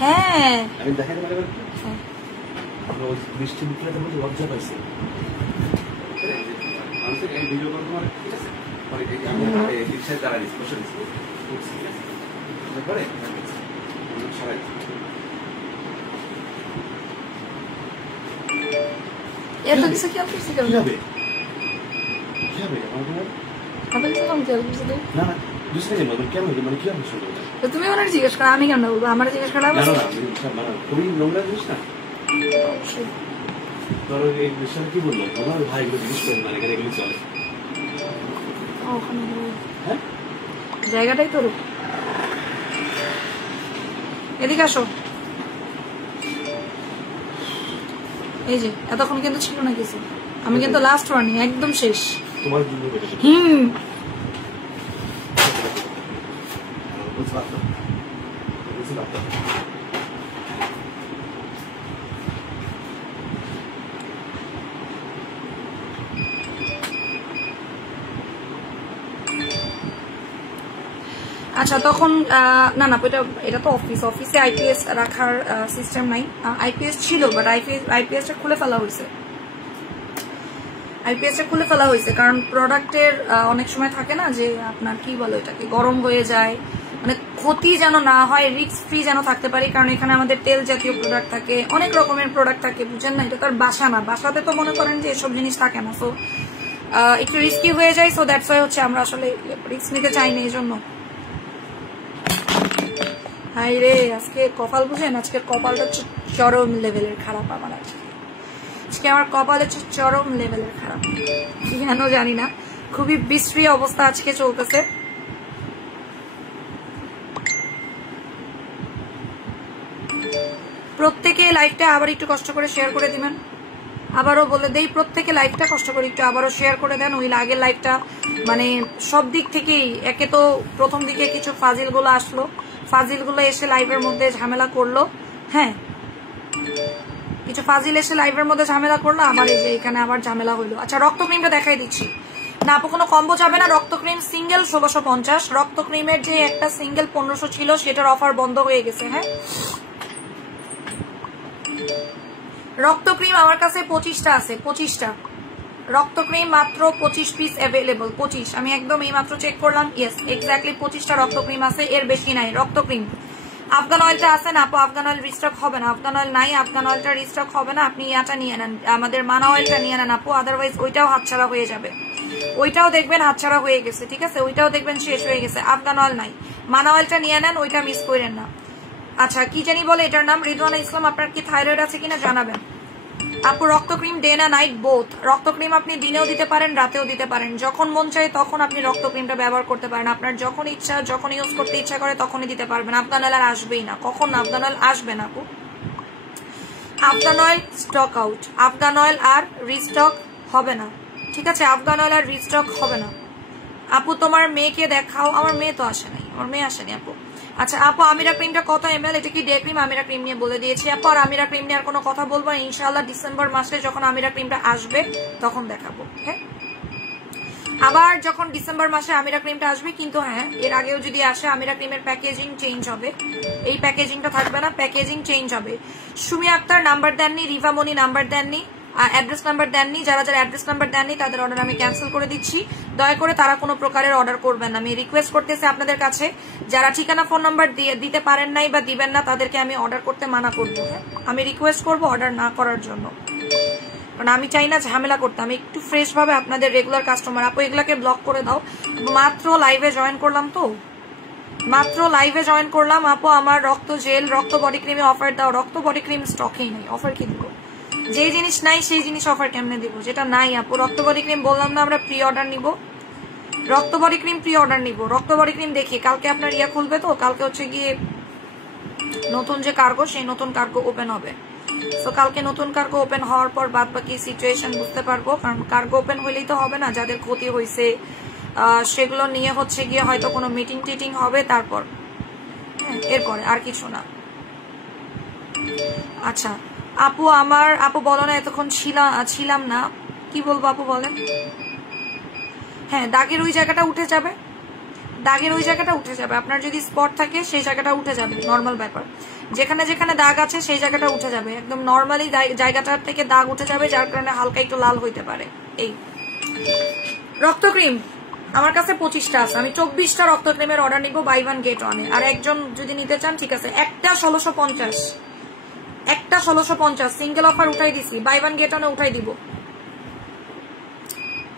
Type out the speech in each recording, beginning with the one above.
হ্যাঁ আমি দেখাতে পারি আমরা ওই বৃষ্টি বিক্রেতার মধ্যে লজ্জা পাইছি মানুষের এই ভিডিও করে তোমার ঠিক আছে আমি রিক্সায় দাঁড়াই বসে দিচ্ছি পরে সবাই এত কিছু কি আপনি শিখে যাবে কি হবে আপনি তো কম করে বুঝতে না না দুসরে মানে কেন মানে কি হবে শুনতে তো তুমি ওনার জিজ্ঞেস করো আমি কেন বলবো আমার জিজ্ঞেস করা না না মানে খুবই নোংরা জিনিস না ধরো এই বিষয়ে কি বললো আমার ভাই এগুলো জিজ্ঞেস করেন মানে এখানে এগুলো চলে ওখানে হ্যাঁ জায়গাটাই তোর এদিকে আসো এই যে এতক্ষণ কিন্তু ছিল না কিছু আমি কিন্তু লাস্ট ওয়ার্নিং একদম শেষ তোমার জন্য আচ্ছা তখন না না এটা তো অফিসে আইপিএস রাখার সিস্টেম নাই আইপিএস ছিল বাট আইপিএসটা খুলে ফেলা হয়েছে কারণ প্রোডাক্টের অনেক সময় থাকে না যে আপনার কি বলো এটাকে গরম হয়ে যায় মানে ক্ষতি যেন না হয় রিস্ক ফ্রি যেন থাকতে পারি কারণ এখানে আমাদের তেল জাতীয় প্রোডাক্ট থাকে অনেক রকমের প্রোডাক্ট থাকে বুঝেন না এটা তো আর বাসা না বাসাতে তো মনে করেন যে এসব জিনিস থাকে না সো একটু রিস্কি হয়ে যায় সো দ্যাটস ওয়াই হচ্ছে আমরা আসলে রিস্ক নিতে চাই না এই জন্য হাই রে আজকে কপাল বুঝেন আজকে কপালটা হচ্ছে চরম লেভেলের খারাপ আমার আজকে আমার কপাল হচ্ছে চরম লেভেলের খারাপ কেন জানি না খুবই বিশ্রী অবস্থা আজকে চলতেছে প্রত্যেকে লাইভটা আবার একটু কষ্ট করে শেয়ার করে দিবেন আবারও বলে দেই প্রত্যেকে লাইভটা কষ্ট করে একটু আবারও শেয়ার করে দেন ওই আগের লাইভটা মানে সব দিক থেকেই একে তো প্রথম দিকে কিছু ফাজিলগুলো আসলো ফাজিলগুলো এসে লাইভের মধ্যে ঝামেলা করলো হ্যাঁ কিছু ফাজিল এসে লাইভের মধ্যে ঝামেলা করলো আবার এই যে এখানে আবার ঝামেলা হইলো আচ্ছা রক্ত ক্রিমটা দেখাই দিচ্ছি না আপু কোনো কম্বো যাবে না রক্ত ক্রিম সিঙ্গেল 1650 রক্ত ক্রিমের যে একটা সিঙ্গেল 1500 ছিল সেটার অফার বন্ধ হয়ে গেছে হ্যাঁ রক্ত ক্রিম আমার কাছে 25টা আছে 25টা রক্ত ক্রিম মাত্র 25 পিস অ্যাভেলেবল 25 আমি একদম এই মাত্র চেক করলাম ইয়েস এক্স্যাক্টলি 25টা রক্ত ক্রিম আছে এর বেশি নাই রক্ত ক্রিম আফগান অয়েলটা আছে না আপু আফগান অয়েল রিস্টক হবে না আফগান অয়েল নাই আফগান অয়েলটা রিস্টক হবে না আপনি ইয়াটা নিয়ে নেন আমাদের মানা অয়েলটা নিয়ে নেন আপু আদারওয়াইজ ওইটাও হাতছাড়া হয়ে যাবে ওইটাও দেখবেন হাতছাড়া হয়ে গেছে ঠিক আছে ওইটাও দেখবেন শেষ হয়ে গেছে আফগান অয়েল নাই মানা অয়েলটা নিয়ে নেন ওইটা মিস করেন না আচ্ছা কি জানি বলে এটার নাম রিদওয়ানা ইসলাম আপনার কি থাইরয়েড আছে কিনা জানাবেন আপু রক্ত ক্রিম ডে না নাইট বোথ রক্ত ক্রিম আপনি দিনেও দিতে পারেন রাতেও দিতে পারেন যখন মন চায় তখন আপনি রক্ত ক্রিমটা ব্যবহার করতে পারেন আপনার যখন ইচ্ছা যখন ইউজ করতে ইচ্ছা করে তখনই দিতে পারবেন আফগান অয়েল আর আসবেই না কখন আফগান অয়েল আসবে না আপু Afghan oil stock out Afghan oil আর রিস্টক হবে না ঠিক আছে আফগান অয়েল আর রিস্টক হবে না আপু তোমার মেয়েকে দেখাও আমার মেয়ে তো আসে নাই আমার মেয়ে আসেনি আপু আচ্ছা আপু আমিরা ক্রিমটা কত এমএল এটা কি ডে ক্রিম আমিরা ক্রিম নিয়ে বলে দিয়েছি আপু আর আমিরা ক্রিম নিয়ে আর কোনো কথা বলবো ইনশাআল্লাহ ডিসেম্বর মাসে যখন আমিরা ক্রিমটা আসবে তখন দেখাবো হ্যাঁ আবার যখন ডিসেম্বর মাসে আমিরা ক্রিমটা আসবে কিন্তু হ্যাঁ এর আগেও যদি আসে আমিরা ক্রিমের প্যাকেজিং চেঞ্জ হবে এই প্যাকেজিংটা থাকবে না প্যাকেজিং চেঞ্জ হবে সুমি আক্তার নাম্বার দেননি রিভামনি নাম্বার দেননি অ্যাড্রেস নাম্বার দেননি যারা যারা অ্যাড্রেস নাম্বার দেননি তাদের অর্ডার আমি ক্যান্সেল করে দিচ্ছি দয়া করে তারা কোনো প্রকারের অর্ডার করবেন না আমি রিকোয়েস্ট করতেছি আপনাদের কাছে যারা ঠিকানা ফোন নাম্বার দিতে পারেন নাই বা দিবেন না তাদেরকে আমি অর্ডার করতে মানা করবো আমি রিকোয়েস্ট করবো অর্ডার না করার জন্য কারণ আমি চাই না ঝামেলা করতে আমি একটু ফ্রেশ ভাবে আপনাদের রেগুলার কাস্টমার আপু এগুলাকে ব্লক করে দাও মাত্র লাইভে জয়েন করলাম তো মাত্র লাইভে জয়েন করলাম আপু আমার রক্ত জেল রক্ত বডি ক্রিমে অফার দাও রক্ত বডি ক্রিম স্টকেই নেই অফার কি দিব যে জিনিস নাই সেই জিনিস অফার কেমনে দিব যেটা নাই আপু রক্ত বডি ক্রিম বললাম না আমরা প্রি অর্ডার নিব রক্ত বডি ক্রিম প্রি অর্ডার নিব রক্ত বডি ক্রিম দেখি কালকে আপনার ইয়া খুলবে তো কালকে হচ্ছে গিয়ে নতুন যে কার্গো সেই নতুন কার্গো ওপেন হবে তো কালকে নতুন কার্গো ওপেন হওয়ার পর বাদ বাকি সিচুয়েশন বুঝতে পারবো কারণ কার্গো ওপেন হইলেই তো হবে না যাদের ক্ষতি হয়েছে সেগুলো নিয়ে হচ্ছে গিয়ে হয়তো কোনো মিটিং টিটিং হবে তারপর এরপরে আর কিছু না আচ্ছা আপু আমার আপু বলো না এতক্ষণ ছিলাম না কি বলবো আপু বলেন হ্যাঁ দাগের ওই জায়গাটা উঠে যাবে দাগের ওই জায়গাটা উঠে যাবে, আপনার যদি স্পট থাকে সেই জায়গাটা উঠে যাবে, নর্মাল ব্যাপার। যেখানে যেখানে দাগ আছে সেই জায়গাটা উঠে যাবে, একদম নর্মালি জায়গাটার থেকে দাগ উঠে যাবে, যার কারণে হালকা একটু লাল হইতে পারে। এই রক্ত ক্রিম আমার কাছে 25টা আছে, আমি 24টা রক্ত ক্রিমের অর্ডার নিব বাই ওয়ান গেট ওয়ানে। আর একজন যদি নিতে চান ঠিক আছে, একটা 1650, একটা 1650 সিঙ্গেল অফার উঠাই দিছি, বাই ওয়ান গেট ওয়ানে উঠাই দিব।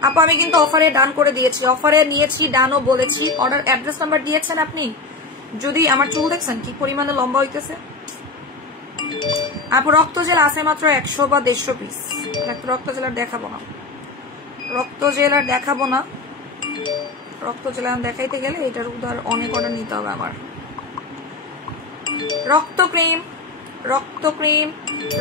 আপু আমি কিন্তু অফারে ডান করে দিয়েছি, অফারে নিয়েছি, ডানও বলেছি। অর্ডার অ্যাড্রেস নাম্বার দিয়েছেন আপনি? যদি আমার চুল দেখছেন কি পরিমাণে লম্বা হইতেছে। আপু রক্ত জেল আছে মাত্র 100 বা 150 পিস, রক্ত জেল আর দেখাবো না, রক্ত জেল আর দেখাবো না, রক্ত জেল দেখাইতে গেলে এটার উদার অনেক অর্ডার নিতে হবে আমার। রক্ত ক্রিম, রক্ত ক্রিম,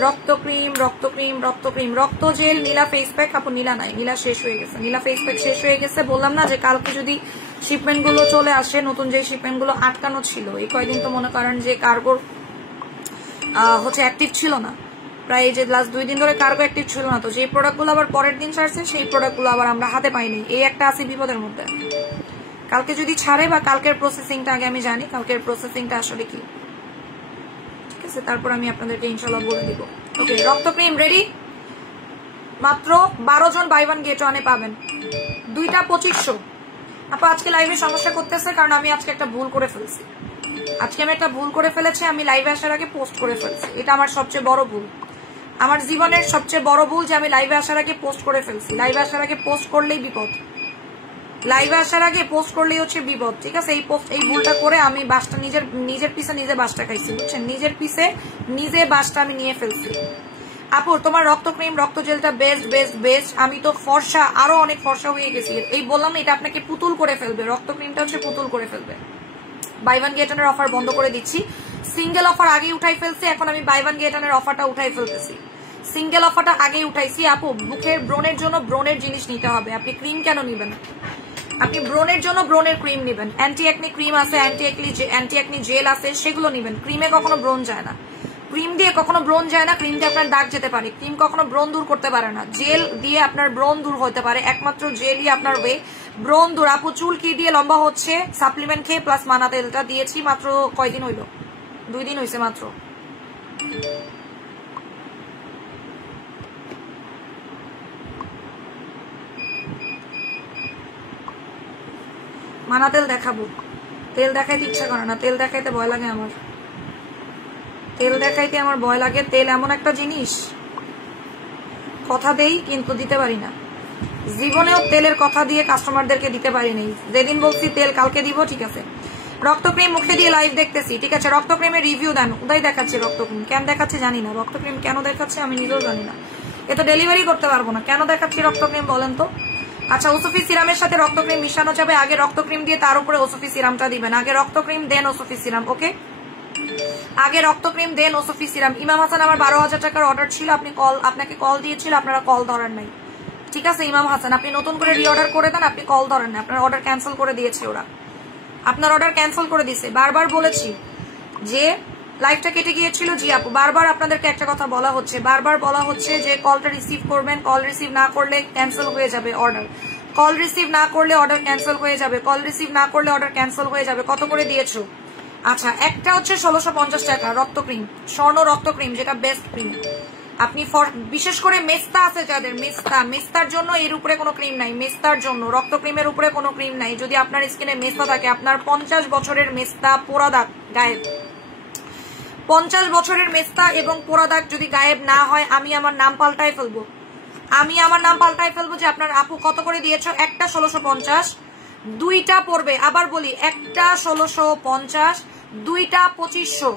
রক্ত ক্রিম, রক্ত ক্রিম, রক্ত ক্রিম, রক্ত জেল, নীলা ফেস প্যাক। আপু নীলা নাই, নীলা শেষ হয়ে গেছে, নীলা ফেস প্যাক শেষ হয়ে গেছে। বললাম না যে কালকে যদি শিপমেন্ট গুলো চলে আসে, নতুন যে শিপমেন্ট গুলো আটকানো ছিল এই কয়েকদিন, তো মনে করেন যে কার্গোর হচ্ছে অ্যাক্টিভ ছিল না, প্রায় যে লাস্ট 2 দিন ধরে কার্গো অ্যাক্টিভ ছিল না, তো যে প্রোডাক্টগুলো আবার পরের দিন ছাড়ছে সেই প্রোডাক্টগুলো আবার আমরা হাতে পাইনি, এই একটা আছে বিপদের মধ্যে। কালকে যদি ছাড়ে বা কালকের প্রসেসিংটা আগে আমি জানি, কালকের প্রসেসিংটা আসলে কি, ঠিক আছে, তারপর আমি আপনাদেরকে ইনশাল্লাহ বলে দিব। ওকে রক্ত ক্রিম রেডি, মাত্র 12 জন বাই ওয়ান গেট ওয়ানে পাবেন, 2টা 2500। আপা আজকে লাইভে সমস্যা করতেছে কারণ আমি আজকে একটা ভুল করে ফেলছি, আজকে আমি একটা ভুল করে ফেলেছি, আমি লাইভে আসার আগে পোস্ট করে ফেলছি, এটা আমার সবচেয়ে বড় ভুল, আমার জীবনের সবচেয়ে বড় ভুল যে আমি লাইভে আসার আগে পোস্ট করে ফেলছি। লাইভে আসার আগে পোস্ট করলেই বিপদ, লাইভে আসার আগে পোস্ট করলেই হচ্ছে বিপদ, ঠিক আছে। এই ভুলটা করে আমি বাসটা নিজের পিছে নিজে বাসটা খাইছি, বুঝছেন, নিজের পিছে নিজে বাসটা আমি নিয়ে ফেলছি। আপু তোমার রক্ত ক্রিম রক্ত জেলটা বেস্ট বেস্ট বেস্ট, আমি তো ফর্সা, আরো অনেক ফর্সা হয়ে গেছি, এই বললাম এটা আপনাকে পুতুল করে ফেলবে, রক্ত ক্রিমটা হচ্ছে পুতুল করে ফেলবে। বাই ওয়ান গেট ওয়ানের অফার বন্ধ করে দিচ্ছি, সিঙ্গেল অফার আগেই উঠাই ফেলছি, এখন আমি বাই ওয়ান গেট ওয়ানের অফারটা উঠাই ফেলতেছি, সিঙ্গেল অফারটা আগেই উঠাইছি। আপু মুখের ব্রণের জন্য ব্রণের জিনিস নিতে হবে, আপনি ক্রিম কেন নিবেন, আপনি ব্রণের জন্য ব্রণের ক্রিম নিবেন, অ্যান্টি অ্যাকনি ক্রিম আছে, অ্যান্টি অ্যাকনি জেল আছে, সেগুলো নিবেন। ক্রিমে কখনো ব্রণ যায় না, ক্রিম দিয়ে কখনো ব্রণ যায় না, ক্রিম দিয়ে আপনার দাগ যেতে পারে, ক্রিম কখনো ব্রণ দূর করতে পারে না, জেল দিয়ে আপনার ব্রণ দূর হতে পারে, একমাত্র জেলই আপনার ওয়ে ব্রণ দূর। আপু চুল কি দিয়ে লম্বা হচ্ছে, সাপ্লিমেন্ট খেয়ে প্লাস মানা তেলটা দিয়েছি, মাত্র কয়দিন হইল, 2 দিন হয়েছে মাত্র। মানা তেল দেখাবো, তেল দেখাইতে ইচ্ছা করে না, তেল দেখাইতে ভয় লাগে আমার, তেল দেখাইতে আমার ভয় লাগে। তেল এমন একটা জিনিস, কথা দেই কিন্তু দিতে পারি না, জীবনেও তেলের কথা দিয়ে কাস্টমারদেরকে দিতে পারিনি, যেদিন বলছি তেল কালকে দিব, ঠিক আছে। রক্ত ক্রিম মুখে দিয়ে লাইভ দেখতেছি, ঠিক আছে, রক্ত ক্রিমের রিভিউ দেন, উদয় দেখাচ্ছে রক্ত ক্রিম, কেন দেখাচ্ছে জানি না, রক্ত ক্রিম কেন দেখাচ্ছে আমি নিজেও জানি না, এটা ডেলিভারি করতে পারবো না, কেন দেখাচ্ছি রক্ত ক্রিম বলেন তো। আচ্ছা ওসফি সিরামের সাথে রক্ত ক্রিম মিশানো যাবে, আগে রক্ত ক্রিম দিয়ে তার উপরে ওসফি সিরামটা দিবেন, আগে রক্ত ক্রিম দেন ওসফি সিরাম, ওকে, আগে রক্ত ক্রিম দেন ওসফি সিরাম। ইমাম হাসান আমার 12,000 টাকার অর্ডার ছিল, আপনাকে কল দিয়েছিল, আপনারা কল ধরেন নাই, ঠিক আছে। ইমাম হাসান আপনি নতুন করে রিঅর্ডার করে দেন, আপনি কল ধরেন না, আপনার অর্ডার ক্যান্সেল করে দিয়েছে ওরা, আপনার অর্ডার ক্যান্সেল করে দিয়েছে। বারবার বলেছি যে লাইভটা কেটে গিয়েছিল, জি আপু বারবার আপনাদেরকে একটা কথা বলা হচ্ছে, বারবার বলা হচ্ছে যে কলটা রিসিভ করবেন, কল রিসিভ না করলে ক্যান্সেল হয়ে যাবে অর্ডার, কল রিসিভ না করলে অর্ডার ক্যান্সেল হয়ে যাবে, কল রিসিভ না করলে অর্ডার ক্যান্সেল হয়ে যাবে। কত করে দিয়েছো? আচ্ছা একটা হচ্ছে 1650 টাকা রক্ত ক্রিম, স্বর্ণ রক্ত ক্রিম, যেটা বেস্ট ক্রিম। আপনি বিশেষ করে মেস্তা আছে যাদের, মেস্তার জন্য এর উপরে কোনো ক্রিম নাই, মেস্তার জন্য রক্ত ক্রিমের উপরে কোনো ক্রিম নাই। যদি আপনার স্কিনে মেস্তা থাকে, আপনার 50 বছরের মেস্তা পোড়া দাগ গায়েব, 50 বছরের মেস্তা এবং পোড়া দাগ যদি গায়েব না হয়, আমি আমার নাম পাল্টাই ফেলবো, যে আপনার আপু কত করে দিয়েছো। একটা 1650, 2টা পড়বে, আবার বলি একটা 1650, 2টা 2500,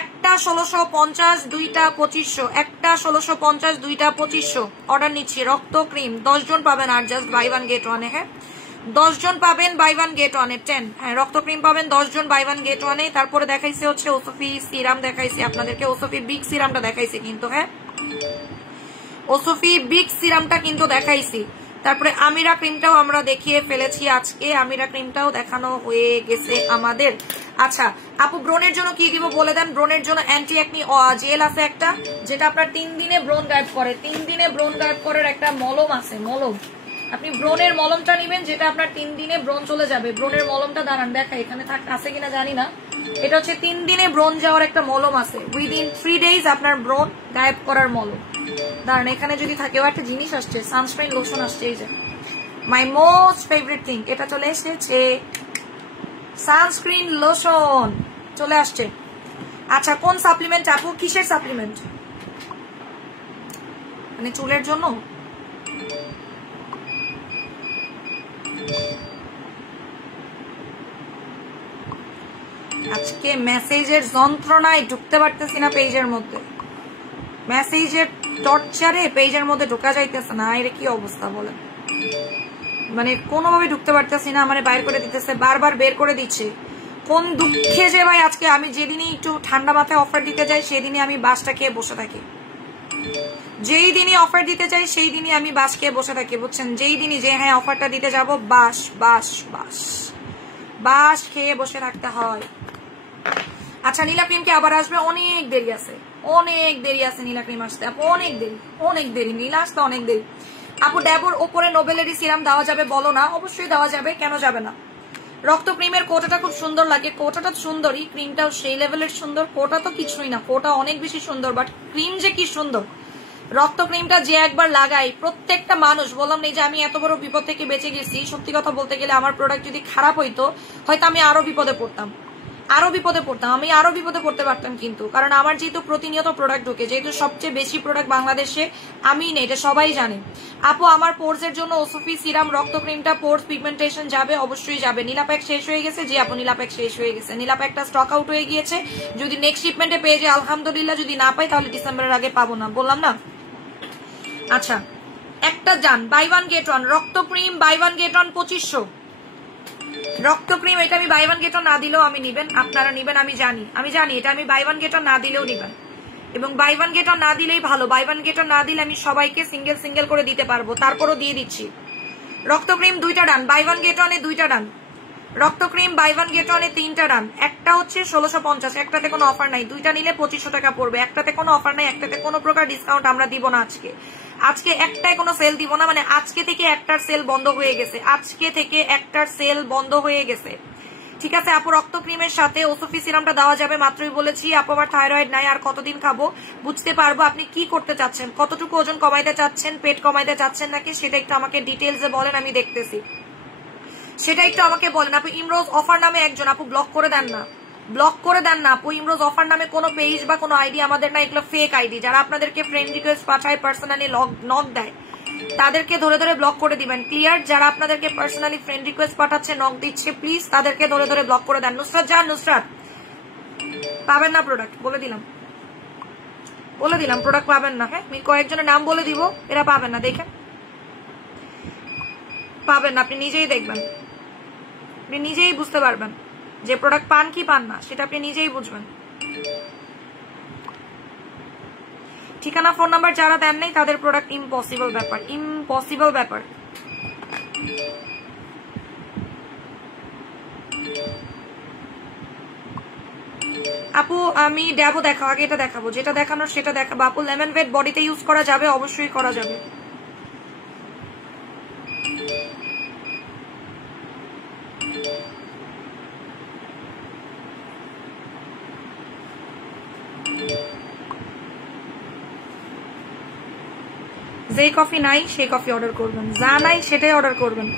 একটা 1650, 2টা 2500, একটা 1650, 2টা 2500। অর্ডার নিচ্ছি রক্ত ক্রিম, 10 জন পাবেন, আর জাস্ট বাই ওয়ান গেট ওয়ানে, হ্যাঁ 10 জন পাবেন বাই ওয়ান গেট ওয়ানে, 10, হ্যাঁ রক্ত ক্রিম পাবেন 10 জন বাই ওয়ান গেট ওয়ানে। তারপরে দেখাইছে হচ্ছে ওসফি সিরাম, দেখাইছি আপনাদেরকে ওসফি বিগ সিরামটা দেখাইছি কিন্তু, হ্যাঁ ওসফি বিগ সিরামটা কিন্তু দেখাইছি। তারপরে আমিরা ক্রিমটাও আমরা দেখিয়ে ফেলেছি আজকে, আমিরা ক্রিমটাও দেখানো হয়ে গেছে আমাদের। আচ্ছা আপু ব্রণের জন্য কি দিব বলে দেন। ব্রণের জন্য অ্যান্টি অ্যাকনি জেল আছে একটা, যেটা আপনার 3 দিনে ব্রণ গায়েব করে, 3 দিনে ব্রণ গায়েব করার একটা মলম আছে, মলম আপনি ব্রণের মলমটা নেবেন, যেটা আপনার 3 দিনে ব্রণ চলে যাবে। ব্রণের মলমটা দাঁড়ান দেখা এখানে আছে কিনা জানি না, এটা হচ্ছে 3 দিনে ব্রণ যাওয়ার একটা মলম আছে, উইদিন 3 days আপনার ব্রণ গায়েব করার মলম। দাঁড়ান এখানে যদি থাকে, একটা জিনিস আসছে, সানস্ক্রিন লোশন আসছে, এই যে মাই মোস্ট ফেভারিট থিং, এটা চলে এসেছে, সানস্ক্রিন লোশন চলে আসছে। আচ্ছা কোন সাপ্লিমেন্ট আপু, কিসের সাপ্লিমেন্ট, মানে চুলের জন্য? আজকে মেসেজের যন্ত্রণায় ঢুকতে পারতেছি না পেজের মধ্যে, মেসেজের টর্চারে পেজের মধ্যে ঢোকা যাইতেছে না। এর কি অবস্থা বলেন, মানে কোনোভাবে ঢুকতে পারতেছি না, মানে বাইর করে দিতেছে, বারবার বের করে দিচ্ছে। কোন দুঃখে যে ভাই আজকে আমি যেদিনই একটু ঠান্ডা মাথায় অফার দিতে যাই সেদিনই আমি বাসটা খেয়ে বসে থাকি, যেই দিনই অফার দিতে চাই সেই দিনই আমি বাস খেয়ে বসে থাকি, বুঝছেন? যেই দিনই যে হ্যাঁ অফারটা দিতে যাব, বাস বাস বাস বাস খেয়ে বসে থাকতে হয়। আচ্ছা নীলা ক্রিম কি আবার আসবে? অনেক দেরি আছে, অনেক দেরি আছে নীলা ক্রিম আসতে আপু, অনেক দেরি, অনেক দেরি, নীলা আসতে অনেক দেরি। আপু ড্যাবোর ওপরে নোবেলেরি সিরাম দেওয়া যাবে বলো না? অবশ্যই দেওয়া যাবে, কেন যাবে না। রক্ত ক্রিমের কোটাটা খুব সুন্দর লাগে, কোটাটা সুন্দরই, ক্রিমটাও সেই লেভেলের সুন্দর। কোটা তো কিছুই না, কোটা অনেক বেশি সুন্দর, বাট ক্রিম যে কি সুন্দর। রক্ত ক্রিমটা যে একবার লাগাই, প্রত্যেকটা মানুষ, বললাম না যে আমি এত বড় বিপদ থেকে বেঁচে গেছি, সত্যি কথা বলতে গেলে আমার প্রোডাক্ট যদি খারাপ হইতো হয়তো আমি আরো বিপদে পড়তাম, আমি আরো বিপদে পড়তে পারতাম, কিন্তু কারণ আমার যেহেতু প্রতিনিয়ত প্রোডাক্ট ঢোকে, যেহেতু সবচেয়ে বেশি প্রোডাক্ট বাংলাদেশে আমি নেই, এটা সবাই জানে। আপু আমার পোর্সের জন্য ওসফি সিরাম রক্ত ক্রিমটা, পোর্স পিগমেন্টেশন যাবে? অবশ্যই যাবে। নীলাপ্যাক শেষ হয়ে গেছে? জি আপু নীলাপ্যাক শেষ হয়ে গেছে, নীলাপ্যাকটা স্টক আউট হয়ে গিয়েছে, যদি নেক্সট শিপমেন্টে পেয়ে যায় আলহামদুলিল্লাহ, যদি না পাই তাহলে ডিসেম্বরের আগে পাবো না, বললাম না। আচ্ছা একটা যান বাই ওয়ান গেট ওয়ান, রক্ত cream buy one get one 2500, রক্ত ক্রিম এটা আমি বাই ওয়ান গেট ওয়ান না দিলেও আমি নিবেন, আপনারা নিবেন, আমি জানি এটা আমি বাই ওয়ান গেট ওয়ান না দিলেও নিবেন, এবং বাই ওয়ান গেট ওয়ান না দিলেই ভালো। বাই ওয়ান গেট ওয়ান না দিলে আমি সবাইকে সিঙ্গেল সিঙ্গেল করে দিতে পারবো, তারপরও দিয়ে দিচ্ছি। রক্ত ক্রিম 2টা ডান, বাই ওয়ান গেট ওয়ানে 2টা ডান। রক্ত ক্রিম বাই ওয়ান গেট ওয়ানে 3টা ডান, একটা হচ্ছে 1650, একটাতে কোনো অফার নাই, 2টা নিলে 2500 টাকা পড়বে, একটাতে কোনো অফার নাই, একটাতে কোনো প্রকার ডিসকাউন্ট আমরা দিব না আজকে একটাই কোনো সেল দিব না, মানে আজকে থেকে একটার সেল বন্ধ হয়ে গেছে, আজকে থেকে একটার সেল বন্ধ হয়ে গেছে, ঠিক আছে আপু। রক্ত ক্রিমের সাথে ওসফি সিরামটা দেওয়া যাবে, মাত্রই বলেছি আপু আমার থাইরয়েড নাই, আর কতদিন খাবো বুঝতে পারবো আপনি কি করতে চাচ্ছেন, কতটুকু ওজন কমাইতে চাচ্ছেন, পেট কমাইতে চাচ্ছেন নাকি, সেটা একটু আমাকে ডিটেলসে বলেন, আমি দেখতেছি, সেটা একটু আমাকে বলেন। আপু ইমরোজ অফার নামে একজন, আপু ব্লক করে দেন না, ব্লক করে দেন না আপু। ইমরোজ অফার নামে কোনো পেজ বা কোনো আইডি আমাদের না, এগুলো ফেক আইডি, যারা আপনাদেরকে ফ্রেন্ড রিকোয়েস্ট পাঠায়, পার্সোনালি নক দেয়, তাদেরকে ধরে ধরে ব্লক করে দিবেন, ক্লিয়ার? যারা আপনাদেরকে পার্সোনালি ফ্রেন্ড রিকোয়েস্ট পাঠাচ্ছে, নক দিচ্ছে, প্লিজ তাদেরকে ধরে ধরে ব্লক করে দেন। নুসরাত যান, নুসরাত পাবেন না প্রোডাক্ট, বলে দিলাম প্রোডাক্ট পাবেন না। হ্যাঁ আমি কয়েকজনের নাম বলে দিব, এরা পাবেন না, দেখেন পাবেন না, আপনি নিজেই দেখবেন, আপনি নিজেই বুঝতে পারবেন যে প্রোডাক্ট পান কি পান না, সেটা আপনি নিজেই বুঝবেন। ঠিকানা ফোন নাম্বার যারা দেন নাই তাদের প্রোডাক্ট ইম্পসিবল ব্যাপার, ইম্পসিবল ব্যাপার। আপু আমি ড্যাবো দেখাও, আগে এটা দেখাবো, যেটা দেখানোর সেটা দেখাবো। আপু লেমন ওয়েট বডিতে ইউজ করা যাবে? অবশ্যই করা যাবে। যেই কফি নাই সেই কফি অর্ডার করবেন, যা নাই সেটাই অর্ডার করবেন।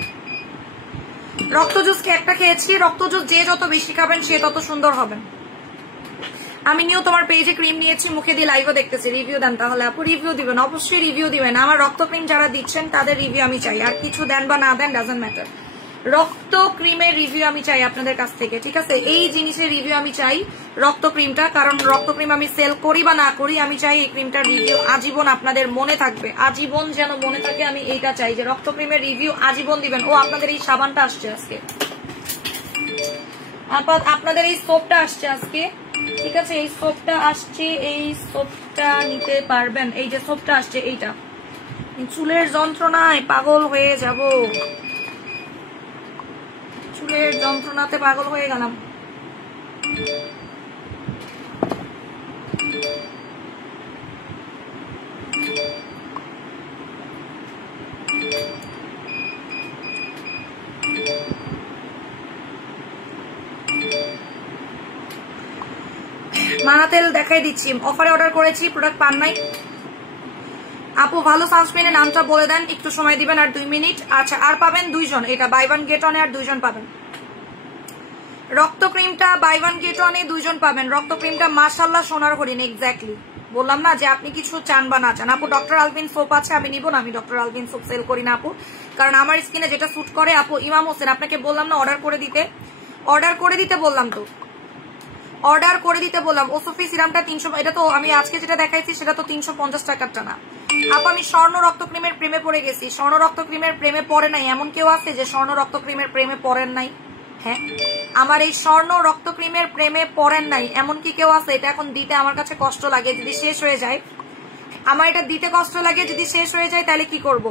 রক্ত জুস একটা খেয়েছি, রক্ত জুস যে যত বেশি খাবেন সে তত সুন্দর হবেন। আমি নিয়েও তোমার পেজে ক্রিম নিয়েছি, মুখে দিয়ে লাইভও দেখতেছি, রিভিউ দেন তাহলে আপু। রিভিউ দিবেন, অবশ্যই রিভিউ দিবেন। আমার রক্ত ক্রিম যারা দিচ্ছেন তাদের রিভিউ আমি চাই, আর কিছু দেন বা না দেন ডাজন্ট ম্যাটার, রক্ত ক্রিমের রিভিউ আমি চাই আপনাদের কাছ থেকে, ঠিক আছে? এই জিনিসের রিভিউ আমি চাই, রক্ত ক্রিমটা, কারণ রক্ত ক্রিম আমি সেল করি বা না করি, আমি চাই এই ক্রিমটার রিভিউ আজীবন আপনাদের মনে থাকবে, আজীবন যেন মনে থাকে, আমি এইটা চাই যে রক্ত ক্রিমের রিভিউ আজীবন দিবেন। ও আপনাদের এই সাবানটা আসছে আজকে, আপনাদের এই সোপটা আসছে আজকে, ঠিক আছে? এই সোপটা আসছে, এই সোপটা নিতে পারবেন, এই যে সোপটা আসছে এইটা। চুলের যন্ত্রণায় পাগল হয়ে যাব, চুলের যন্ত্রণাতে পাগল হয়ে গেলাম। মানা তেল দেখাই দিচ্ছি, অফারে অর্ডার করেছি, প্রোডাক্ট পান নাই। আপু ভালো সানস্ক্রিনের নামটা বলে দেন, একটু সময় দিবেন, আর 2 মিনিট। আচ্ছা, আর পাবেন 2 জন, এটা বাই 1 গেট অনে আর 2 জন পাবেন। রক্ত ক্রিমটা বাই 1 গেট অনে 2 জন পাবেন। রক্ত ক্রিমটা মাশাআল্লাহ সোনার হরিণ, এক্স্যাক্টলি বললাম না যে আপনি কিছু চান বা না চান। আপু ডক্টর আলবিন সোপ আছে, আমি নিব না, আমি ডক্টর আলবিন সোপ সেল করি না আপু, কারণ আমার স্কিনে যেটা স্যুট করে। আপু ইমাম হোসেন আপনাকে বললাম না অর্ডার করে দিতে, বললাম তো, অর্ডার করে দিতে বললাম। ওসফি সিরামটা 300, এটা তো আমি আজকে যেটা দেখাইছি সেটা তো 350 টাকারটা না আপু। আমি স্বর্ণ রক্ত ক্রিমের প্রেমে পড়ে গেছি। স্বর্ণ রক্ত ক্রিমের প্রেমে পড়ে নাই এমন কেউ আছে যে স্বর্ণ রক্ত ক্রিমের প্রেমে পড়েন নাই? হ্যাঁ, আমার এই স্বর্ণ রক্ত ক্রিমের প্রেমে পড়েন নাই এমন কি কেউ আছে? এটা এখন দিতে আমার কাছে কষ্ট লাগে, যদি শেষ হয়ে যায়, আমার এটা দিতে কষ্ট লাগে, যদি শেষ হয়ে যায় তাহলে কি করব?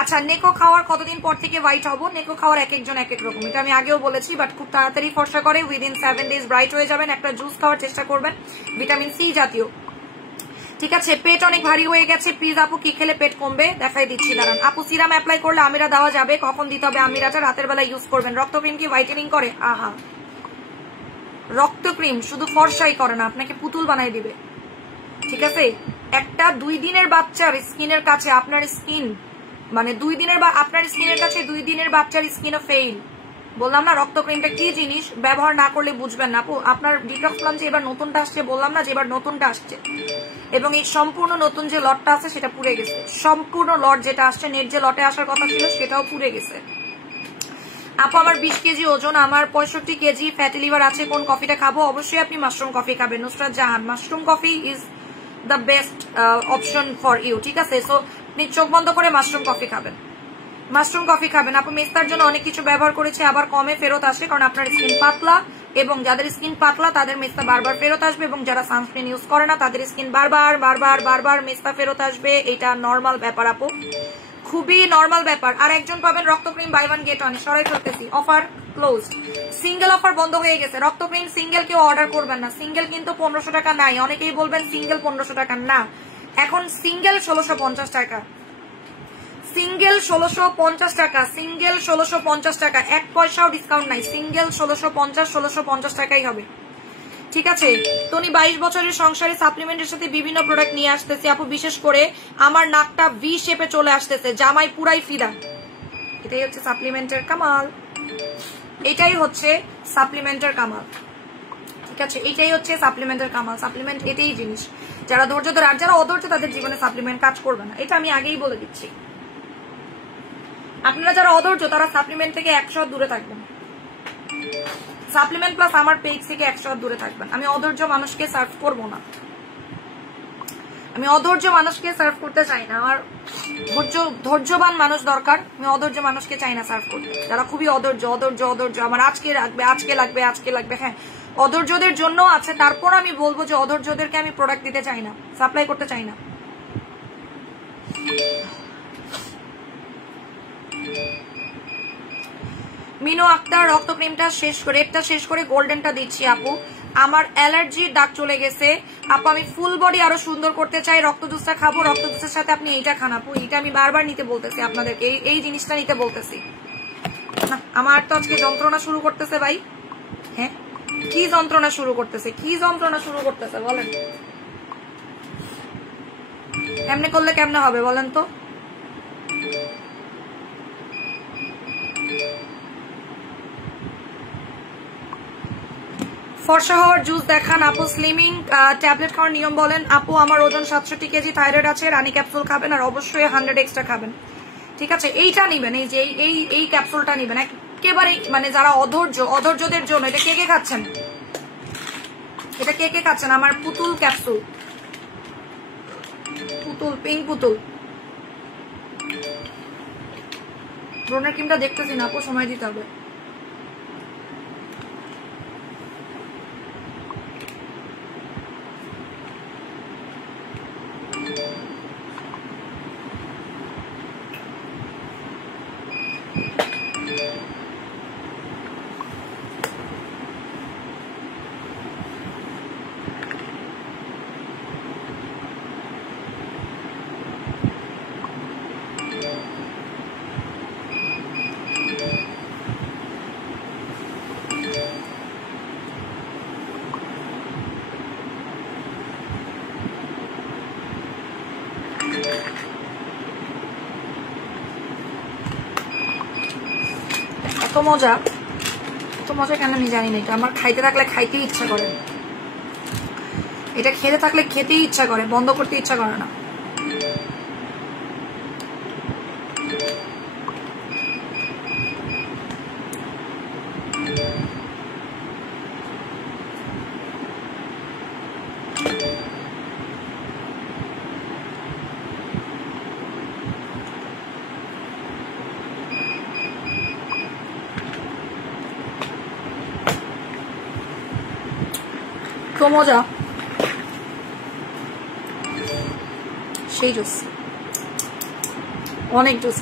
আচ্ছা, নেকো খাওয়ার কতদিন পর থেকে হোয়াইট হবো? নেকো খাওয়ার এক একজন এক এক রকম, এটা আমি আগেও বলেছি, বাট খুব তাড়াতাড়ি ফর্সা করে, উইদিন 7 days ব্রাইট হয়ে যাবেন। একটা জুস খাওয়ার চেষ্টা করবেন, ভিটামিন সি জাতীয়, ঠিক আছে? পেট অনেক ভারী হয়ে গেছে, প্লিজ আপু কি খেলে পেট কমবে দেখাই দিচ্ছি, দাঁড়ান। আপু সিরাম অ্যাপ্লাই করলে আমিরা দেওয়া যাবে, কখন দিতে হবে? আমিরাটা রাতের বেলা ইউজ করবেন। রক্ত ক্রিম কি হোয়াইটেনিং করে? আহা, রক্ত ক্রিম শুধু ফর্সাই করে না, আপনাকে পুতুল বানাই দিবে, ঠিক আছে? একটা 2 দিনের বাচ্চার স্কিনের কাছে আপনার স্কিন, মানে 2 দিনের বা আপনার স্কিনের কাছে 2 দিনের বাচ্চার স্কিনও ফেইল। বললাম না রক্ত ক্রিমটা কি জিনিস, ব্যবহার না করলে বুঝবেন না আপু। আপনার ডিটক্স প্লাম যে এবার নতুনটা আসছে, বললাম না যে এবার নতুনটা আসছে, এবং এই সম্পূর্ণ নতুন যে লটটা আছে সেটা পুড়ে গেছে। সম্পূর্ণ লট যেটা আসছে, নেট যে লটে আসার কথা ছিল সেটাও পুড়ে গেছে আপু। আমার 20 কেজি ওজন, আমার 65 কেজি ফ্যাটি লিভার আছে, কোন কফিটা খাবো? অবশ্যই আপনি মাশরুম কফি খাবেন। Nusrat Jahan, mushroom coffee is the best option for you, ঠিক আছে? সো আপনি চোখ বন্ধ করে মাশরুম কফি খাবেন, মাশরুম কফি খাবেন। আপু মেস্তার জন্য অনেক কিছু ব্যবহার করেছে, আবার কমে ফেরত আসে, কারণ আপনার স্কিন পাতলা, এবং যাদের স্কিন পাতলা তাদের মেস্তা বারবার ফেরত আসবে, এবং যারা সানস্ক্রিন ইউজ করে না তাদের স্কিন বারবার মেস্তা ফেরত আসবে। এটা নর্মাল ব্যাপার আপু, খুবই নর্মাল ব্যাপার। আর একজন পাবেন রক্ত ক্রিম বাই 1 গেট 1, সরাই ফেলতেছি, অফার ক্লোজ, সিঙ্গেল অফার বন্ধ হয়ে গেছে। রক্ত ক্রিম সিঙ্গেল কেউ অর্ডার করবেন না, সিঙ্গেল কিন্তু 1500 টাকা নাই। অনেকেই বলবেন সিঙ্গেল 1500 টাকা, না, এখন সিঙ্গেল 1650 টাকা, সিঙ্গেল 1650 টাকা, সিঙ্গেল 1650 টাকা, 1 পয়সাও ডিসকাউন্ট নাই, সিঙ্গেল 1650 টাকাই হবে, ঠিক আছে? তো উনি 22 বছরের সংসারে সাপ্লিমেন্টের সাথে বিভিন্ন প্রোডাক্ট নিয়ে আসতেছে আপু, বিশেষ করে আমার নাকটা ভি শেপে চলে আসতেছে, জামাই পুরাই ফিদা। এটাই হচ্ছে সাপ্লিমেন্টের কামাল, এটাই হচ্ছে সাপ্লিমেন্টের কামাল, ঠিক আছে? এটাই হচ্ছে সাপ্লিমেন্টের কামাল। সাপ্লিমেন্ট এটাই জিনিস, যারা ধৈর্য ধরে, আর যারা অধৈর্য তাদের জীবনে সাপ্লিমেন্ট কাজ করবে না, এটা আমি আগেই বলে দিচ্ছি। আপনারা যারা অধৈর্য তারা সাপ্লিমেন্ট থেকে 100 দূরে থাকবেন, সাপ্লিমেন্ট প্লাস আমার পেজ থেকে 100 দূরে থাকবেন। আমি অধৈর্য মানুষকে সার্ভ করবো না, আমি অধৈর্য মানুষকে সার্ভ করতে চাই না, আমার ধৈর্যবান মানুষ দরকার, আমি অধৈর্য মানুষকে চাই না সার্ভ করতে। যারা খুবই অধৈর্য, আমার আজকে লাগবে, হ্যাঁ অধৈর্যদের জন্য আছে, তারপর আমি বলবো যে অধৈর্যদেরকে আমি প্রোডাক্ট দিতে চাই না, সাপ্লাই করতে চাই না। মিনু আক্তার, রক্ত ক্রিমটা শেষ করে, এটা শেষ করে গোল্ডেনটা দিচ্ছি আপু। আমার অ্যালার্জির দাগ চলে গেছে আপু, আমি ফুল বডি আরো সুন্দর করতে চাই, রক্ত জুসটা খাবো, রক্ত জুসের সাথে আপনি এইটা খান আপু, এইটা আমি বারবার নিতে বলতেছি আপনাদেরকে, এই জিনিসটা নিতে বলতেছি না। আমার তো আজকে যন্ত্রণা শুরু করতেছে ভাই, হ্যাঁ কি যন্ত্রণা শুরু করতেছে, বলেন এমনি করলে কেমনে হবে বলেন তো? ফর্সা হওয়ার জুস দেখান আপু, স্লিমিং ট্যাবলেট খাওয়ার নিয়ম বলেন আপু। আমার ওজন 67 কেজি, থাইরয়েড আছে, রানী ক্যাপসুল খাবেন, আর অবশ্যই 100 এক্সট্রা খাবেন, ঠিক আছে? এইটা নিবেন, এই যে এই ক্যাপসুলটা নিবেন একেবারে, মানে যারা অধৈর্যদের জন্য। এটা কে কে খাচ্ছেন? আমার পুতুল ক্যাপসুল, পিঙ্ক পুতুল। ব্রনের ক্রিমটা দেখতেছি না আপু, সময় দিতে হবে। মজা, এত মজা কেন আমি জানি না। এটা আমার খাইতে থাকলে খাইতেই ইচ্ছা করে, এটা খেতে থাকলে খেতেই ইচ্ছা করে, বন্ধ করতে ইচ্ছা করে না। তো মজা, সেই জুস, অনেক জুস।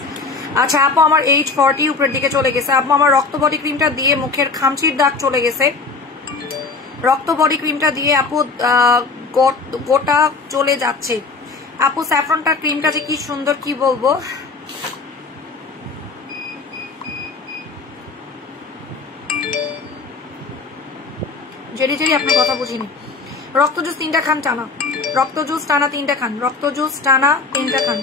আচ্ছা আপু আমার 840 উপরের দিকে চলে গেছে। আপু আমার রক্ত বডি ক্রিমটা দিয়ে মুখের খামচির দাগ চলে গেছে। রক্ত বডি ক্রিমটা দিয়ে আপু গোটা চলে যাচ্ছে। আপু স্যাফরনটা ক্রিমটা যে কি সুন্দর, কি বলবো। জেরি জেরি আপনার কথা বুঝিনি। রক্ত জুস 3টা খান টানা, রক্ত জুস টানা 3টা খান, রক্ত জুস টানা 3টা খান,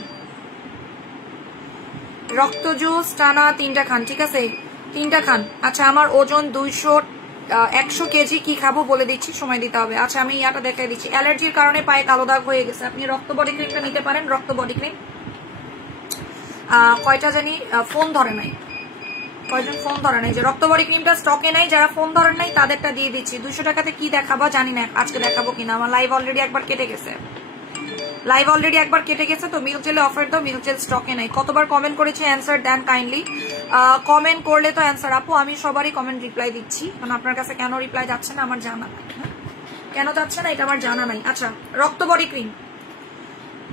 রক্ত জুস টানা 3টা খান, ঠিক আছে 3টা খান। আচ্ছা আমার ওজন 100 কেজি, কি খাবো বলে দিচ্ছি, সময় দিতে হবে। আচ্ছা আমি ইয়াটা দেখাই দিচ্ছি। অ্যালার্জির কারণে পায়ে কালো দাগ হয়ে গেছে, আপনি রক্ত বডি ক্রিমটা নিতে পারেন। রক্ত বডি ক্রিম কয়টা জানি ফোন ধরে নাই, কয়জন ফোন ধরে নাই, যে রক্ত বডি ক্রিমটা স্টকে নাই, যারা ফোন ধরেন নাই তাদেরটা দিয়ে দিচ্ছি। 200 টাকাতে কি দেখাবো জানি না, আজকে দেখাবো কিনা। আমার লাইভ অলরেডি একবার কেটে গেছে, লাইভ অলরেডি একবার কেটে গেছে। তো মিল্ক জেলে অফার দাও, মিল্ক জেল স্টকে নাই। কতবার কমেন্ট করেছি, অ্যান্সার দেন কাইন্ডলি। কমেন্ট করলে তো অ্যান্সার। আপু আমি সবারই কমেন্ট রিপ্লাই দিচ্ছি, কারণ আপনার কাছে কেন রিপ্লাই যাচ্ছে না আমার জানা নাই, কেন যাচ্ছে না এটা আমার জানা নাই। আচ্ছা রক্ত বডি ক্রিম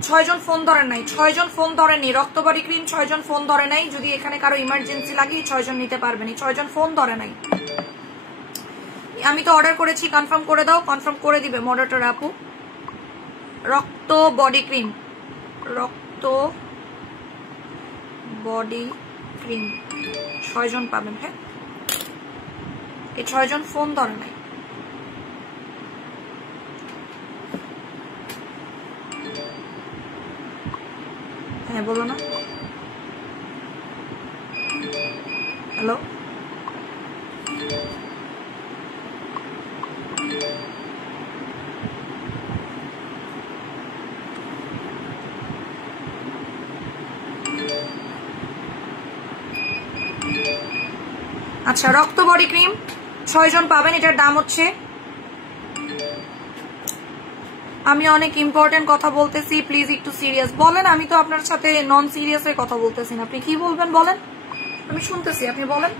6 জন ফোন ধরেন নাই, 6 জন ফোন ধরেননি। রক্ত বডি ক্রিম 6 জন ফোন ধরে নাই। যদি এখানে কারো ইমার্জেন্সি লাগে 6 জন নিতে পারবেন, 6 জন ফোন ধরে নাই। আমি তো অর্ডার করেছি, কনফার্ম করে দাও, কনফার্ম করে দিবে মডারেটর আপু। রক্ত বডি ক্রিম, রক্ত বডি ক্রিম 6 জন পাবেন। হ্যাঁ এই 6 জন ফোন ধরে নাই। হ্যাঁ বলো না, হ্যালো আচ্ছা রক্ত বডি ক্রিম 6 জন পাবেন। এটার দাম হচ্ছে, আমি অনেক ইম্পর্টেন্ট কথা বলতেছি, প্লিজ একটু সিরিয়াস বলেন। আমি তো আপনার সাথে নন সিরিয়াসের কথা বলতেছি না, আপনি কি বলবেন বলেন, আমি শুনতেছি, আপনি বলেন।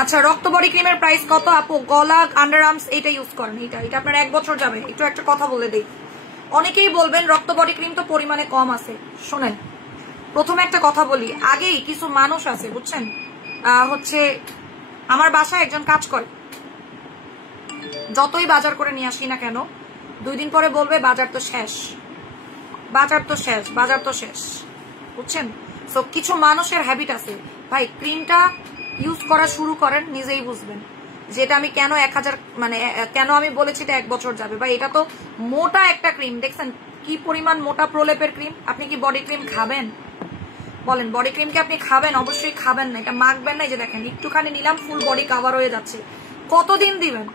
আচ্ছা রক্ত বডি ক্রিমের প্রাইস কত আপু? গলা আন্ডার আর্মস এটা ইউজ করেন, এটা আপনার 1 বছর যাবে। একটু একটা কথা বলে দিই, অনেকেই বলবেন রক্ত বডি ক্রিম তো পরিমাণে কম আছে। শোনেন প্রথমে একটা কথা বলি, আগেই কিছু মানুষ আছে বুঝছেন, হচ্ছে আমার বাসায় একজন কাজ করে, যতই বাজার করে নিয়ে আসি না কেন 2 দিন পরে বলবে বাজার তো শেষ, বাজার তো শেষ, বাজার তো শেষ, বুঝছেন। সো কিছু মানুষের হ্যাবিট আছে, ভাই ক্রিমটা ইউজ করা শুরু করেন, নিজেই বুঝবেন যেটা আমি কেন 1000 মানে কেন আমি বলেছি এটা 1 বছর যাবে। ভাই এটা তো মোটা একটা ক্রিম, দেখছেন কি পরিমাণ মোটা প্রলেপের ক্রিম। আপনি কি বডি ক্রিম খাবেন বলেন? বডি ক্রিম কি আপনি খাবেন? অবশ্যই খাবেন না, এটা মাখবেন না। এই যে দেখেন একটুখানি নিলাম, ফুল বডি কাভার হয়ে যাচ্ছে। কতদিন দিবেন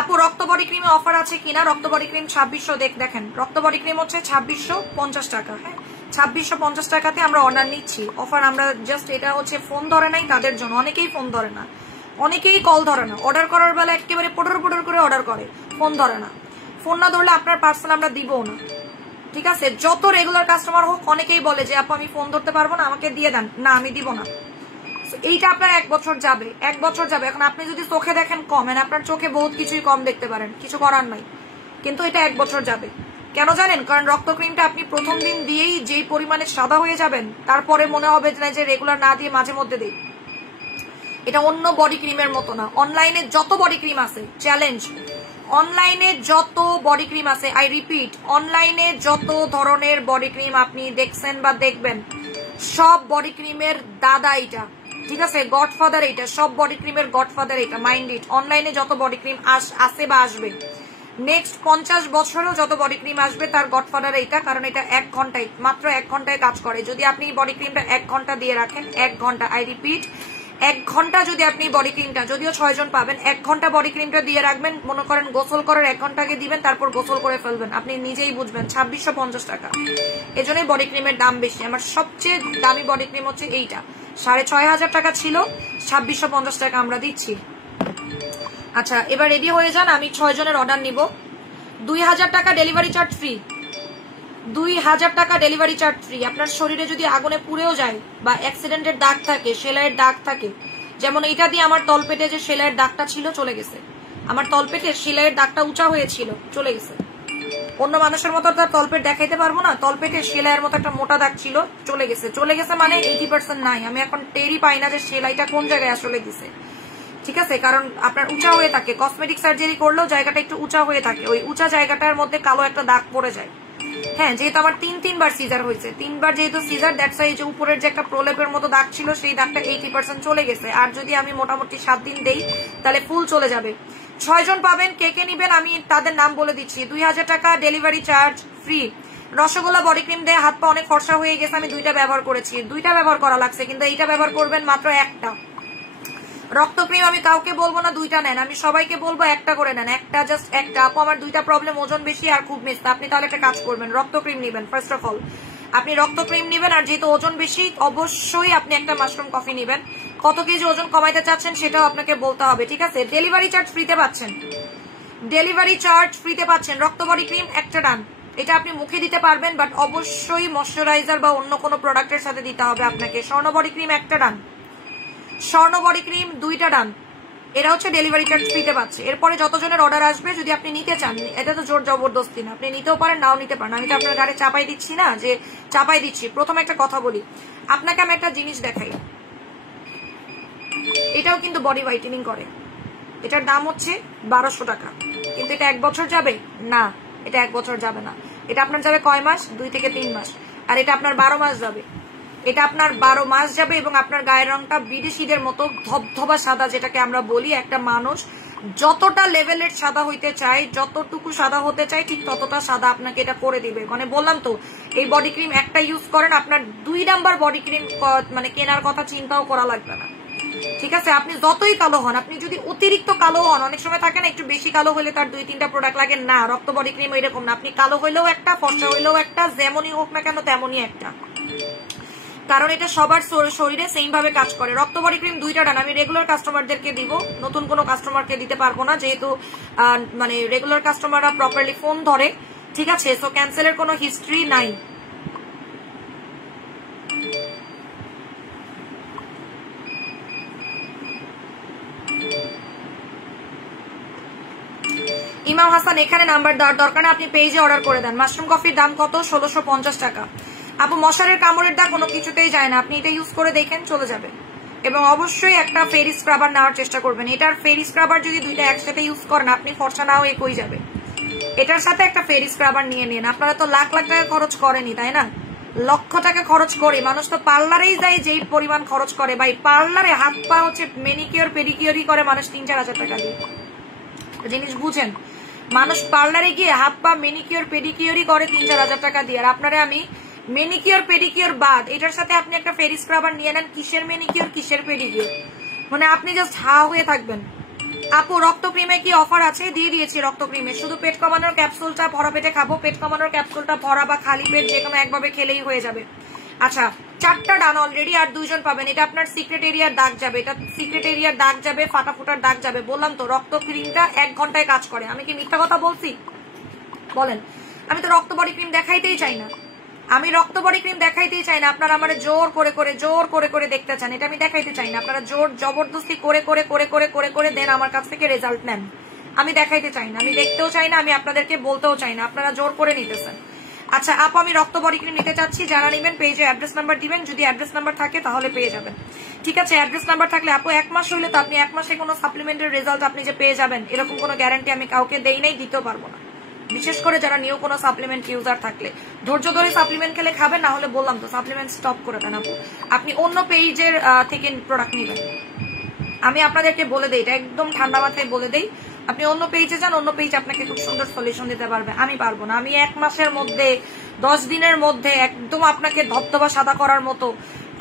আপু? রক্ত বডি ক্রিমে অফার আছে কিনা? রক্ত বডি ক্রিম 2600, দেখেন রক্ত বডি ক্রিম হচ্ছে 2650 টাকা। হ্যাঁ 2650 টাকাতে আমরা অর্ডার নিচ্ছি, অফার আমরা জাস্ট, এটা হচ্ছে ফোন ধরে নাই তাদের জন্য। অনেকেই ফোন ধরে না, অনেকেই কল ধরে না, অর্ডার করার বেলা একেবারে পটর পটর করে অর্ডার করে, ফোন ধরে না। ফোন না ধরলে আপনার পার্সেল আমরা দিবও না, ঠিক আছে। যত রেগুলার কাস্টমার হোক অনেকেই বলে যে আপু আমি ফোন ধরতে পারবো না, আমাকে দিয়ে দেন, না আমি দিব না। এইটা আপনার 1 বছর যাবে, 1 বছর যাবে। এখন আপনি যদি চোখে দেখেন কম, আপনার চোখে বহুত কিছুই কম দেখতে পারেন, কিছু করার নাই, কিন্তু এটা 1 বছর যাবে। কেন জানেন? কারণ রক্ত ক্রিমটা আপনি প্রথম দিন দিয়েই যেই পরিমাণে সাদা হয়ে যাবেন, তারপরে মনে হবে যে রেগুলার না দিয়ে মাঝে মধ্যে দিই। এটা অন্য বডি ক্রিমের মতো না। অনলাইনে যত বডি ক্রিম আছে, চ্যালেঞ্জ, অনলাইনে যত বডি ক্রিম আছে, আই রিপিট, অনলাইনে যত ধরনের বডি ক্রিম আপনি দেখছেন বা দেখবেন, সব বডি ক্রিমের দাদা এটা, ঠিক আছে, গডফাদার এটা, সব বডি ক্রিমের গডফাদার এটা, মাইন্ড ইট। অনলাইনে যত বডি ক্রিম আসে বা আসবে, নেক্সট 50 বছরেও যত বডি ক্রিম আসবে, তার গডফাদার এইটা। কারণ এটা 1 ঘন্টায়, মাত্র 1 ঘন্টায় কাজ করে। যদি আপনি বডি ক্রিমটা 1 ঘন্টা দিয়ে রাখেন, 1 ঘন্টা, আই রিপিট 1 ঘন্টা যদি আপনি বডি ক্রিমটা, যদিও 6 জন পাবেন, 1 ঘন্টা বডি ক্রিমটা দিয়ে রাখবেন, মনে করেন গোসল করার 1 ঘন্টা আগে দিবেন, তারপর গোসল করে ফেলবেন, আপনি নিজেই বুঝবেন 2650 টাকা। এজন্যই বডি ক্রিমের দাম বেশি। আমার সবচেয়ে দামি বডি ক্রিম হচ্ছে এইটা, 6500 টাকা ছিল, 2650 টাকা আমরা দিচ্ছি। আচ্ছা এবার রেডি হয়ে যান, আমি 6 জনের অর্ডার নিব। 2000 টাকা ডেলিভারি চার্জ ফ্রি, 2000 টাকা ডেলিভারি চার্জ ফ্রি। আপনার শরীরে যদি আগুনে পুড়েও যায় বা অ্যাক্সিডেন্টের দাগ থাকে, সেলাইয়ের দাগ থাকে, যেমন এটা দিয়ে আমার তলপেটে যে সেলাইয়ের দাগটা ছিল চলে গেছে, আমার তলপেটে সেলাইয়ের দাগটা উঁচা হয়েছিল চলে গেছে। অন্য মানুষের মতো তার তলপেট দেখাইতে পারবো না, তলপেটে সেলাইয়ের মতো একটা মোটা দাগ ছিল চলে গেছে। চলে গেছে মানে 80% নাই, আমি এখন টেরই পাই না যে সেলাইটা কোন জায়গায় আসলে দিছে, ঠিক আছে? কারণ আপনার উঁচা হয়ে থাকে, কসমেটিক সার্জারি করলেও জায়গাটা একটু উঁচা হয়ে থাকে, ওই উঁচা জায়গাটার মধ্যে কালো একটা দাগ পড়ে যায়। হ্যাঁ, যেহেতু আমার 3বার সিজার হয়েছে, 3বার যেহেতু সিজার, দ্যাটস ওয়াই যে উপরের যে একটা প্রলেপের মতো দাগ ছিল সেই দাগটা 80% চলে গেছে। আর যদি আমি মোটামুটি 7 দিন দেই তাহলে ফুল চলে যাবে। 6 জন পাবেন, কে কে নিবেন আমি তাদের নাম বলে দিচ্ছি। 2000 টাকা delivery charge free. Rasgulla body cream দিয়ে হাত পা অনেক ফর্সা হয়ে গেছে, আমি 2টা ব্যবহার করেছি, 2টা ব্যবহার করা লাগছে, কিন্তু এইটা ব্যবহার করবেন মাত্র 1টা। রক্ত ক্রিম আমি কাউকে বলবো না 2টা নেন, আমি সবাইকে বলবো 1টা করে নেন, একটা জাস্ট একটা। আপু আমার 2টা প্রবলেম, ওজন বেশি আর খুব মিস্তা। আপনি তাহলে একটা কাজ করবেন, রক্ত ক্রিম নিবেন। ফার্স্ট অফ অল আপনি রক্ত ক্রিম নিবেন, আর যেহেতু ওজন বেশি অবশ্যই আপনি একটা মাশরুম কফি নিবেন। কত কেজি ওজন কমাইতে চাচ্ছেন সেটাও আপনাকে বলতে হবে, ঠিক আছে? ডেলিভারি চার্জ ফ্রিতে পাচ্ছেন, ডেলিভারি চার্জ ফ্রিতে পাচ্ছেন। রক্ত বডি ক্রিম একটা ডান, এটা আপনি মুখে দিতে পারবেন, বাট অবশ্যই ময়শ্চারাইজার বা অন্য কোনো প্রোডাক্টের সাথে দিতে হবে আপনাকে। স্বর্ণ বডি ক্রিম একটা ডান, স্বর্ণ বডি ক্রিম 2টা ডান, এরা হচ্ছে ডেলিভারি চার্জ ফ্রিতে পাচ্ছে। এরপরে যতজনের অর্ডার আসবে, যদি আপনি নিতে চান, এটা তো জোর জবরদস্তি না, আপনি নিতেও পারেন নাও নিতে পারেন, আমি তো আপনার গাড়ি চাপাই দিচ্ছি না যে চাপাই দিচ্ছি। প্রথমে একটা কথা বলি, আপনাকে আমি একটা জিনিস দেখাই, এটাও কিন্তু বডি হোয়াইটেনিং করে, এটার দাম হচ্ছে 1200 টাকা, কিন্তু এটা 1 বছর যাবে না, এটা 1 বছর যাবে না, এটা আপনার যাবে কয় মাস? 2 থেকে 3 মাস। আর এটা আপনার 12 মাস যাবে, এটা আপনার 12 মাস যাবে, এবং আপনার গায়ের রংটা বিদেশিদের মতো ধবধবা সাদা, যেটাকে আমরা বলি। একটা মানুষ যতটা লেভেলের সাদা হইতে চায়, যতটুকু সাদা হতে চায়, ঠিক ততটা সাদা আপনাকে এটা করে দিবে। মানে বললাম তো, এই বডি ক্রিম একটা ইউজ করেন, আপনার 2 নাম্বার বডি ক্রিম মানে কেনার কথা চিন্তাও করা লাগবে না, ঠিক আছে? আপনি যতই কালো হন, আপনি যদি অতিরিক্ত কালো হন, অনেক সময় থাকে না একটু বেশি কালো হলে তার 2-3টা প্রোডাক্ট লাগে, না, রক্ত বডি ক্রিম এরকম না, আপনি কালো হইলেও একটা, ফর্সা হইলেও একটা, যেমনই হোক না কেন তেমনই একটা, কারণ এটা সবার শরীরে সেম ভাবে কাজ করে। রক্ত বডি ক্রিম 2টা ডান, আমি রেগুলার কাস্টমারদেরকে দিব, নতুন কোনো কাস্টমারকে দিতে পারবো না, যেহেতু মানে রেগুলার কাস্টমাররা প্রপারলি ফোন ধরে, ঠিক আছে? সো ক্যান্সেলের কোনো হিস্ট্রি নাই। ইমাম হাসান, এখানে নাম্বার দেওয়ার দরকার না, আপনি পেজে অর্ডার করে দেন। মাশরুম কফির দাম কত? 1650 টাকা। আপু মশারের কামড়ের দাগ কোনো কিছুতেই যায় না, আপনি এটা ইউজ করে দেখেন, চলে যাবে। এবং অবশ্যই একটা ফেরি স্ক্রাবার নেওয়ার চেষ্টা করবেন, এটার ফেরি স্ক্রাবার যদি 2টা একসাথে ইউজ করেন, আপনি ফর্সা নাও একই যাবে। এটার সাথে একটা ফেরি স্ক্রাবার নিয়ে নিন। আপনারা তো লাখ লাখ টাকা খরচ করেনি, তাই না? লক্ষ টাকা খরচ করে মানুষ তো পার্লারেই যায়, যেই পরিমাণ খরচ করে ভাই, পার্লারে হাত পা হচ্ছে মেনিকিওর পেডিকিওরই করে মানুষ 3-4 হাজার টাকা দিয়ে। জিনিস বুঝেন, মানুষ পার্লারে গিয়ে হাত পা মেনিকিওর পেডিকিওরই করে 3-4 হাজার টাকা দিয়ে। আর আপনারা আমি মেনিকিওর পেডিকিওর বাদ এটার সাথে আপনি একটা ফেরি স্ক্রাবার নিয়ে নেন, কিসের মেনিকিওর কিসের পেডিকিওর, মানে আপনি জাস্ট হা হয়ে থাকবেন। আপু রক্ত ক্রিমে কি অফার আছে? দিয়ে দিয়েছি রক্ত ক্রিমে, শুধু পেট কমানোর ক্যাপসুলটা ভরা পেটে খাবো, পেট কমানোর ক্যাপসুলটা ভরা বা খালি পেট যে কোনো একভাবে খেলেই হয়ে যাবে। আচ্ছা 4টা ডান অলরেডি, আর 2 জন পাবেন। এটা আপনার সিক্রেট এরিয়ার দাগ যাবে, এটা সিক্রেট এরিয়ার দাগ যাবে, ফাটা ফুটার দাগ যাবে। বললাম তো রক্ত ক্রিমটা 1 ঘন্টায় কাজ করে, আমি কি মিথ্যা কথা বলছি? বলেন, আমি তো রক্ত বডি ক্রিম দেখাইতেই চাই না, আমি রক্ত বডি ক্রিম দেখাইতেই চাই না। আপনারা আমার জোর করে করে দেখতে চান, এটা আমি দেখাইতে চাই না। আপনারা জোর জবরদস্তি করে দেন আমার কাছ থেকে রেজাল্ট নেন, আমি দেখাইতে চাই না, আমি দেখতেও চাই না, আমি আপনাদেরকে বলতেও চাই না, আপনারা জোর করে নিতেছেন। আচ্ছা আপু আমি রক্ত বডি ক্রিম নিতে চাচ্ছি, যারা নিবেন পেজে অ্যাড্রেস নাম্বার দিবেন, যদি অ্যাড্রেস নাম্বার থাকে তাহলে পেয়ে যাবেন, ঠিক আছে? অ্যাড্রেস নাম্বার থাকলে আপু 1 মাস হইলে তো আপনি 1 মাসে কোনো সাপ্লিমেন্টের রেজাল্ট আপনি যে পেয়ে যাবেন এরকম কোনো গ্যারান্টি আমি কাউকে দেই নাই, দিতেও পারবো না, বিশেষ করে যারা নিউ কোনো সাপ্লিমেন্ট ইউজার থাকলে। ধৈর্য ধরে সাপ্লিমেন্ট খেলে খাবেন, না হলে বললাম তো সাপ্লিমেন্ট স্টপ করে দেন আপু, আপনি অন্য পেজের থেকে প্রোডাক্ট নিবেন। আমি আপনাদেরকে বলে দেই, এটা একদম ঠান্ডা মাথায় বলে দেই, আপনি অন্য পেজে যান, অন্য পেজ আপনাকে খুব সুন্দর সলিউশন দিতে পারবে, আমি পারবো না। আমি 1 মাসের মধ্যে 10 দিনের মধ্যে একদম আপনাকে ধবধবা সাদা করার মতো,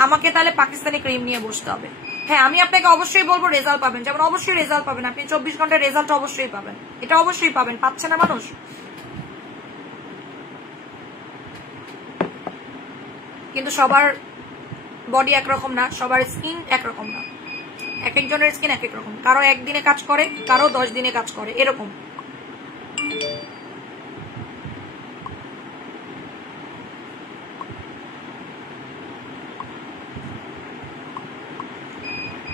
আমাকে তাহলে পাকিস্তানি ক্রিম নিয়ে বসতে হবে, হ্যাঁ আমি আপনাকে অবশ্যই বলবো রেজাল্ট পাবেন, যেমন অবশ্যই রেজাল্ট পাবেন, আপনি 24 ঘন্টার রেজাল্ট অবশ্যই পাবেন, এটা অবশ্যই পাবেন, পাচ্ছে না মানুষ। কিন্তু সবার বডি একরকম না, সবার স্কিন একরকম না, এক একজনের স্কিন এক এক রকম, কারো একদিনে কাজ করে, কারো 10 দিনে কাজ করে, এরকম।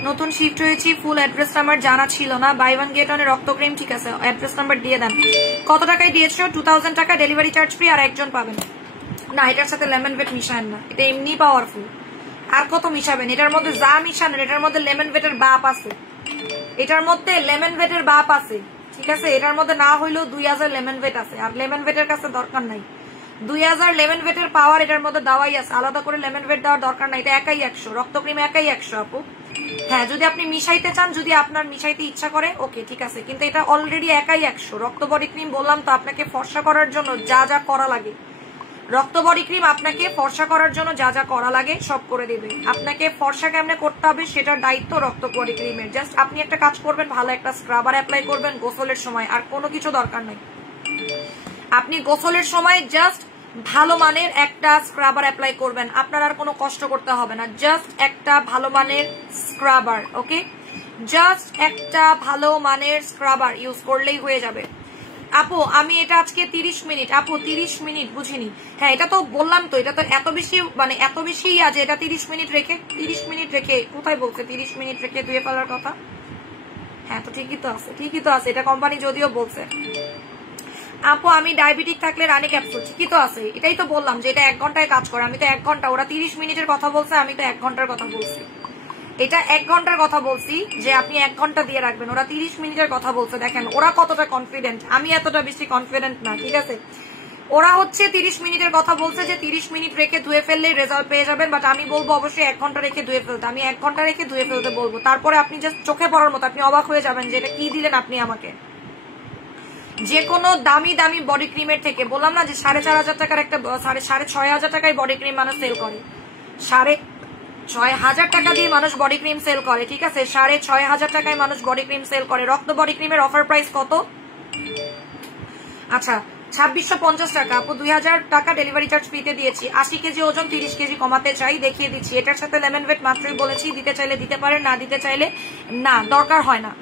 নতুন শিফট হয়েছি, ফুল অ্যাড্রেস আমার জানা ছিল না, বাই ওয়ান গেট ওয়ান রক্ত ক্রিম, ঠিক আছে অ্যাড্রেস নাম্বার দিয়ে দেন। কত টাকায় দিয়েছো? 2000 টাকা, ডেলিভারি চার্জ ফ্রি, আর একজন পাবেন না। এটার সাথে লেমন ভেট মিশায়েন না, এটা এমনি পাওয়ারফুল, আর কত মিশাবেন? এটার মধ্যে যা মিশানোর, এটার মধ্যে লেমন ভেটের বাপ আছে, এটার মধ্যে লেমন ভেটের বাপ আছে, ঠিক আছে। এটার মধ্যে না হইলেও 2000 লেমন ভেট আছে, আর লেমন ভেটের কাছে দরকার নাই। 2000 লেমন ভেটের পাওয়ার এটার মধ্যে দেওয়াই আছে, আলাদা করে লেমন ভেট দেওয়ার দরকার নাই, এটা একাই 100, রক্ত ক্রিম একাই 100 আপু। হ্যাঁ যদি আপনি মিশাইতে চান, যদি আপনার মিশাইতে ইচ্ছা করে ওকে ঠিক আছে, কিন্তু এটা অলরেডি একাই 100। রক্ত বডি ক্রিম বললাম তো আপনাকে ফর্সা করার জন্য যা যা করা লাগে, রক্ত বডি ক্রিম আপনাকে ফর্সা করার জন্য যা যা করা লাগে সব করে দেবে। আপনাকে ফর্সা কেমনে করতে হবে সেটার দায়িত্ব রক্ত বডি ক্রিমের। জাস্ট আপনি একটা কাজ করবেন, ভালো একটা স্ক্রাবার অ্যাপ্লাই করবেন গোসলের সময়, আর কোনো কিছু দরকার নাই। আপনি গোসলের সময় জাস্ট ভালো মানের একটা স্ক্রাবার অ্যাপ্লাই করবেন, আপনার আর কোনো কষ্ট করতে হবে না। জাস্ট একটা ভালো মানের স্ক্রাবার, ওকে, জাস্ট একটা ভালো মানের স্ক্রাবার ইউজ করলেই হয়ে যাবে। আপু আমি এটা আজকে 30 মিনিট, আপু 30 মিনিট বুঝিনি। হ্যাঁ এটা তো বললাম তো, এটা তো এত বেশি মানে এত বেশি আছে, এটা 30 মিনিট রেখে, 30 মিনিট রেখে কোথায় বলছে 30 মিনিট রেখে ধুয়ে ফেলার কথা? হ্যাঁ তো ঠিকই তো আছে, ঠিকই তো আছে, এটা কোম্পানি যদিও বলছে। আপু আমি ডায়াবেটিক থাকলে রানী ক্যাপসুল, ঠিকই তো আছে, এটাই তো বললাম যে এটা 1 ঘন্টায় কাজ করে, আমি তো 1 ঘন্টা, ওরা 30 মিনিটের কথা বলছে, আমি তো 1 ঘন্টার কথা বলছি। এটা 1 ঘন্টার কথা বলছি যে আপনি 1 ঘন্টা দিয়ে রাখবেন, ওরা 30 মিনিটের কথা বলছে। দেখেন ওরা কতটা কনফিডেন্ট, আমি এতটা বেশি কনফিডেন্ট না, ঠিক আছে। ওরা হচ্ছে 30 মিনিটের কথা বলছে যে 30 মিনিট রেখে ধুয়ে ফেললেই রেজাল্ট পেয়ে যাবেন, বাট আমি বলবো অবশ্যই 1 ঘন্টা রেখে ধুয়ে ফেলতে, আমি 1 ঘন্টা রেখে ধুয়ে ফেলতে বলবো। তারপরে আপনি জাস্ট চোখে পড়ার মতো আপনি অবাক হয়ে যাবেন যে এটা কি দিলেন আপনি আমাকে। যে কোনো দামি দামি বডি ক্রিমের থেকে, বললাম না যে 4500 টাকার একটা 6500 টাকায় বডি ক্রিম মানুষ সেল করে, 6500 টাকা দিয়ে মানুষ বডি ক্রিম সেল করে, ঠিক আছে, 6500 টাকায় মানুষ বডি ক্রিম সেল করে। রক্ত বডি ক্রিমের অফার প্রাইস কত? আচ্ছা 2650 টাকা আপু, 2000 টাকা ডেলিভারি চার্জ ফ্রিতে দিয়েছি। 80 কেজি ওজন 30 কেজি কমাতে চাই, দেখিয়ে দিচ্ছি। এটার সাথে লেমন ভেট মাত্রই বলেছি, দিতে চাইলে দিতে পারেন, না দিতে চাইলে না, দরকার হয় না।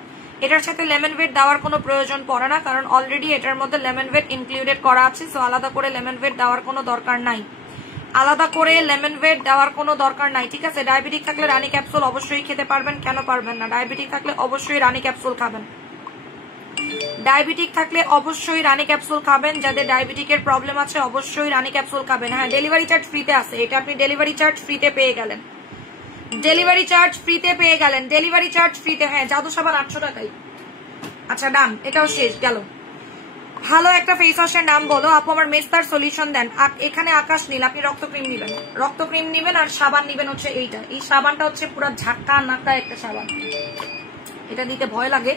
এটার সাথে লেমন ভেট দেওয়ার কোনো প্রয়োজন পড়ে না, কারণ অলরেডি এটার মধ্যে লেমন ভেট ইনক্লুডেড করা আছে, সো আলাদা করে লেমন ভেট দেওয়ার কোনো দরকার নাই, আলাদা করে লেমন ভেট দেওয়ার কোনো দরকার নাই, ঠিক আছে। ডায়াবেটিক থাকলে রানী ক্যাপসুল অবশ্যই খেতে পারবেন, কেন পারবেন না? ডায়াবেটিক থাকলে অবশ্যই রানী ক্যাপসুল খাবেন, ডায়াবেটিক থাকলে অবশ্যই রানী ক্যাপসুল খাবেন, যাদের ডায়াবেটিকের প্রবলেম আছে অবশ্যই রানী ক্যাপসুল খাবেন। হ্যাঁ ডেলিভারি চার্জ ফ্রিতে আছে, এটা আপনি ডেলিভারি চার্জ ফ্রিতে পেয়ে গেলেন, ডেলিভারি চার্জ ফ্রিতে পেয়ে গেলেন, ডেলিভারি চার্জ ফ্রিতে। হ্যাঁ জাদু সাবান 800 টাকাই। আচ্ছা ডান, এটাও শেষ গেল। ভালো একটা ফেস ওয়াশের নাম বলো আপু, আমার মেস্তার সলিউশন দেন। এখানে আকাশ নীল, আপনি রক্ত ক্রিম নিবেন, রক্ত ক্রিম নিবেন, আর সাবান নিবেন হচ্ছে এইটা। এই সাবানটা হচ্ছে পুরো ঝাক্কা নাক্কা একটা সাবান, এটা দিতে ভয় লাগে,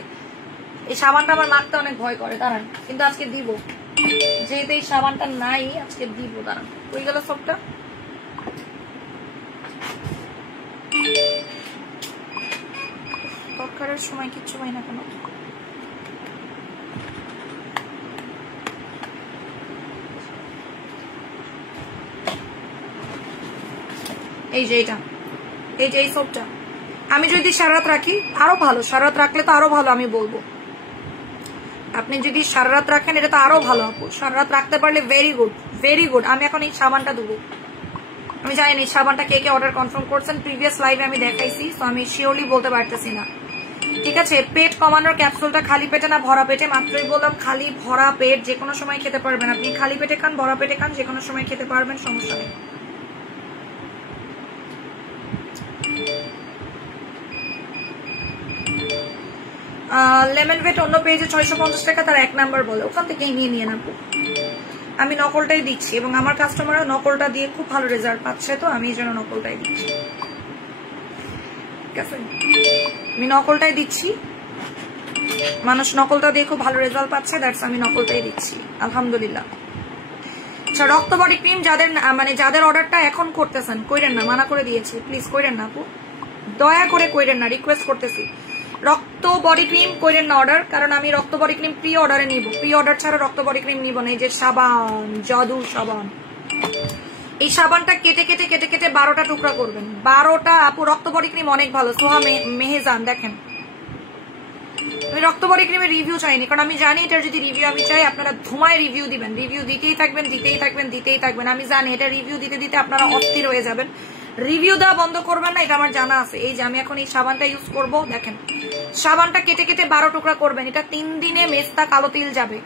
এই সাবানটা আমার মাখতে অনেক ভয় করে, দাঁড়ান কিন্তু আজকে দিব, যেহেতু এই সাবানটা নাই আজকে দিব, দাঁড়ান। ওই গেল সবটা, দরকারের সময় কিচ্ছু পাই না কেন। এই যে এটা, এই যে এই সোপটা আমি যদি সারা রাত রাখি আরো ভালো, সারা রাত রাখলে তো আরো ভালো, আমি বলবো আপনি যদি সারা রাত রাখেন এটা তো আরো ভালো আপু, সারা রাত রাখতে পারলে ভেরি গুড, ভেরি গুড। আমি এখন এই সাবানটা দেবো, আমি জানি না এই সাবানটা কে কে অর্ডার কনফার্ম করছেন, প্রিভিয়াস লাইভে আমি দেখাইছি, তো আমি শিওরলি বলতে পারতেছি না, ঠিক আছে। পেট কমানোর ক্যাপসুলটা খালি পেটে না ভরা পেটে? মাত্রই বললাম খালি ভরা পেট, যে কোনো সময় খেতে পারবেন আপনি, খালি পেটে খান ভরা পেটে খান, যে কোনো সময় খেতে পারবেন, সমস্যা নেই। লেমন ভেট অন্য পেজে 650 টাকা, তার 1 নাম্বার বলে, ওখান থেকেই নিয়ে নেন আপু। আমি নকলটাই দিচ্ছি এবং আমার কাস্টমাররা নকলটা দিয়ে খুব ভালো রেজাল্ট পাচ্ছে, তো আমি এই জন্য নকলটাই দিচ্ছি, ঠিক আছে। আমি নকলটাই দিচ্ছি, মানুষ নকলটা দিয়ে খুব ভালো রেজাল্ট পাচ্ছে, দ্যাটস আমি নকলটাই দিচ্ছি, আলহামদুলিল্লাহ। আচ্ছা রক্ত বডি ক্রিম যাদের মানে যাদের অর্ডারটা এখন করতেছেন কইরেন না, মানা করে দিয়েছি, প্লিজ কইরেন না আপু, দয়া করে কইরেন না, রিকোয়েস্ট করতেছি। রক্ত বডি ক্রিম কইরেন না অর্ডার, কারণ আমি রক্ত বডি ক্রিম প্রি অর্ডারে নিব, প্রি অর্ডার ছাড়া রক্ত বডি ক্রিম নিব না। এই যে সাবান, জাদু সাবান, এই সাবানটা কেটে কেটে কেটে কেটে 12টা টুকরা করবেন, 12টা। আপু রক্ত বডি ক্রিম অনেক ভালো, সোহা মেহেজান। দেখেন আমি রক্ত বডি ক্রিমের রিভিউ চাইনি, কারণ আমি জানি এটার যদি রিভিউ আমি চাই আপনারা ধুমায় রিভিউ দিবেন, রিভিউ দিতেই থাকবেন দিতেই থাকবেন দিতেই থাকবেন। আমি জানি এটা রিভিউ দিতে দিতে আপনারা অস্থির হয়ে যাবেন, রিভিউ দেওয়া বন্ধ করবেন না, এটা আমার জানা আছে। এই যে আমি এখন এই সাবানটা ইউজ করব, দেখেন সাবানটা কেটে কেটে 12 টুকরা করবেন। এটা 3 দিনে মেস্তা কালো তিল যাবে,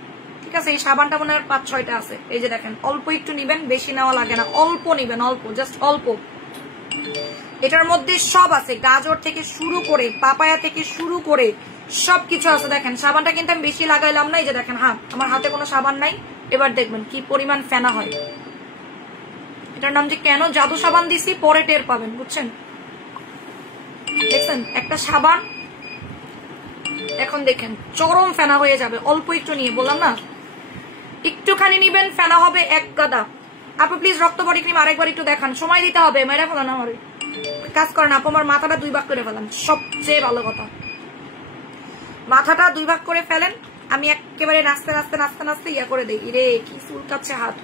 ঠিক আছে। এই সাবানটা মনে হয় 5-6টা আছে। এই যে দেখেন অল্প একটু নিবেন, বেশি নেওয়া লাগে না, অল্প নিবেন, অল্প, জাস্ট অল্প। এটার মধ্যে সব আছে, গাজর থেকে শুরু করে পাপায়া থেকে শুরু করে সবকিছু আছে। দেখেন সাবানটা কিন্তু আমি বেশি লাগাইলাম না। এই যে দেখেন আমার হাতে কোনো সাবান নাই, এবার দেখবেন কি পরিমাণ ফেনা হয়। এটার নাম যে কেন জাদু সাবান দিছি পরে টের পাবেন, বুঝছেন। দেখছেন একটা সাবান এখন দেখেন চরম ফেনা হয়ে যাবে, অল্প একটু নিয়ে, বললাম না একটুখানি নিবেন, ফেনা হবে এক গাদা। আপু প্লিজ রক্ত বডি ক্রিম আরেকবার একটু দেখান, সময় দিতে হবে, মেরে ফেলান আমার কাজ করেন। আপু আমার মাথাটা 2 ভাগ করে ফেলান, সবচেয়ে ভালো কথা, মাথাটা 2 ভাগ করে ফেলেন। আমি একেবারে নাচতে নাচতে নাচতে নাচতে ইয়া করে দিই। রে কি চুল কাচ্ছে হাত।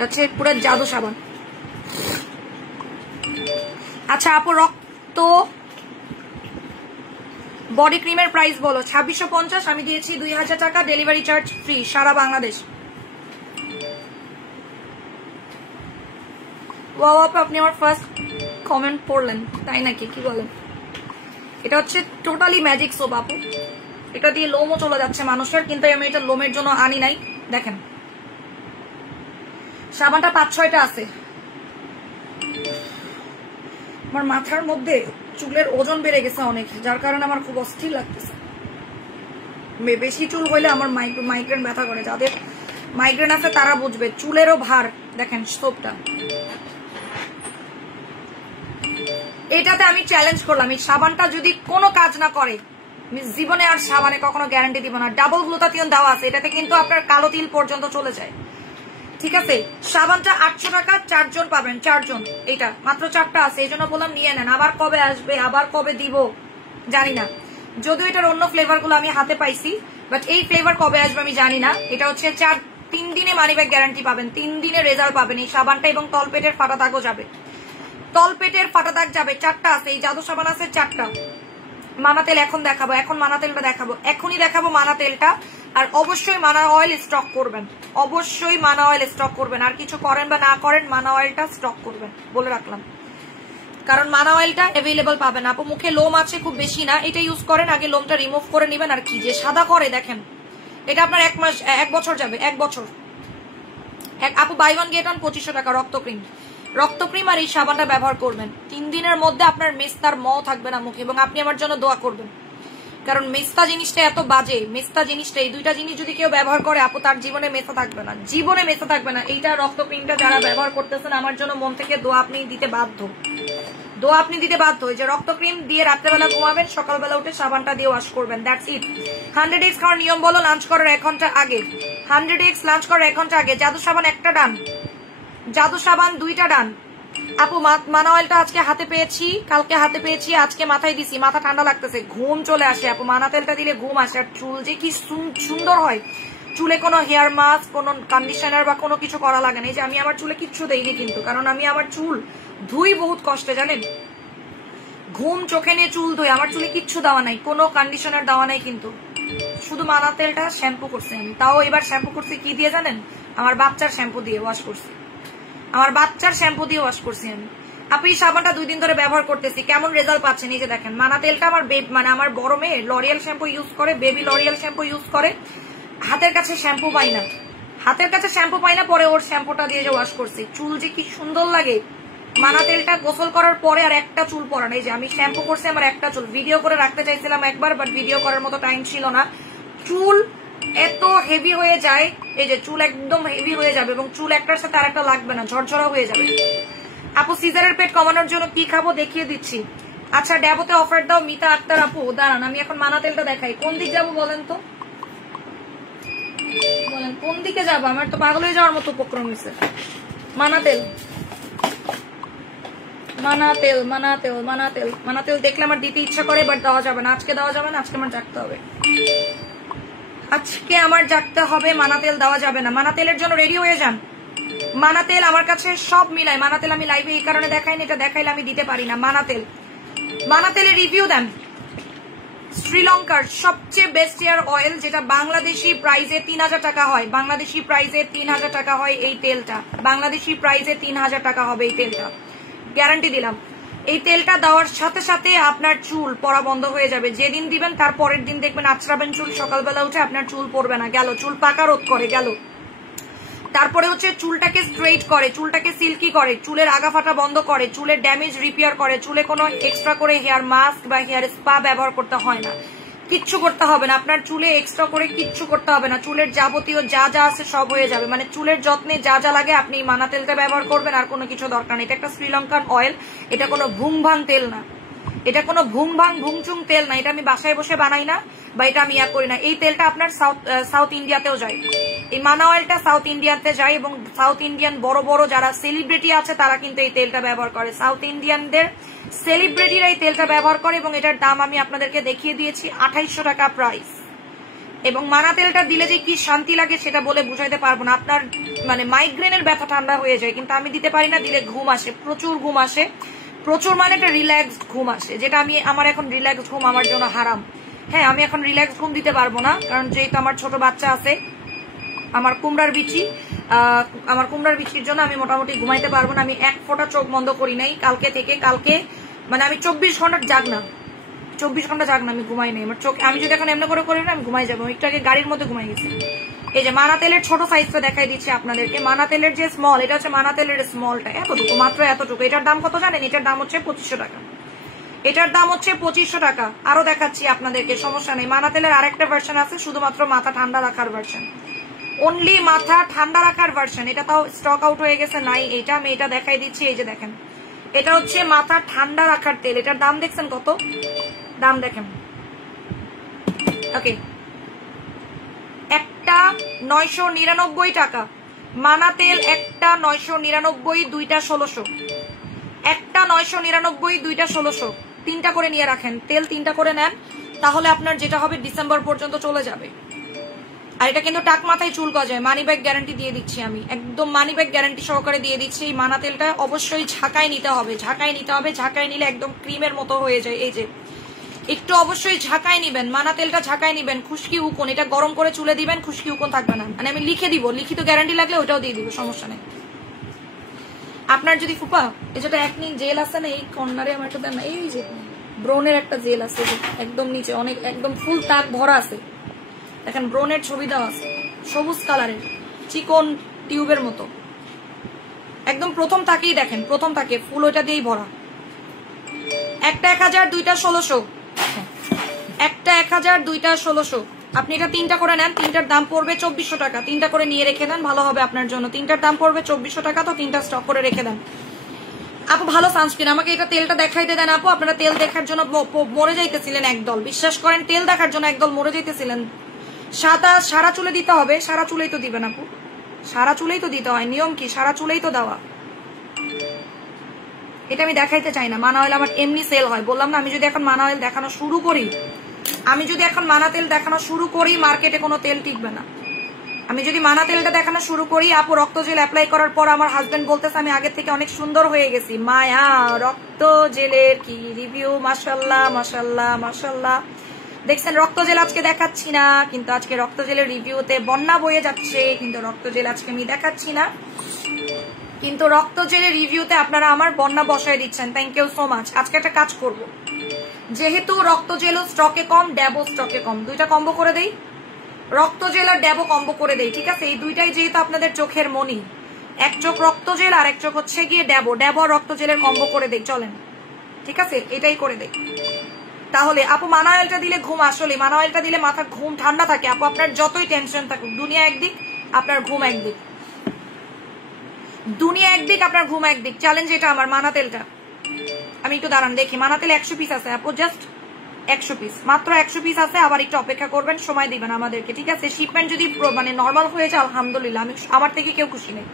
হচ্ছে পুরো জাদু সাবান। আচ্ছা আপু রক্ত বডি ক্রিমের প্রাইস বলো। 2650, আমি দিয়েছি 2000 টাকা, ডেলিভারি চার্জ ফ্রি সারা বাংলাদেশ। ওয়াও আপু আপনি আমার ফার্স্ট কমেন্ট পড়লেন, তাই নাকি, কি বলেন। এটা হচ্ছে টোটালি ম্যাজিক সোপ আপু, এটা দিয়ে লোমও চলে যাচ্ছে মানুষের, কিন্তু আমি এটা লোমের জন্য আনি নাই। দেখেন সাবানটা 5-6টা আছে। আমার মাথার মধ্যে চুলের ওজন বেড়ে গেছে অনেক, যার কারণে আমার খুব অস্থির লাগতেছে। বেশি চুল হইলে আমার মাইগ্রেন ব্যথা করে, যাদের মাইগ্রেন আছে তারা বুঝবে। চুলেরও ভার দেখেন সোপটা, এটাতে আমি চ্যালেঞ্জ করলাম এই সাবানটা যদি কোনো কাজ না করে আমি জীবনে আর সাবানে কখনো গ্যারান্টি দিব না। ডাবল গ্লুটাথিয়ন দেওয়া আছে এটাতে, কিন্তু আপনার কালো তিল পর্যন্ত চলে যায়, ঠিক আছে। সাবানটা 800 টাকা, 4 জন পাবেন, 4 জন। এটা মাত্র 4টা আছে, এই জন্য বললাম নিয়ে নেন। আবার কবে আসবে, আবার কবে দিব জানি না, যদিও এটার অন্য ফ্লেভার গুলো আমি হাতে পাইছি, বাট এই ফ্লেভার কবে আসবে আমি জানি না। এটা হচ্ছে 3 দিনে মানি ব্যাক গ্যারান্টি পাবেন, 3 দিনে রেজাল্ট পাবেন এই সাবানটা, এবং তলপেটের ফাটা দাগও যাবে, তলপেটের ফাটা দাগ যাবে। 4টা আছে, এই জাদু সাবান আছে 4টা। মানা তেল এখন দেখাবো, এখন মানা তেলটা দেখাবো, এখনই দেখাবো মানা তেলটা। আর অবশ্যই মানা অয়েল স্টক করবেন, অবশ্যই মানা অয়েল স্টক করবেন। আর কিছু করেন বা না করেন মানা অয়েলটা স্টক করবেন, বলে রাখলাম, কারণ মানা অয়েলটা অ্যাভেলেবল পাবেন। আপু মুখে লোম আছে খুব বেশি না, এটা ইউজ করেন, আগে লোমটা রিমুভ করে নেবেন। আর কি যে সাদা করে দেখেন, এটা আপনার 1 বছর যাবে, 1 বছর। আপু বাই ওয়ান গেট ওয়ান 2500 টাকা রক্ত ক্রিম, রক্ত ক্রিম আর এই সাবানটা ব্যবহার করবেন। 3 দিনের মধ্যে আপনার মেস্তার ম থাকবে না মুখে, এবং আপনি আমার জন্য দোয়া করবেন, কারণ মেস্তা জিনিসটা এত বাজে। মেস্তা জিনিসটা, এই 2টা জিনিস যদি কেউ ব্যবহার করে আপু তার জীবনে মেস্তা থাকবে না, জীবনে মেস্তা থাকবে না। এইটা রক্ত ক্রিমটা যারা ব্যবহার করতেছেন আমার জন্য মন থেকে দোয়া আপনি দিতে বাধ্য, দোয়া আপনি দিতে বাধ্য। এই যে রক্ত ক্রিম দিয়ে রাত্রেবেলা ঘুমাবেন, সকালবেলা উঠে সাবানটা দিয়ে ওয়াশ করবেন, দ্যাটস ইট। 100x খাওয়ার নিয়ম বলো, লাঞ্চ করার 1 ঘন্টা আগে। 100x লাঞ্চ করার 1 ঘন্টা আগে। জাদু সাবান 1টা ডান, জাদু সাবান 2টা ডান। আপু মানা অয়েলটা আজকে হাতে পেয়েছি, কালকে হাতে পেয়েছি, আজকে মাথায় দিছি, মাথা ঠান্ডা লাগতেছে, ঘুম চলে আসে। আপু মানা তেলটা দিলে ঘুম আসে, আর চুল যে কি সুন্দর হয়। চুলে কোনো হেয়ার মাস্ক, কোনো কন্ডিশনার বা কোনো কিছু করা লাগে না। এই যে আমি আমার চুলে কিচ্ছু দেইনি কিন্তু, কারণ আমি আমার চুল ধুই বহুত কষ্টে, জানেন, ঘুম চোখে নিয়ে চুল ধুই, আমার চুলে কিচ্ছু দেওয়া নাই, কোনো কন্ডিশনার দেওয়া নাই, কিন্তু শুধু মানা তেলটা শ্যাম্পু করছি আমি। তাও এবার শ্যাম্পু করছি কি দিয়ে জানেন, আমার বাচ্চার শ্যাম্পু দিয়ে ওয়াশ করছি, আমার বাচ্চার শ্যাম্পু দিয়ে ওয়াশ করছি আমি। আপনি এই সাবানটা 2 দিন ধরে ব্যবহার করতেছি, কেমন রেজাল্ট পাচ্ছেন এই যে দেখেন। মানা তেলটা আমার আমার বড় মেয়ে লরিয়াল শ্যাম্পু ইউজ করে, বেবি লরিয়াল শ্যাম্পু ইউজ করে, হাতের কাছে শ্যাম্পু পাই না, হাতের কাছে শ্যাম্পু পাই না, পরে ওর শ্যাম্পুটা দিয়ে যে ওয়াশ করছি, চুল যে কি সুন্দর লাগে। মানা তেলটা গোসল করার পরে আর একটা চুল পড়া নেই, যে আমি শ্যাম্পু করছি আমার একটা চুল, ভিডিও করে রাখতে চাইছিলাম একবার, বাট ভিডিও করার মতো টাইম ছিল না। চুল এত হেভি হয়ে যায়, এই যে চুল একদম হেভি হয়ে যাবে, এবং চুল একটার সাথে আর একটা লাগবে না, ঝরঝরা হয়ে যাবে। আপু সিজারের পেট কমানোর জন্য কি খাবো দেখিয়ে দিচ্ছি। আচ্ছা ড্যাবোতে অফার দাও মিতা আক্তার আপু, দাঁড়ান আমি এখন মানা তেলটা দেখাই। কোন দিক যাবো বলেন তো, বলেন কোন দিকে যাবো? আমার তো পাগল হয়ে যাওয়ার মতো উপক্রম হয়েছে। মানাতেল মানাতেল মানাতেল মানাতেল মানাতেল দেখলে আমার দিতে ইচ্ছা করে, বাট দেওয়া যাবে না, আজকে দেওয়া যাবে না, আজকে আমার জাগতে হবে, আজকে আমার জাগতে হবে, মানাতেল দেওয়া যাবে না। মানাতেলের জন্য রেডি হয়ে যান। মানাতেল আমার কাছে সব মিলায়, মানাতেল আমি লাইভে এই কারণে দেখাইনি, এটা দেখাইলে আমি দিতে পারি না। মানাতেলের রিভিউ দেন। শ্রীলঙ্কার সবচেয়ে বেস্ট হেয়ার অয়েল, যেটা বাংলাদেশি প্রাইসে 3000 টাকা হয়, বাংলাদেশি প্রাইসে 3000 টাকা হয় এই তেলটা, বাংলাদেশি প্রাইসে 3000 টাকা হবে এই তেলটা, গ্যারান্টি দিলাম। এই তেলটা দেওয়ার সাথে সাথে আপনার চুল পড়া বন্ধ হয়ে যাবে। যেদিন দিবেন তার পরের দিন দেখবেন আঁচড়াবেন চুল, সকালবেলা উঠে আপনার চুল পড়বে না, গেল। চুল পাকা রোধ করে, গেল। তারপরে হচ্ছে চুলটাকে স্ট্রেট করে, চুলটাকে সিল্কি করে, চুলের আগা ফাটা বন্ধ করে, চুলের ড্যামেজ রিপেয়ার করে, চুলে কোনো এক্সট্রা করে হেয়ার মাস্ক বা হেয়ার স্পা ব্যবহার করতে হয় না, কিচ্ছু করতে হবে না, আপনার চুলে এক্সট্রা করে কিচ্ছু করতে হবে না, চুলের যাবতীয় যা যা আছে সব হয়ে যাবে। মানে চুলের যত্নে যা যা লাগে আপনি মানা তেলটা ব্যবহার করবেন, আর কোনো কিছু দরকার নেই। এটা একটা শ্রীলঙ্কান অয়েল, এটা কোনো ভুং ভাং তেল না, এটা কোনো ভুং ভাং ভুংচুং তেল না, এটা আমি বাসায় বসে বানাই না, বা এটা আমি করি না। এই তেলটা আপনার সাউথ ইন্ডিয়াতেও যায়, এই মানা অয়েলটা সাউথ ইন্ডিয়াতে যায়, এবং সাউথ ইন্ডিয়ান বড় বড় যারা সেলিব্রিটি আছে তারা কিন্তু এই তেলটা ব্যবহার করে, সাউথ ইন্ডিয়ানদের সেলিব্রিটিরা এই তেলটা ব্যবহার করে, এবং এটার দাম আমি আপনাদেরকে দেখিয়ে দিয়েছি 2800 টাকা প্রাইস। এবং মানা তেলটা দিলে যে কি শান্তি লাগে সেটা বলে বুঝাইতে পারবো না। আপনার মানে মাইগ্রেনের ব্যথা ঠান্ডা হয়ে যায়, কিন্তু আমি দিতে পারি না, দিলে ঘুম আসে, প্রচুর ঘুম আসে, প্রচুর মানে একটা রিল্যাক্সড ঘুম আসে, যেটা আমি আমার এখন রিল্যাক্সড ঘুম আমার জন্য হারাম। হ্যাঁ, আমি এখন রিল্যাক্সড ঘুম দিতে পারবো না, কারণ যেহেতু আমার ছোট বাচ্চা আছে, আমার কুমড়ার বিচির জন্য আমি মোটামুটি ঘুমাইতে পারবো না। আমি এক ফোঁটা চোখ বন্ধ করি নাই কালকে থেকে, কালকে মানে আমি 24 ঘন্টা জাগ না, 24 ঘন্টা জাগ না, আমি ঘুমাই নাই। আমার চোখ আমি যদি এখন এমনি করে করি না, আমি ঘুমাই যাবো। একটু আগে গাড়ির মধ্যে ঘুমাই গেছি। এই যে মানা তেলের ছোট সাইজটা দেখাই দিচ্ছি আপনাদেরকে। মানা তেলের যে স্মল, এটা হচ্ছে মানা তেলের স্মলটা, এতটুকু, মাত্র এতটুকু। এটার দাম কত জানেন? এটার দাম হচ্ছে 2500 টাকা, এটার দাম হচ্ছে 2500 টাকা। আরো দেখাচ্ছি আপনাদেরকে, সমস্যা নেই। মানা তেলের আরেকটা ভার্সন আছে, শুধুমাত্র মাথা ঠান্ডা রাখার ভার্সন, অনলি মাথা ঠান্ডা রাখার ভার্সন। এটা তাও স্টক আউট হয়ে গেছে, নাই এটা। আমি এটা দেখাই দিচ্ছি, এই যে দেখেন, এটা হচ্ছে মাথা ঠান্ডা রাখার তেল। এটার দাম দেখছেন কত? দাম দেখেন, ওকে, একটা 999 টাকা মানা তেল, একটা 999, দুইটা 1600, একটা 999, দুইটা 1600, তিনটা করে নিয়ে রাখেন তেল, তিনটা করে নেন, তাহলে আপনার যেটা হবে ডিসেম্বর পর্যন্ত চলে যাবে। আর এটা কিন্তু টাক মাথায় চুল গজায়, মানি ব্যাগ গ্যারান্টি দিয়ে দিচ্ছি আমি, একদম মানি ব্যাগ গ্যারান্টি সহকারে দিয়ে দিচ্ছি। এই মানা তেলটা অবশ্যই ঝাঁকায় নিতে হবে, ঝাঁকায় নিতে হবে, ঝাঁকায় নিলে একদম ক্রিমের মতো হয়ে যায়। এই যে একটু অবশ্যই ঝাঁকায় নিবেন, মানা তেলটা ঝাঁকায় নিবেন। খুশকি উকুন, এটা গরম করে চুলে দিবেন, খুশকি উকুন থাকবে না। মানে আমি লিখে দিব, লিখিত গ্যারান্টি লাগলে ওটাও দিয়ে দিব, সমস্যা নেই। আপনার যদি ফুপা এই যেটা একনি জেল আছে না, এই কর্নারে আমার একটা দেন না, এই যে ব্রোনের একটা জেল আছে একদম নিচে, অনেক একদম ফুল তাক ভরা আছে, দেখেন ব্রোনের ছবি দেওয়া আছে, সবুজ কালারের চিকন টিউবের মতো, একদম প্রথম তাকেই দেখেন, প্রথম তাকে ফুল ওইটা দিয়েই ভরা। একটা 1000, দুইটা 1600, একটা 1000, দুইটা 1600। আপনি এটা তিনটা করে নেন, তিনটার দাম পড়বে 2400 টাকা। তিনটা করে নিয়ে রেখে দেন, ভালো হবে আপনার জন্য। তিনটার দাম পড়বে 2400 টাকা, তো তিনটা স্টক করে রেখে দেন। আপু ভালো সানস্ক্রিন, আমাকে এটা তেলটা দেখাইতে দেন আপু। আপনারা তেল দেখার জন্য মরে যাইতেছিলেন একদল, বিশ্বাস করেন, তেল দেখার জন্য একদল মরে যাইতেছিলেন। সারা চুলে দিতে হবে, সারা চুলেই তো দিবেন আপু, সারা চুলেই তো দিতে হয়, নিয়ম কি, সারা চুলেই তো দেওয়া। এটা আমি দেখাইতে চাই না, মানা অয়েল আমার এমনি সেল হয়, বললাম না। আমি যদি এখন মানা অয়েল দেখানো শুরু করি, আমি যদি এখন মানা তেল দেখানো শুরু করি, মার্কেটে কোনো তেল টিকবে না। আমি যদি মানা তেলটা দেখানো শুরু করি, আপু রক্ত জেল অ্যাপ্লাই করার পর আমার হাজবেন্ড বলতেছে আমি আগের থেকে অনেক সুন্দর হয়ে গেছি। মায়া রক্ত জেলের কি রিভিউ, মাশাল্লাহ মাশাল্লাহ মাশাল্লাহ। দেখছেন রক্ত জেল আজকে দেখাচ্ছি না, কিন্তু আজকে রক্ত জেলের রিভিউতে বন্যা বয়ে যাচ্ছে, কিন্তু রক্ত জেল আজকে আমি দেখাচ্ছি না, কিন্তু রক্ত জেলের রিভিউতে আপনারা আমার বন্যা বসায় দিচ্ছেন। Thank you so much. আজকে একটা কাজ করব, যেহেতু রক্ত জেলও স্টকে কম, ড্যাবও স্টকে কম, দুইটা কম্বো করে দেই, রক্ত জেল আর ড্যাবও কম্বো করে দেই, ঠিক আছে? এই দুইটাই যেহেতু আপনাদের চোখের মনি, এক চোখ রক্ত জেল আর এক চোখ হচ্ছে গিয়ে ড্যাবো, ড্যাবো আর রক্ত জেলের কম্বো করে দেই, চলেন, ঠিক আছে? এটাই করে দেই। তাহলে আপু মানা অয়েলটা দিলে ঘুম, আসলে মানা অয়েলটা দিলে মাথা ঘুম ঠান্ডা থাকে আপু। আপনার যতই টেনশন থাকুক, দুনিয়া একদিক, আপনার ঘুম একদিক, দুনিয়া একদিক, আপনার ঘুম একদিক। চ্যালেঞ্জ এটা আমার, মানা তেলটা। আমি একটু দাঁড়ান দেখি, মানা তেল 100 পিস আছে আপু, জাস্ট 100 পিস, মাত্র 100 পিস আছে। আবার একটু অপেক্ষা করবেন, সময় দিবেন আমাদেরকে, ঠিক আছে? শিপমেন্ট যদি মানে নর্মাল হয়ে যায় আলহামদুলিল্লাহ, আমি আমার থেকে কেউ খুশি নেই,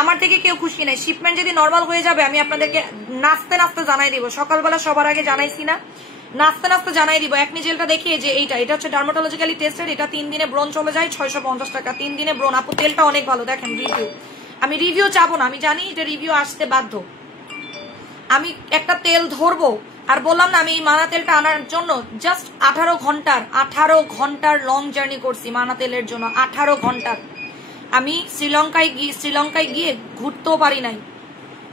আমার থেকে কেউ খুশি নেই। শিপমেন্ট যদি নর্মাল হয়ে যাবে আমি আপনাদেরকে নাচতে নাচতে জানাই দিব। সকালবেলা সবার আগে জানাইছি না, নাচতে নাচতে জানাই দিব। একনি জেলটা দেখিয়ে যে এটা হচ্ছে ডার্মাটোলজিক্যালি টেস্টেড, এটা 3 দিনে ব্রণ চলে যায় 650 টাকা, 3 দিনে ব্রণ। আপু তেলটা অনেক ভালো, দেখেন রিভিউ। আমি রিভিউ চাবো না, আমি জানি এটা রিভিউ আসতে বাধ্য। আমি একটা তেল ধরবো আর বললাম না, আমি এই মানা তেলটা আনার জন্য জাস্ট 18 ঘন্টার লং জার্নি করছি মানা তেলের জন্য। 18 ঘন্টার। আমি শ্রীলঙ্কায় গিয়ে ঘুরতেও পারি নাই,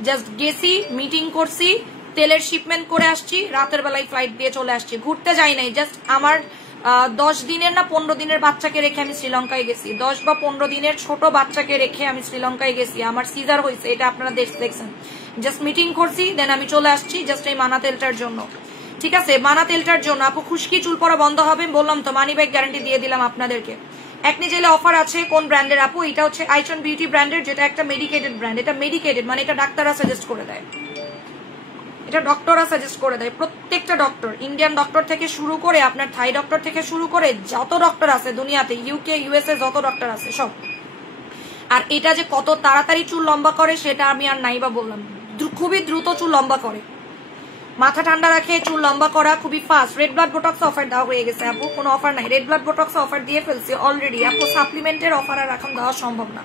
জাস্ট গেছি, মিটিং করছি, তেলের শিপমেন্ট করে আসছি, রাতের বেলায় ফ্লাইট দিয়ে চলে আসছি, ঘুরতে যাই নাই। জাস্ট আমার 10 দিনের না 15 দিনের বাচ্চাকে রেখে আমি শ্রীলঙ্কায় গেছি, 10 বা 15 দিনের ছোট বাচ্চাকে রেখে আমি শ্রীলঙ্কায় গেছি। আমার সিজার হয়েছে, এটা আপনারা দেখছেন। জাস্ট মিটিং করছি, দেন আমি চলে আসছি জাস্ট এই মানা তেলটার জন্য, ঠিক আছে? মানা তেলটার জন্য। আপু খুশকি চুল পড়া বন্ধ হবে, বললাম তো, মানি ব্যাগ গ্যারান্টি দিয়ে দিলাম আপনাদেরকে। একনি জেলে অফার আছে। কোন ব্র্যান্ডের আপু? এটা হচ্ছে আইচন বিউটি ব্র্যান্ডের, যেটা একটা মেডিকেটেড ব্র্যান্ড। এটা মেডিকেটেড মানে এটা ডাক্তাররা সাজেস্ট করে দেয়, এটা ডক্টররা সাজেস্ট করে দেয়। প্রত্যেকটা ডক্টর, ইন্ডিয়ান ডক্টর থেকে শুরু করে আপনার থাই ডক্টর থেকে শুরু করে যত ডক্টর আছে দুনিয়াতে, ইউকে ইউএসএ যত ডক্টর আছে সব। আর এটা যে কত তাড়াতাড়ি চুল লম্বা করে সেটা আমি আর নাইবা বললাম, খুবই দ্রুত চুল লম্বা করে, মাথা ঠান্ডা রাখে, চুল লম্বা করা খুবই fast. Red blood botox offer দেওয়া হয়ে গেছে আপু, কোনো অফার নাই। রেড ব্লাড বোটক্স অফার দিয়ে ফেলছি অলরেডি আপু। সাপ্লিমেন্টের অফার আর এখন দেওয়া সম্ভব না।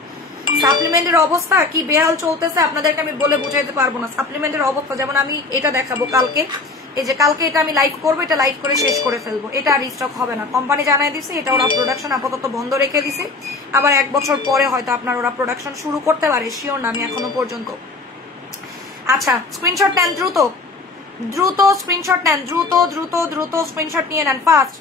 সাপ্লিমেন্টের অবস্থা কি বেহাল চলতেছে আপনাদেরকে আমি বলে বুঝাইতে পারবো না। সাপ্লিমেন্টের অবস্থা যেমন আমি এটা দেখাবো কালকে, এই যে কালকে এটা আমি লাইভ করবো, এটা লাইভ করে শেষ করে ফেলবো, এটা আর স্টক হবে না। কোম্পানি জানাই দিছে, এটা ওরা প্রোডাকশন আপাতত বন্ধ রেখে দিছে। আবার 1 বছর পরে হয়তো আপনার ওরা প্রোডাকশন শুরু করতে পারে, শিওর না আমি এখনো পর্যন্ত। আচ্ছা স্ক্রিনশট নেন, দ্রুত দ্রুত স্ক্রিনশট নেন, দ্রুত দ্রুত দ্রুত স্ক্রিনশট নিয়ে নেন ফাস্ট।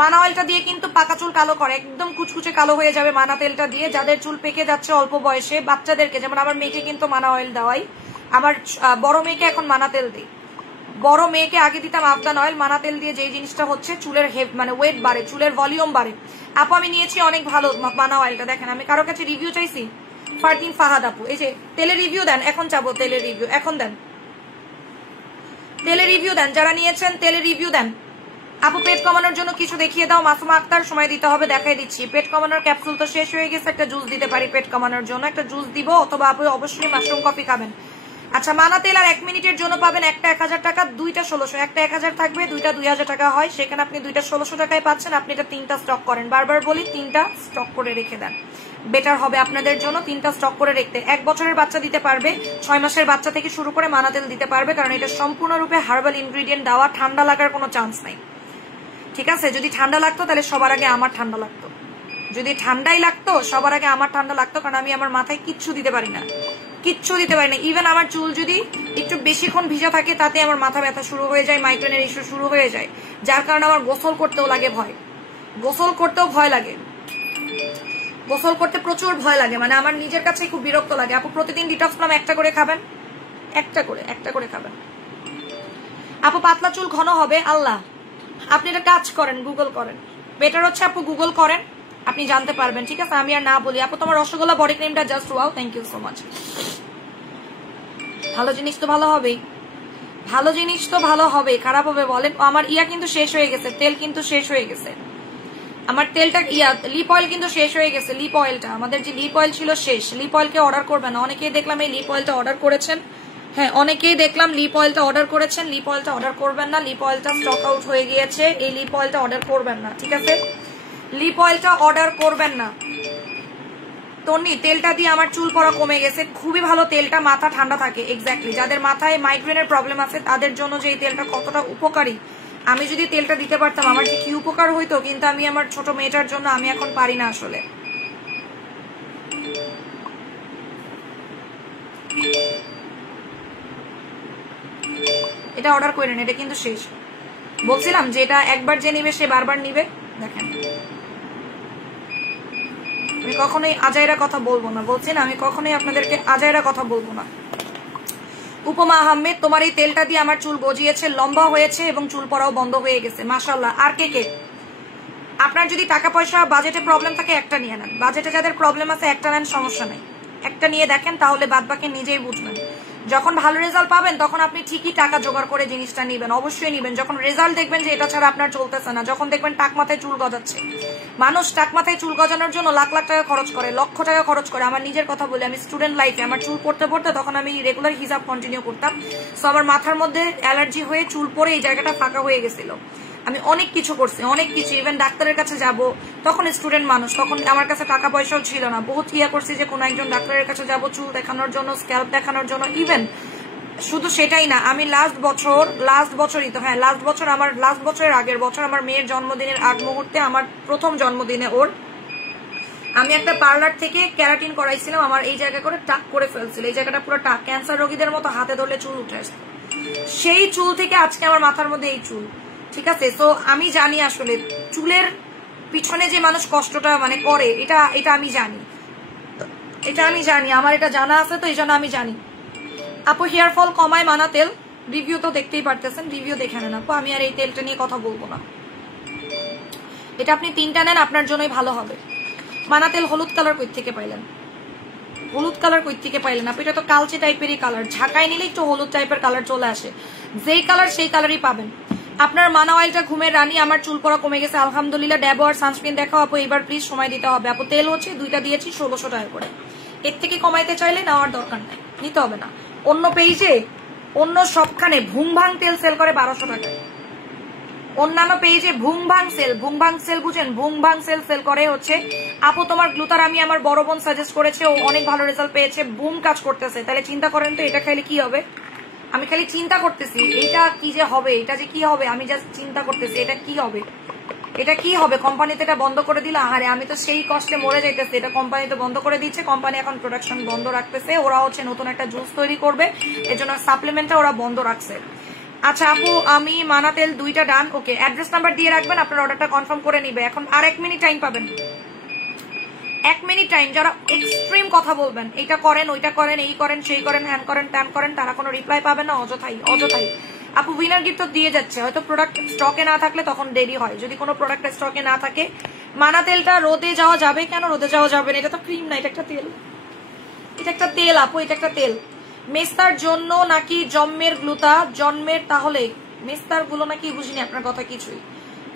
মানা অয়েলটা দিয়ে কিন্তু পাকা চুল কালো করে, একদম কুচকুচে কালো হয়ে যাবে মানা তেলটা দিয়ে। যাদের চুল পেকে যাচ্ছে অল্প বয়সে, বাচ্চাদেরকে, যেমন আমার মেয়েকে কিন্তু মানা অয়েল দেওয়াই, আমার বড় মেয়েকে এখন মানা তেল দিই। বড় মেয়েকে আগে দিতাম আফগান অয়েল, মানা তেল দিয়ে যেই জিনিসটা হচ্ছে চুলের মানে ওয়েট বাড়ে, চুলের ভলিউম বাড়ে। আপু আমি নিয়েছি অনেক ভালো মানা অয়েলটা, দেখেন আমি কারো কাছে রিভিউ চাইছি। ফারদিন ফাহাদ আপু, এই যে তেলের রিভিউ দেন, এখন চাবো তেলের রিভিউ, এখন দেন তেলের রিভিউ দেন, যারা নিয়েছেন তেলের রিভিউ দেন। আপু পেট কমানোর জন্য কিছু দেখিয়ে দাও। মাসুমা আক্তার, সময় দিতে হবে, দেখাই দিচ্ছি। পেট কমানোর ক্যাপসুল তো শেষ হয়ে গেছে, একটা জুস দিতে পারি পেট কমানোর জন্য, একটা জুস দিব, অথবা আপু অবশ্যই মাশরুম কফি খাবেন। আচ্ছা মানা তেল আর 1 মিনিটের জন্য পাবেন একটা 1000 টাকা, দুইটা 1600, একটা 1000 থাকবে, দুইটা 2000 টাকা হয়, সেখানে আপনি দুইটা 1600 টাকায় পাচ্ছেন। আপনি এটা 3টা স্টক করেন, বারবার বলি 3টা স্টক করে রেখে দেন, বেটার হবে আপনাদের জন্য 3টা স্টক করে রাখতে। 1 বছরের বাচ্চা দিতে পারবে, 6 মাসের বাচ্চা থেকে শুরু করে মানা তেল দিতে পারবে, কারণ এটা সম্পূর্ণরূপে হার্বাল ইনগ্রিডিয়েন্ট দেওয়া, ঠান্ডা লাগার কোনো চান্স নাই, ঠিক আছে? যদি ঠান্ডা লাগতো তাহলে সবার আগে আমার ঠান্ডা লাগতো, যদি ঠান্ডাই লাগতো সবার আগে আমার ঠান্ডা লাগতো, কারণ আমি আমার মাথায় কিচ্ছু দিতে পারি না, কিচ্ছু দিতে পারি না। ইভেন আমার চুল যদি একটু বেশিক্ষণ ভিজা থাকে তাতে আমার মাথা ব্যথা শুরু হয়ে যায়, মাইগ্রেনের ইস্যু শুরু হয়ে যায়, যার কারণে আমার গোসল করতেও লাগে ভয়, গোসল করতেও ভয় লাগে, গোসল করতে প্রচুর ভয় লাগে, মানে আমার নিজের কাছে খুব বিরক্ত লাগে। আপু প্রতিদিন ডিটক্স প্লাম একটা করে খাবেন, একটা করে খাবেন। আপু পাতলা চুল ঘন হবে, আল্লাহ আপনি এটা কাজ করেন, গুগল করেন, বেটার হচ্ছে আপু গুগল করেন, আপনি জানতে পারবেন, ঠিক আছে? আমি আর না বলি। আপু তোমার রসগোল্লা বডি ক্রিমটা just wow, thank you so much. ভালো জিনিস তো ভালো হবেই, ভালো জিনিস তো ভালো হবে, খারাপ হবে বলেন? আমার ইয়া কিন্তু শেষ হয়ে গেছে, তেল কিন্তু শেষ হয়ে গেছে, আমার তেলটা লিপ অয়েল কিন্তু শেষ হয়ে গেছে। লিপ অয়েলটা আমাদের যে লিপ অয়েল ছিল শেষ, লিপ অয়েলকে অর্ডার করবেন না। অনেকেই দেখলাম এই লিপ অয়েলটা অর্ডার করেছেন, হ্যাঁ অনেকেই দেখলাম লিপ অয়েলটা অর্ডার করেছেন, লিপ অয়েলটা অর্ডার করবেন না, লিপ অয়েলটা স্টক আউট হয়ে গিয়েছে, এই লিপ অয়েলটা অর্ডার করবেন না, ঠিক আছে? লিপ অয়েলটা অর্ডার করবেন না। তন্নি তেলটা দিয়ে আমার চুল পড়া কমে গেছে, খুবই ভালো তেলটা, মাথা ঠান্ডা থাকে। এক্স্যাক্টলি যাদের মাথায় মাইগ্রেনের প্রবলেম আছে তাদের জন্য যে এই তেলটা কতটা উপকারী, আমি যদি তেলটা দিতে পারতাম আমার যে কি উপকার হইতো, কিন্তু আমি আমার ছোট মেয়েটার জন্য আমি এখন পারি না আসলে। এটা অর্ডার করে নেন, এটা কিন্তু শেষ। বলছিলাম যে এটা একবার যে নিবে সে বারবার নিবে। দেখেন আমি কখনোই আজাইরা কথা বলবো না, বলছি না আমি কখনোই আপনাদেরকে আজাইরা কথা বলবো না। উপমা আহমেদ, তোমার এই তেলটা দিয়ে আমার চুল গজিয়েছে, লম্বা হয়েছে এবং চুল পড়াও বন্ধ হয়ে গেছে, মাশাআল্লাহ। আর কে কে? আপনার যদি টাকা পয়সা বাজেটে প্রবলেম থাকে একটা নিয়ে নেন, বাজেটে যাদের প্রবলেম আছে একটা নেন, সমস্যা নেই, একটা নিয়ে দেখেন, তাহলে বাদ বাকি নিজেই বুঝবেন। যখন ভালো রেজাল্ট পাবেন তখন আপনি ঠিকই টাকা জোগাড় করে জিনিসটা নিবেন, অবশ্যই নিবেন। যখন রেজাল্ট দেখবেন যে এটা ছাড়া আপনার চলতেছে না, যখন দেখবেন টাক মাথায় চুল গজাচ্ছে, মানুষ টাক মাথায় চুল গজানোর জন্য লাখ লাখ টাকা খরচ করে, লক্ষ টাকা খরচ করে। আমার নিজের কথা বলি, আমি স্টুডেন্ট লাইফে আমার চুল পড়তে পড়তে তখন আমি রেগুলার হিসাব কন্টিনিউ করতাম। সো আমার মাথার মধ্যে অ্যালার্জি হয়ে চুল পরে এই জায়গাটা ফাঁকা হয়ে গেছিল। আমি অনেক কিছু করছি, অনেক কিছু, ইভেন ডাক্তারের কাছে যাব, তখন স্টুডেন্ট মানুষ, তখন আমার কাছে টাকা পয়সাও ছিল না, বহুত ইয়া করছি যে কোনো একজন ডাক্তারের কাছে যাব চুল দেখানোর জন্য, স্ক্যাল্প দেখানোর জন্য। ইভেন শুধু সেটাই না, আমি লাস্ট বছরের আগের বছর আমার মেয়ের জন্মদিনের আগ মুহূর্তে, আমার প্রথম জন্মদিনে ওর, আমি একটা পার্লার থেকে ক্যারাটিন করাইছিলাম। আমার এই জায়গা করে টাক করে ফেলছিল, এই জায়গাটা পুরো টাক, ক্যান্সার রোগীদের মতো হাতে ধরলে চুল উঠে আসতো। সেই চুল থেকে আজকে আমার মাথার মধ্যে এই চুল, ঠিক আছে। তো আমি জানি আসলে চুলের পিছনে যে মানুষ কষ্টটা মানে করে, এটা আমি জানি, আমার এটা জানা আছে, তো এই জন্য আমি জানি। আপু হেয়ার ফল কমায় মানা তেল, রিভিউ তো দেখতেই পারতেছেন, রিভিউ দেখে নেন আপু, আমি আর এই তেলটা নিয়ে কথা বলবো না। এটা আপনি 3টা নেন, আপনার জন্যই ভালো হবে। মানা তেল হলুদ কালার কই থেকে পাইলেন? হলুদ কালার কই থেকে পাইলেন আপু? এটা তো কালচে টাইপেরই কালার, ঝাঁকায় নিলে একটু হলুদ টাইপের কালার চলে আসে, যেই কালার সেই কালারই পাবেন। আপনার মানা অয়েলটা ঘুমের রানী, আমার চুল পড়া কমে গেছে আলহামদুলিল্লাহ। ড্যাবো আর সানস্ক্রিন দেখাও আপু, এবার প্লিজ সময় দিতে হবে আপু। তেল হচ্ছে 2টা দিয়েছি 1600 টাকা করে, এর থেকে কমাইতে চাইলে নেওয়ার দরকার নাই, নিতে হবে না। অন্য পেজে, অন্য সবখানে ভুংভাং তেল সেল করে 1200 টাকায়, অন্যান্য পেজে ভুংভাং সেল বুঝেন, ভুংভাং সেল করে হচ্ছে আপু তোমার গ্লুটার আমি আমার বড় বোন সাজেস্ট করেছে, ও অনেক ভালো রেজাল্ট পেয়েছে, বুম কাজ করতেছে। তাহলে চিন্তা করেন তো এটা খাইলে কি হবে? আমি খালি চিন্তা করতেছি এটা কি যে হবে, এটা যে কি হবে, আমি জাস্ট চিন্তা করতেছি এটা কি হবে, এটা কি হবে। কোম্পানিতে এটা বন্ধ করে দিল, আরে আমি তো সেই কষ্টে মরে যাইতেছি। এটা কোম্পানিতে বন্ধ করে দিচ্ছে, কোম্পানি এখন প্রোডাকশন বন্ধ রাখতেছে, ওরা হচ্ছে নতুন একটা জুস তৈরি করবে, এর জন্য সাপ্লিমেন্টটা ওরা বন্ধ রাখছে। আচ্ছা আপু আমি মানা তেল 2টা ডান, ওকে। অ্যাড্রেস নাম্বার দিয়ে রাখবেন, আপনার অর্ডারটা কনফার্ম করে নিবে। এখন আর 1 মিনিট টাইম পাবেন, 1 মিনিট টাইম। যারা এক্সট্রিম কথা বলবেন, এইটা করেন, ওইটা করেন, এই করেন, সেই করেন, হ্যান করেন, ত্যান করেন, তারা কোনো রিপ্লাই পাবেন না, অযথাই। আপু উইনার গিফট তো দিয়ে যাচ্ছে, হয়তো প্রোডাক্ট স্টকে না থাকলে তখন দেরি হয়, যদি কোনো প্রোডাক্ট স্টকে না থাকে। মানা তেলটা রোদে যাওয়া যাবে কেন? রোদে যাওয়া যাবে না, এটা তো ক্রিম না, এটা একটা তেল, এটা একটা তেল আপু, এটা একটা তেল। মেস্তার জন্য নাকি জন্মের গ্লুটা? জন্মের, তাহলে মেস্তার গুলো নাকি? বুঝিনি আপনার কথা,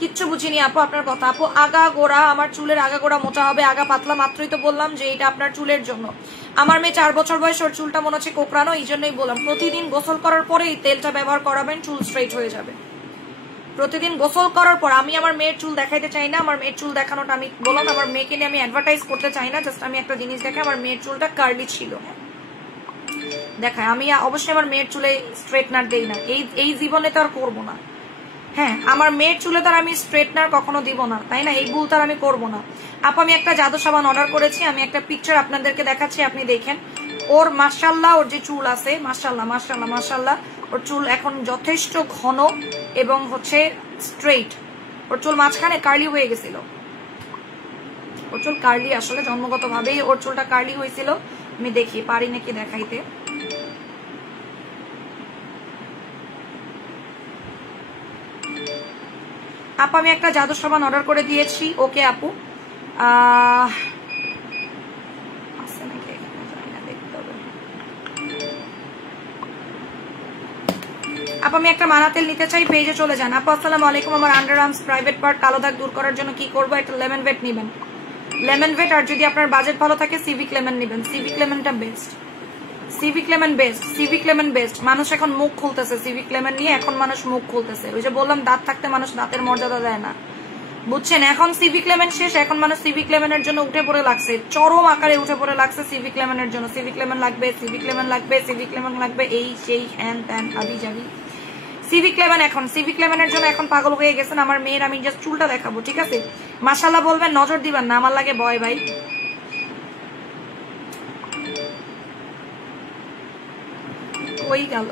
কিচ্ছু বুঝিনি আপু আপনার কথা। আপু আগা গোড়া, আমার চুলের আগা গোড়া মোটা হবে, আগা পাতলা, মাত্রই তো বললাম যে এটা আপনার চুলের জন্য। আমার মেয়ে 4 বছর বয়স, ওর চুলটা মনে হচ্ছে কোকড়ানো, এই জন্যই বললাম প্রতিদিন গোসল করার পরে এই তেলটা ব্যবহার করাবেন, চুল স্ট্রেট হয়ে যাবে। প্রতিদিন গোসল করার পর। আমি আমার মেয়ের চুল দেখাইতে চাই না, আমার মেয়ের চুল দেখানোটা আমি বললাম, আমার মেয়েকে নিয়ে আমি অ্যাডভার্টাইজ করতে চাই না, জাস্ট আমি একটা জিনিস দেখাই, আমার মেয়ের চুলটা কার্লি ছিল দেখায়। আমি অবশ্যই আমার মেয়ের চুলে স্ট্রেটনার দেই না, এই জীবনে তো আর করবো না। হ্যাঁ, আমার মেয়ের চুলে তার আমি স্ট্রেটনার কখনো দিব না, তাই না? এই ভুল তার আমি করবো না। আপু আমি একটা জাদু সাবান অর্ডার করেছি, আমি একটা পিকচার আপনাদেরকে দেখাচ্ছি, আপনি দেখেন। ওর মাশাআল্লাহ, ওর যে চুল আছে, মাশাআল্লাহ, ওর চুল এখন যথেষ্ট ঘন এবং হচ্ছে স্ট্রেট। ওর চুল মাঝখানে কার্লি হয়ে গেছিল, ওর চুল কার্লি, আসলে জন্মগত ভাবেই ওর চুলটা কার্লি হয়েছিল। আমি দেখি পারি নাকি দেখাইতে। আপু আমি একটা জাদু সাবান অর্ডার করে দিয়েছি, ওকে আপু। আপু আমি একটা মানা তেল নিতে চাই, পেজে চলে যান। আপু আসসালামু আলাইকুম, আমার আন্ডার আর্মস প্রাইভেট পার্ট কালো দাগ দূর করার জন্য কি করবো? একটা লেমন ভেট নিবেন, লেমন ভেট। আর যদি আপনার বাজেট ভালো থাকে সিভিক লেমন নিবেন, সিভিক লেমনটা বেস্ট, সিভিক লেমন বেস্ট। মানুষ এখন মুখ খুলতেছে সিভিক লেমন নিয়ে, এখন মানুষ মুখ খুলতেছে। ওই যে বললাম দাঁত থাকতে মানুষ দাঁতের মর্যাদা দেয় না, বুঝছেন? এখন সিভিক লেমন শেষ, এখন মানুষ সিভিক লেমনের জন্য উঠে পড়ে লাগছে, চরম আকারে উঠে পড়ে লাগছে সিভিক লেমনের জন্য। সিভিক লেমন লাগবে, সিভিক লেমন লাগবে, সিভিক লেমন লাগবে, এই সেই হ্যান ত্যান আবি যাবি। সিভিক লেমন, এখন সিভিক লেমনের জন্য এখন পাগল হয়ে গেছেন। আমার মেয়ের আমি জাস্ট চুলটা দেখাবো, ঠিক আছে? মাশাআল্লাহ বলবেন, নজর দিবেন না, আমার লাগে ভয় ভাই। ওই গেল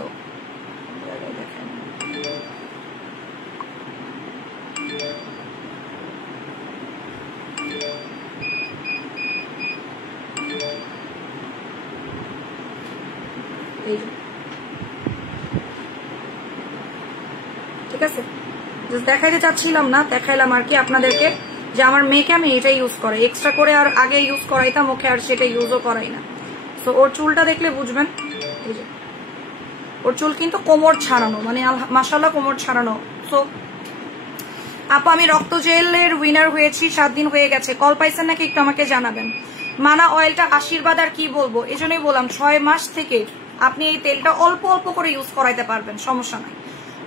ঠিক আছে, দেখাইতে চাচ্ছিলাম না, দেখাইলাম আর কি আপনাদেরকে যে আমার মেয়েকে আমি এটা ইউজ করে এক্সট্রা করে, আর আগে ইউজ করাইতাম ওকে, আর সেটা ইউজও করাই না। তো ওর চুলটা দেখলে বুঝবেন, এই যে ওর চুল কিন্তু কোমর ছাড়ানো, মানে মাশাআল্লাহ কোমর ছাড়ানো। তো আপু আমি রক্ত জেলের উইনার হয়েছি, 7 দিন হয়ে গেছে, কল পাইছেন নাকি একটু আমাকে জানাবেন। মানা অয়েলটা আশীর্বাদ, আর কি বলবো, এজন্যই বললাম 6 মাস থেকে আপনি এই তেলটা অল্প অল্প করে ইউজ করাইতে পারবেন, সমস্যা নাই,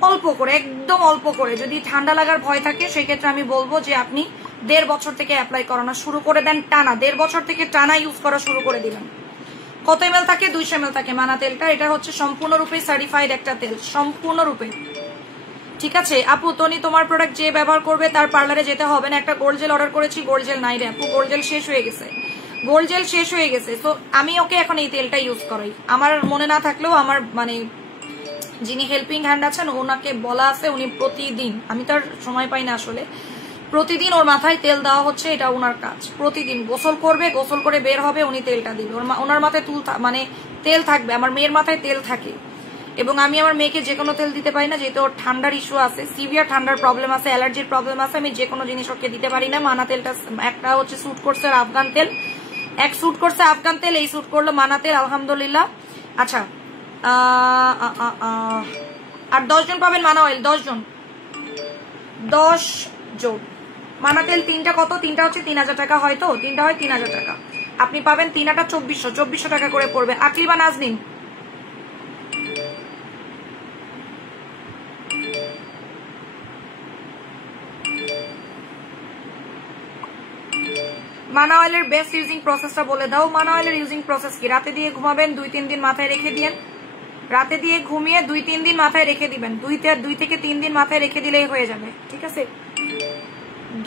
অল্প করে, একদম অল্প করে। যদি ঠান্ডা লাগার ভয় থাকে সেক্ষেত্রে আমি বলবো যে আপনি 1.5 বছর থেকে অ্যাপ্লাই করানো শুরু করে দেন, টানা 1.5 বছর থেকে টানা ইউজ করা শুরু করে দিবেন। কত ml থাকে? 200 ml থাকে মানা তেলটা। এটা হচ্ছে সম্পূর্ণরূপে সার্টিফাইড একটা তেল, সম্পূর্ণরূপে, ঠিক আছে। আপু তনি তোমার প্রোডাক্ট যে ব্যবহার করবে তার পার্লারে যেতে হবে না। একটা গোল্ড জেল অর্ডার করেছি, গোল্ড জেল নাই রে আপু, গোল্ড জেল শেষ হয়ে গেছে, গোল্ড জেল শেষ হয়ে গেছে। তো আমি ওকে এখন এই তেলটা ইউজ করাই, আমার মনে না থাকলেও আমার মানে যিনি হেল্পিং হ্যান্ড আছেন ওনাকে বলা আছে, উনি প্রতিদিন, আমি তার সময় পাই না আসলে, প্রতিদিন ওর মাথায় তেল দেওয়া হচ্ছে, এটা ওনার কাজ। প্রতিদিন গোসল করবে, গোসল করে বের হবে, উনি তেলটা দিবে, ওনার মাথায় মানে তেল থাকবে। আমার মেয়ের মাথায় তেল থাকে, এবং আমি আমার মেয়েকে যে কোনো তেল দিতে পারি না, যেহেতু ওর ঠান্ডার ইস্যু আছে, সিভিয়ার ঠান্ডার প্রবলেম আছে, অ্যালার্জির প্রবলেম আছে, আমি যে কোনো জিনিস ওকে দিতে পারি না। মানা তেলটা একটা হচ্ছে স্যুট করছে আফগান তেল, এক স্যুট করছে আফগান তেল, এই স্যুট করলো মানা তেল, আলহামদুলিল্লাহ। আচ্ছা আর 10 জন পাবেন মানা অয়েল, 10 জন মানা তেল। 3টা কত? 3টা হচ্ছে 3000 টাকা, হয়তো 3টা হয় 3000 টাকা, আপনি পাবেন 3টা 2400 টাকা করে পড়বে। আকলিবা নাজনীন, মানা অয়েলের বেস্ট ইউজিং প্রসেসটা বলে দাও। মানা অয়েলের ইউজিং প্রসেস কি? রাতে দিয়ে ঘুমাবেন, 2-3 দিন মাথায় রেখে দিয়েন, রাতে দিয়ে ঘুমিয়ে 2-3 দিন মাথায় রেখে দিবেন, 2 থেকে 3 দিন মাথায় রেখে দিলেই হয়ে যাবে, ঠিক আছে।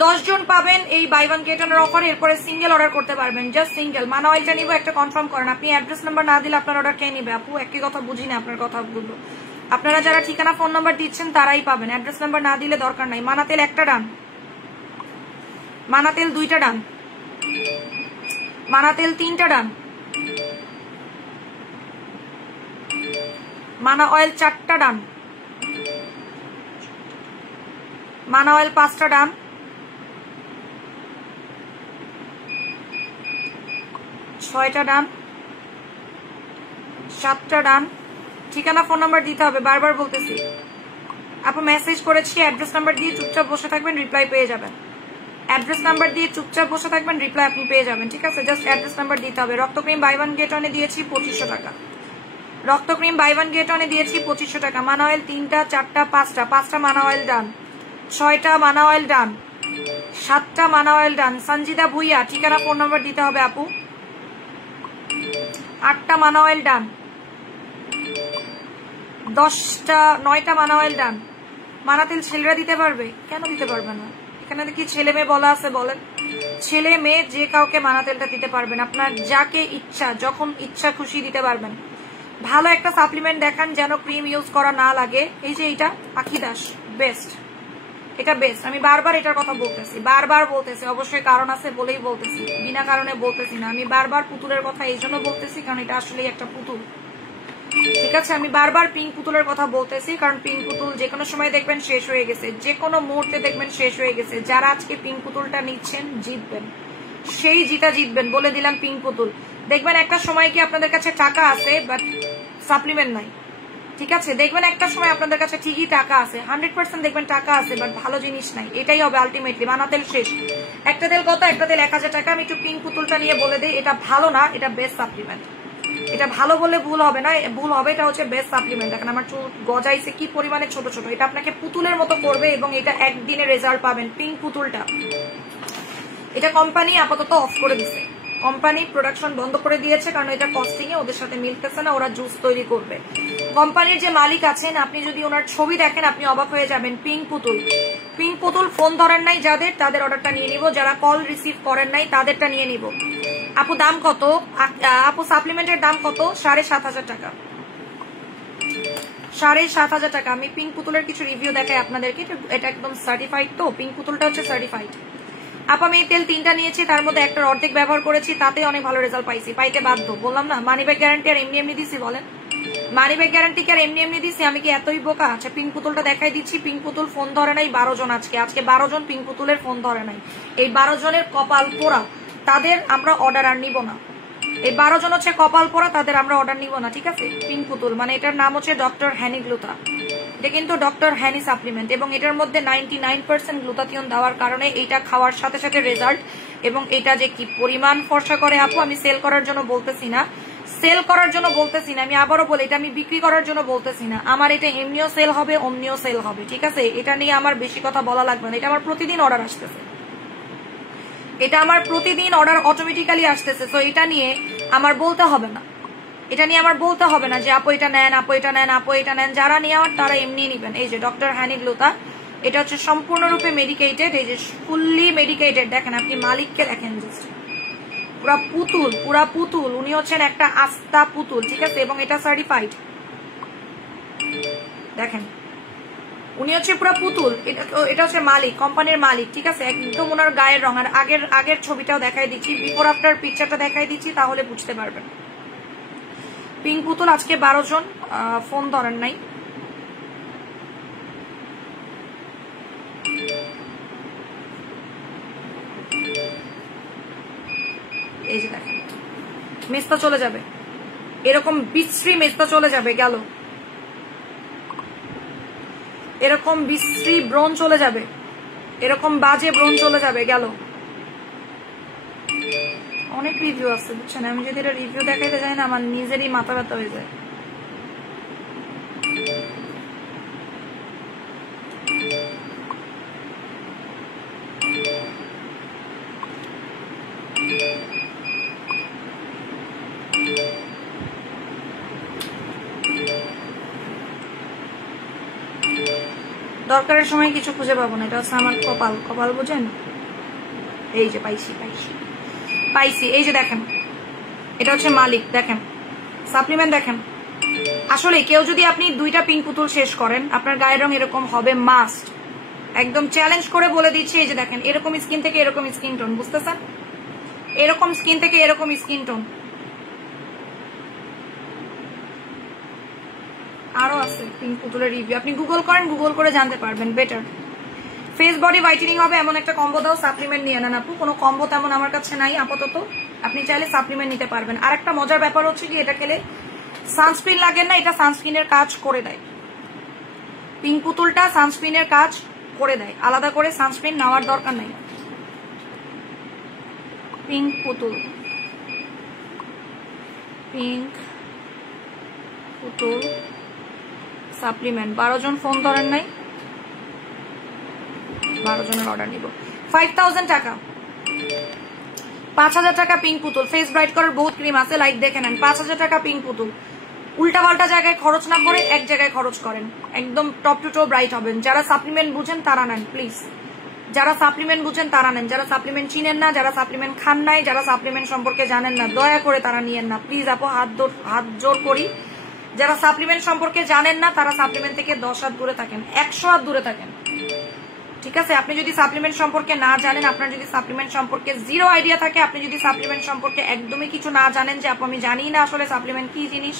10 জন পাবেন এই buy one get one offer. এরপরে সিঙ্গেল অর্ডার করতে পারবেন, জাস্ট সিঙ্গেল। মানা অয়েলটা নিব, একটা কনফার্ম করেন। আপনি অ্যাড্রেস নাম্বার না দিলে আপনার অর্ডার কে নিবে আপু? একই কথা বুঝি না আপনার কথা বলবো। আপনারা যারা ঠিকানা ফোন নাম্বার দিচ্ছেন তারাই পাবেন, অ্যাড্রেস নাম্বার না দিলে দরকার নাই। মানা তেল একটা ডান, মানা তেল 2টা ডান, মানা তেল 3টা ডান, মানা অয়েল 4টা ডান, মানা অয়েল 5টা ডান, 6টা ডান, 7টা ডান। ঠিকানা ফোন নাম্বার দিতে হবে, বারবার বলতেছি। আপু মেসেজ করেছি, অ্যাড্রেস নাম্বার দিয়ে চুপচাপ বসে থাকবেন, রিপ্লাই পেয়ে যাবেন। অ্যাড্রেস নাম্বার দিয়ে চুপচাপ বসে থাকবেন, রিপ্লাই আপনি পেয়ে যাবেন, ঠিক আছে। জাস্ট অ্যাড্রেস নাম্বার দিতে হবে। রক্তক্রিম বাই ওয়ান গেট ওয়ানে দিয়েছি 2500 টাকা, রক্তক্রিম বাই ওয়ান গেট ওয়ানে দিয়েছি 2500 টাকা। মানা অয়েল 3টা 4টা 5টা মানা অয়েল ডান, 6টা মানা অয়েল ডান, 7টা মানা অয়েল ডান। সঞ্জিদা ভুইয়া, ঠিকানা ফোন নাম্বার দিতে হবে আপু। 8টা মানা অয়েল ডান, 9টা মানা অয়েল ডান। মানা তেল ছেলেরা দিতে পারবে? কেন দিতে পারবে না? এখানে কি ছেলে মেয়ে বলা আছে? বলেন, ছেলে মেয়ে যে কাউকে মানা তেলটা দিতে পারবেন, আপনার যাকে ইচ্ছা যখন ইচ্ছা খুশি দিতে পারবেন। ভালো একটা সাপ্লিমেন্ট দেখান যেন ক্রিম ইউজ করা না লাগে। এই যে এটা আখিদাস, বেস্ট, এটা বেস্ট। আমি বারবার এটার কথা বলতেছি, বারবার বলতেছি, অবশ্যই কারণ আছে বলেই বলতেছি, বিনা কারণে বলতেছি না। আমি বারবার পুতুলের কথা এই জন্য বলতেছি কারণ এটা আসলে একটা পুতুল, ঠিক আছে। আমি বারবার পিঙ্ক পুতুলের কথা বলতেছি কারণ পিঙ্ক পুতুল যে কোনো সময় দেখবেন শেষ হয়ে গেছে, যে কোনো মুহূর্তে দেখবেন শেষ হয়ে গেছে। যারা আজকে পিঙ্ক পুতুলটা নিচ্ছেন জিতবেন, সেই জিতবেন, বলে দিলাম। পিঙ্ক পুতুল দেখবেন একটা সময় কি আপনাদের কাছে টাকা আছে বাট সাপ্লিমেন্ট নাই, ঠিক আছে। দেখবেন একটা সময় আপনাদের কাছে ঠিকই টাকা আছে, 100% দেখবেন টাকা আছে বাট ভালো জিনিস নাই। এটাই হবে আলটিমেটলি। মানা তেল শেষ, একটা তেল কত? একটা তেল 1000 টাকা। আমি একটু পিঙ্ক পুতুলটা নিয়ে বলে দিই, এটা ভালো না, এটা বেস্ট সাপ্লিমেন্ট। এটা ভালো বলে ভুল হবে না, ভুল হবে, এটা হচ্ছে বেস্ট সাপ্লিমেন্ট। দেখেন আমার চুল গজাইছে কি পরিমাণে ছোট ছোট, এটা আপনাকে পুতুলের মতো করবে এবং এটা একদিনে রেজাল্ট পাবেন। পিঙ্ক পুতুলটা, এটা কোম্পানি আপাতত অফ করে দিছে, কোম্পানি প্রোডাকশন বন্ধ করে দিয়েছে কারণ এটা কস্টিং এ ওদের সাথে মিলতেছে না, ওরা জুস তৈরি করবে। কোম্পানির যে মালিক আছেন আপনি যদি ওনার ছবি দেখেন আপনি অবাক হয়ে যাবেন। পিঙ্ক পুতুল, পিঙ্ক পুতুল ফোন ধরেন নাই যাদের, তাদের অর্ডারটা নিয়ে নিব, যারা কল রিসিভ করেন নাই তাদেরটা নিয়ে নিব। আপু দাম কত? আপু সাপ্লিমেন্টের দাম কত? 7500 টাকা, 7500 টাকা। আমি পিঙ্ক পুতুলের কিছু রিভিউ দেখাই আপনাদেরকে, এটা একদম সার্টিফাইড। তো পিঙ্ক পুতুলটা হচ্ছে সার্টিফাইড। আপা আমি তেল 3টা নিয়েছি, তার মধ্যে একটার অর্ধেক ব্যবহার করেছি, তাতে অনেক ভালো রেজাল্ট পাইছি, পাইতে বাধ্য। বললাম না মানি ব্যাগ গ্যারান্টি আর এমনি এমনি দিছি, বলেন মানি ব্যাগ গ্যারান্টি কি আর এমনি এমনি দিছি? আমি কি এতই বোকা? আচ্ছা পিঙ্ক পুতুলটা দেখাই দিচ্ছি। পিঙ্ক পুতুল ফোন ধরে নাই 12 জন, আজকে 12 জন পিঙ্ক পুতুলের ফোন ধরে নাই। এই 12 জনের কপাল পোড়া, তাদের আমরা অর্ডার আর নিব না, এই 12 জন হচ্ছে কপাল পরা, তাদের আমরা অর্ডার নিব না, ঠিক আছে? পিঙ্ক পুতুল মানে এটার নাম হচ্ছে ডক্টর হ্যানি গ্লুটা। এটা কিন্তু ডক্টর হ্যানি সাপ্লিমেন্ট এবং এটার মধ্যে 99% গ্লুটাথিয়ন দেওয়ার কারণে এইটা খাওয়ার সাথে সাথে রেজাল্ট। এবং এটা যে কি পরিমাণ ফর্সা করে আপু, আমি সেল করার জন্য বলতেছি না, সেল করার জন্য বলতেছি না, আমি আবারও বলি এটা আমি বিক্রি করার জন্য বলতেছি না। আমার এটা এমনিও সেল হবে, অমনিও সেল হবে, ঠিক আছে? এটা নিয়ে আমার বেশি কথা বলা লাগবে না। এটা আমার প্রতিদিন অর্ডার আসতেছে, এটা আমার প্রতিদিন অর্ডার অটোমেটিক্যালি আসতেছে। তো এটা নিয়ে আমার বলতে হবে না, এটা নিয়ে আমার বলতে হবে না যে আপু এটা নেন, আপু এটা নেন, আপু এটা নেন। যারা নেওয়ার তারা এমনি নিবেন। এই যে ডক্টর হ্যানি গ্লুটা, এটা হচ্ছে সম্পূর্ণরূপে মেডিকেটেড, এই যে ফুললি মেডিকেটেড। দেখেন আপনি মালিককে দেখেন, পুরা পুতুল, পুরা পুতুল। উনি হচ্ছেন একটা আস্তা পুতুল, ঠিক আছে? এবং এটা সার্টিফাইড। দেখেন উনি হচ্ছে পুরা পুতুল, এটা হচ্ছে মালিক, কোম্পানির মালিক, ঠিক আছে? একদম ওনার গায়ের রং। আর আগের ছবিটাও দেখাই দিচ্ছি, বিফোর আফটার পিকচারটা দেখাই দিচ্ছি, তাহলে বুঝতে পারবেন। পিঙ্ক পুতুল আজকে 12 জন ফোন ধরেন নাই। এই যে দেখেন মেস্তা চলে যাবে, এরকম বিশ্রী মেস্তা চলে যাবে, গেল। এরকম বিশ্রী ব্রণ চলে যাবে, এরকম বাজে ব্রণ চলে যাবে, গেল। অনেক রিভিউ আছে বুঝছেন, আমি যদি এটা রিভিউ দেখাইতে যাই না আমার নিজেরই মাথা ব্যথা হয়ে যায়। দরকারের সময় কিছু খুঁজে পাবো না, এটা হচ্ছে আমার কপাল। কপাল বুঝেন? এই যে পাইছি পাইছি পাইছি, এই যে দেখেন এটা হচ্ছে মালিক। দেখেন সাপ্লিমেন্ট দেখেন। আসলে কেউ যদি আপনি 2টা পিঙ্ক পুতুল শেষ করেন, আপনার গায়ের রং এরকম হবে মাস্ট, একদম চ্যালেঞ্জ করে বলে দিচ্ছি। এই যে দেখেন এরকম স্কিন থেকে এরকম স্কিন টোন, বুঝতেছেন? এরকম স্কিন থেকে এরকম স্কিন টোন। আরো আছে পিঙ্ক পুতুলের রিভিউ, আপনি গুগল করেন, গুগল করে জানতে পারবেন বেটার। ফেস বডি হোয়াইটেনিং হবে এমন একটা কম্বো দাও, সাপ্লিমেন্ট নিয়ে নেন আপু। কোনো কম্বো তেমন আমার কাছে নাই আপাতত, আপনি চাইলে সাপ্লিমেন্ট নিতে পারবেন। আর একটা মজার ব্যাপার হচ্ছে কি, এটা খেলে সানস্ক্রিন লাগে না, এটা সানস্ক্রিনের কাজ করে দেয়। পিঙ্ক পুতুলটা সানস্ক্রিনের কাজ করে দেয়, আলাদা করে সানস্ক্রিন নেওয়ার দরকার নাই। পিঙ্ক পুতুল, পিঙ্ক পুতুল সাপ্লিমেন্ট। 12 জন ফোন ধরেন নাই, 12 জনের অর্ডার নিব। 5000 টাকা, 5000 টাকা পিঙ্ক পুতুল। ফেস ব্রাইট করার বহুত ক্রিম আছে, লাইট দেখে নেন। 5000 টাকা পিঙ্ক পুতুল। উল্টা পাল্টা জায়গায় খরচ না করে এক জায়গায় খরচ করেন, একদম টপ টু টো ব্রাইট হবেন। যারা সাপ্লিমেন্ট বুঝেন তারা নেন প্লিজ, যারা সাপ্লিমেন্ট বুঝেন তারা নেন। যারা সাপ্লিমেন্ট চিনেন না, যারা সাপ্লিমেন্ট খান নাই, যারা সাপ্লিমেন্ট সম্পর্কে জানেন না, দয়া করে তারা নিয়েন না প্লিজ আপু, হাত জোর করি। যারা সাপ্লিমেন্ট সম্পর্কে জানেন না তারা সাপ্লিমেন্ট থেকে 10 হাত দূরে থাকেন, 100 হাত দূরে থাকেন, ঠিক আছে? আপনি যদি সাপ্লিমেন্ট সম্পর্কে না জানেন, আপনার যদি সাপ্লিমেন্ট সম্পর্কে জিরো আইডিয়া থাকে, আপনি যদি সাপ্লিমেন্ট সম্পর্কে একদমই কিছু না জানেন, যে আপু আমি জানি না আসলে সাপ্লিমেন্ট কি জিনিস,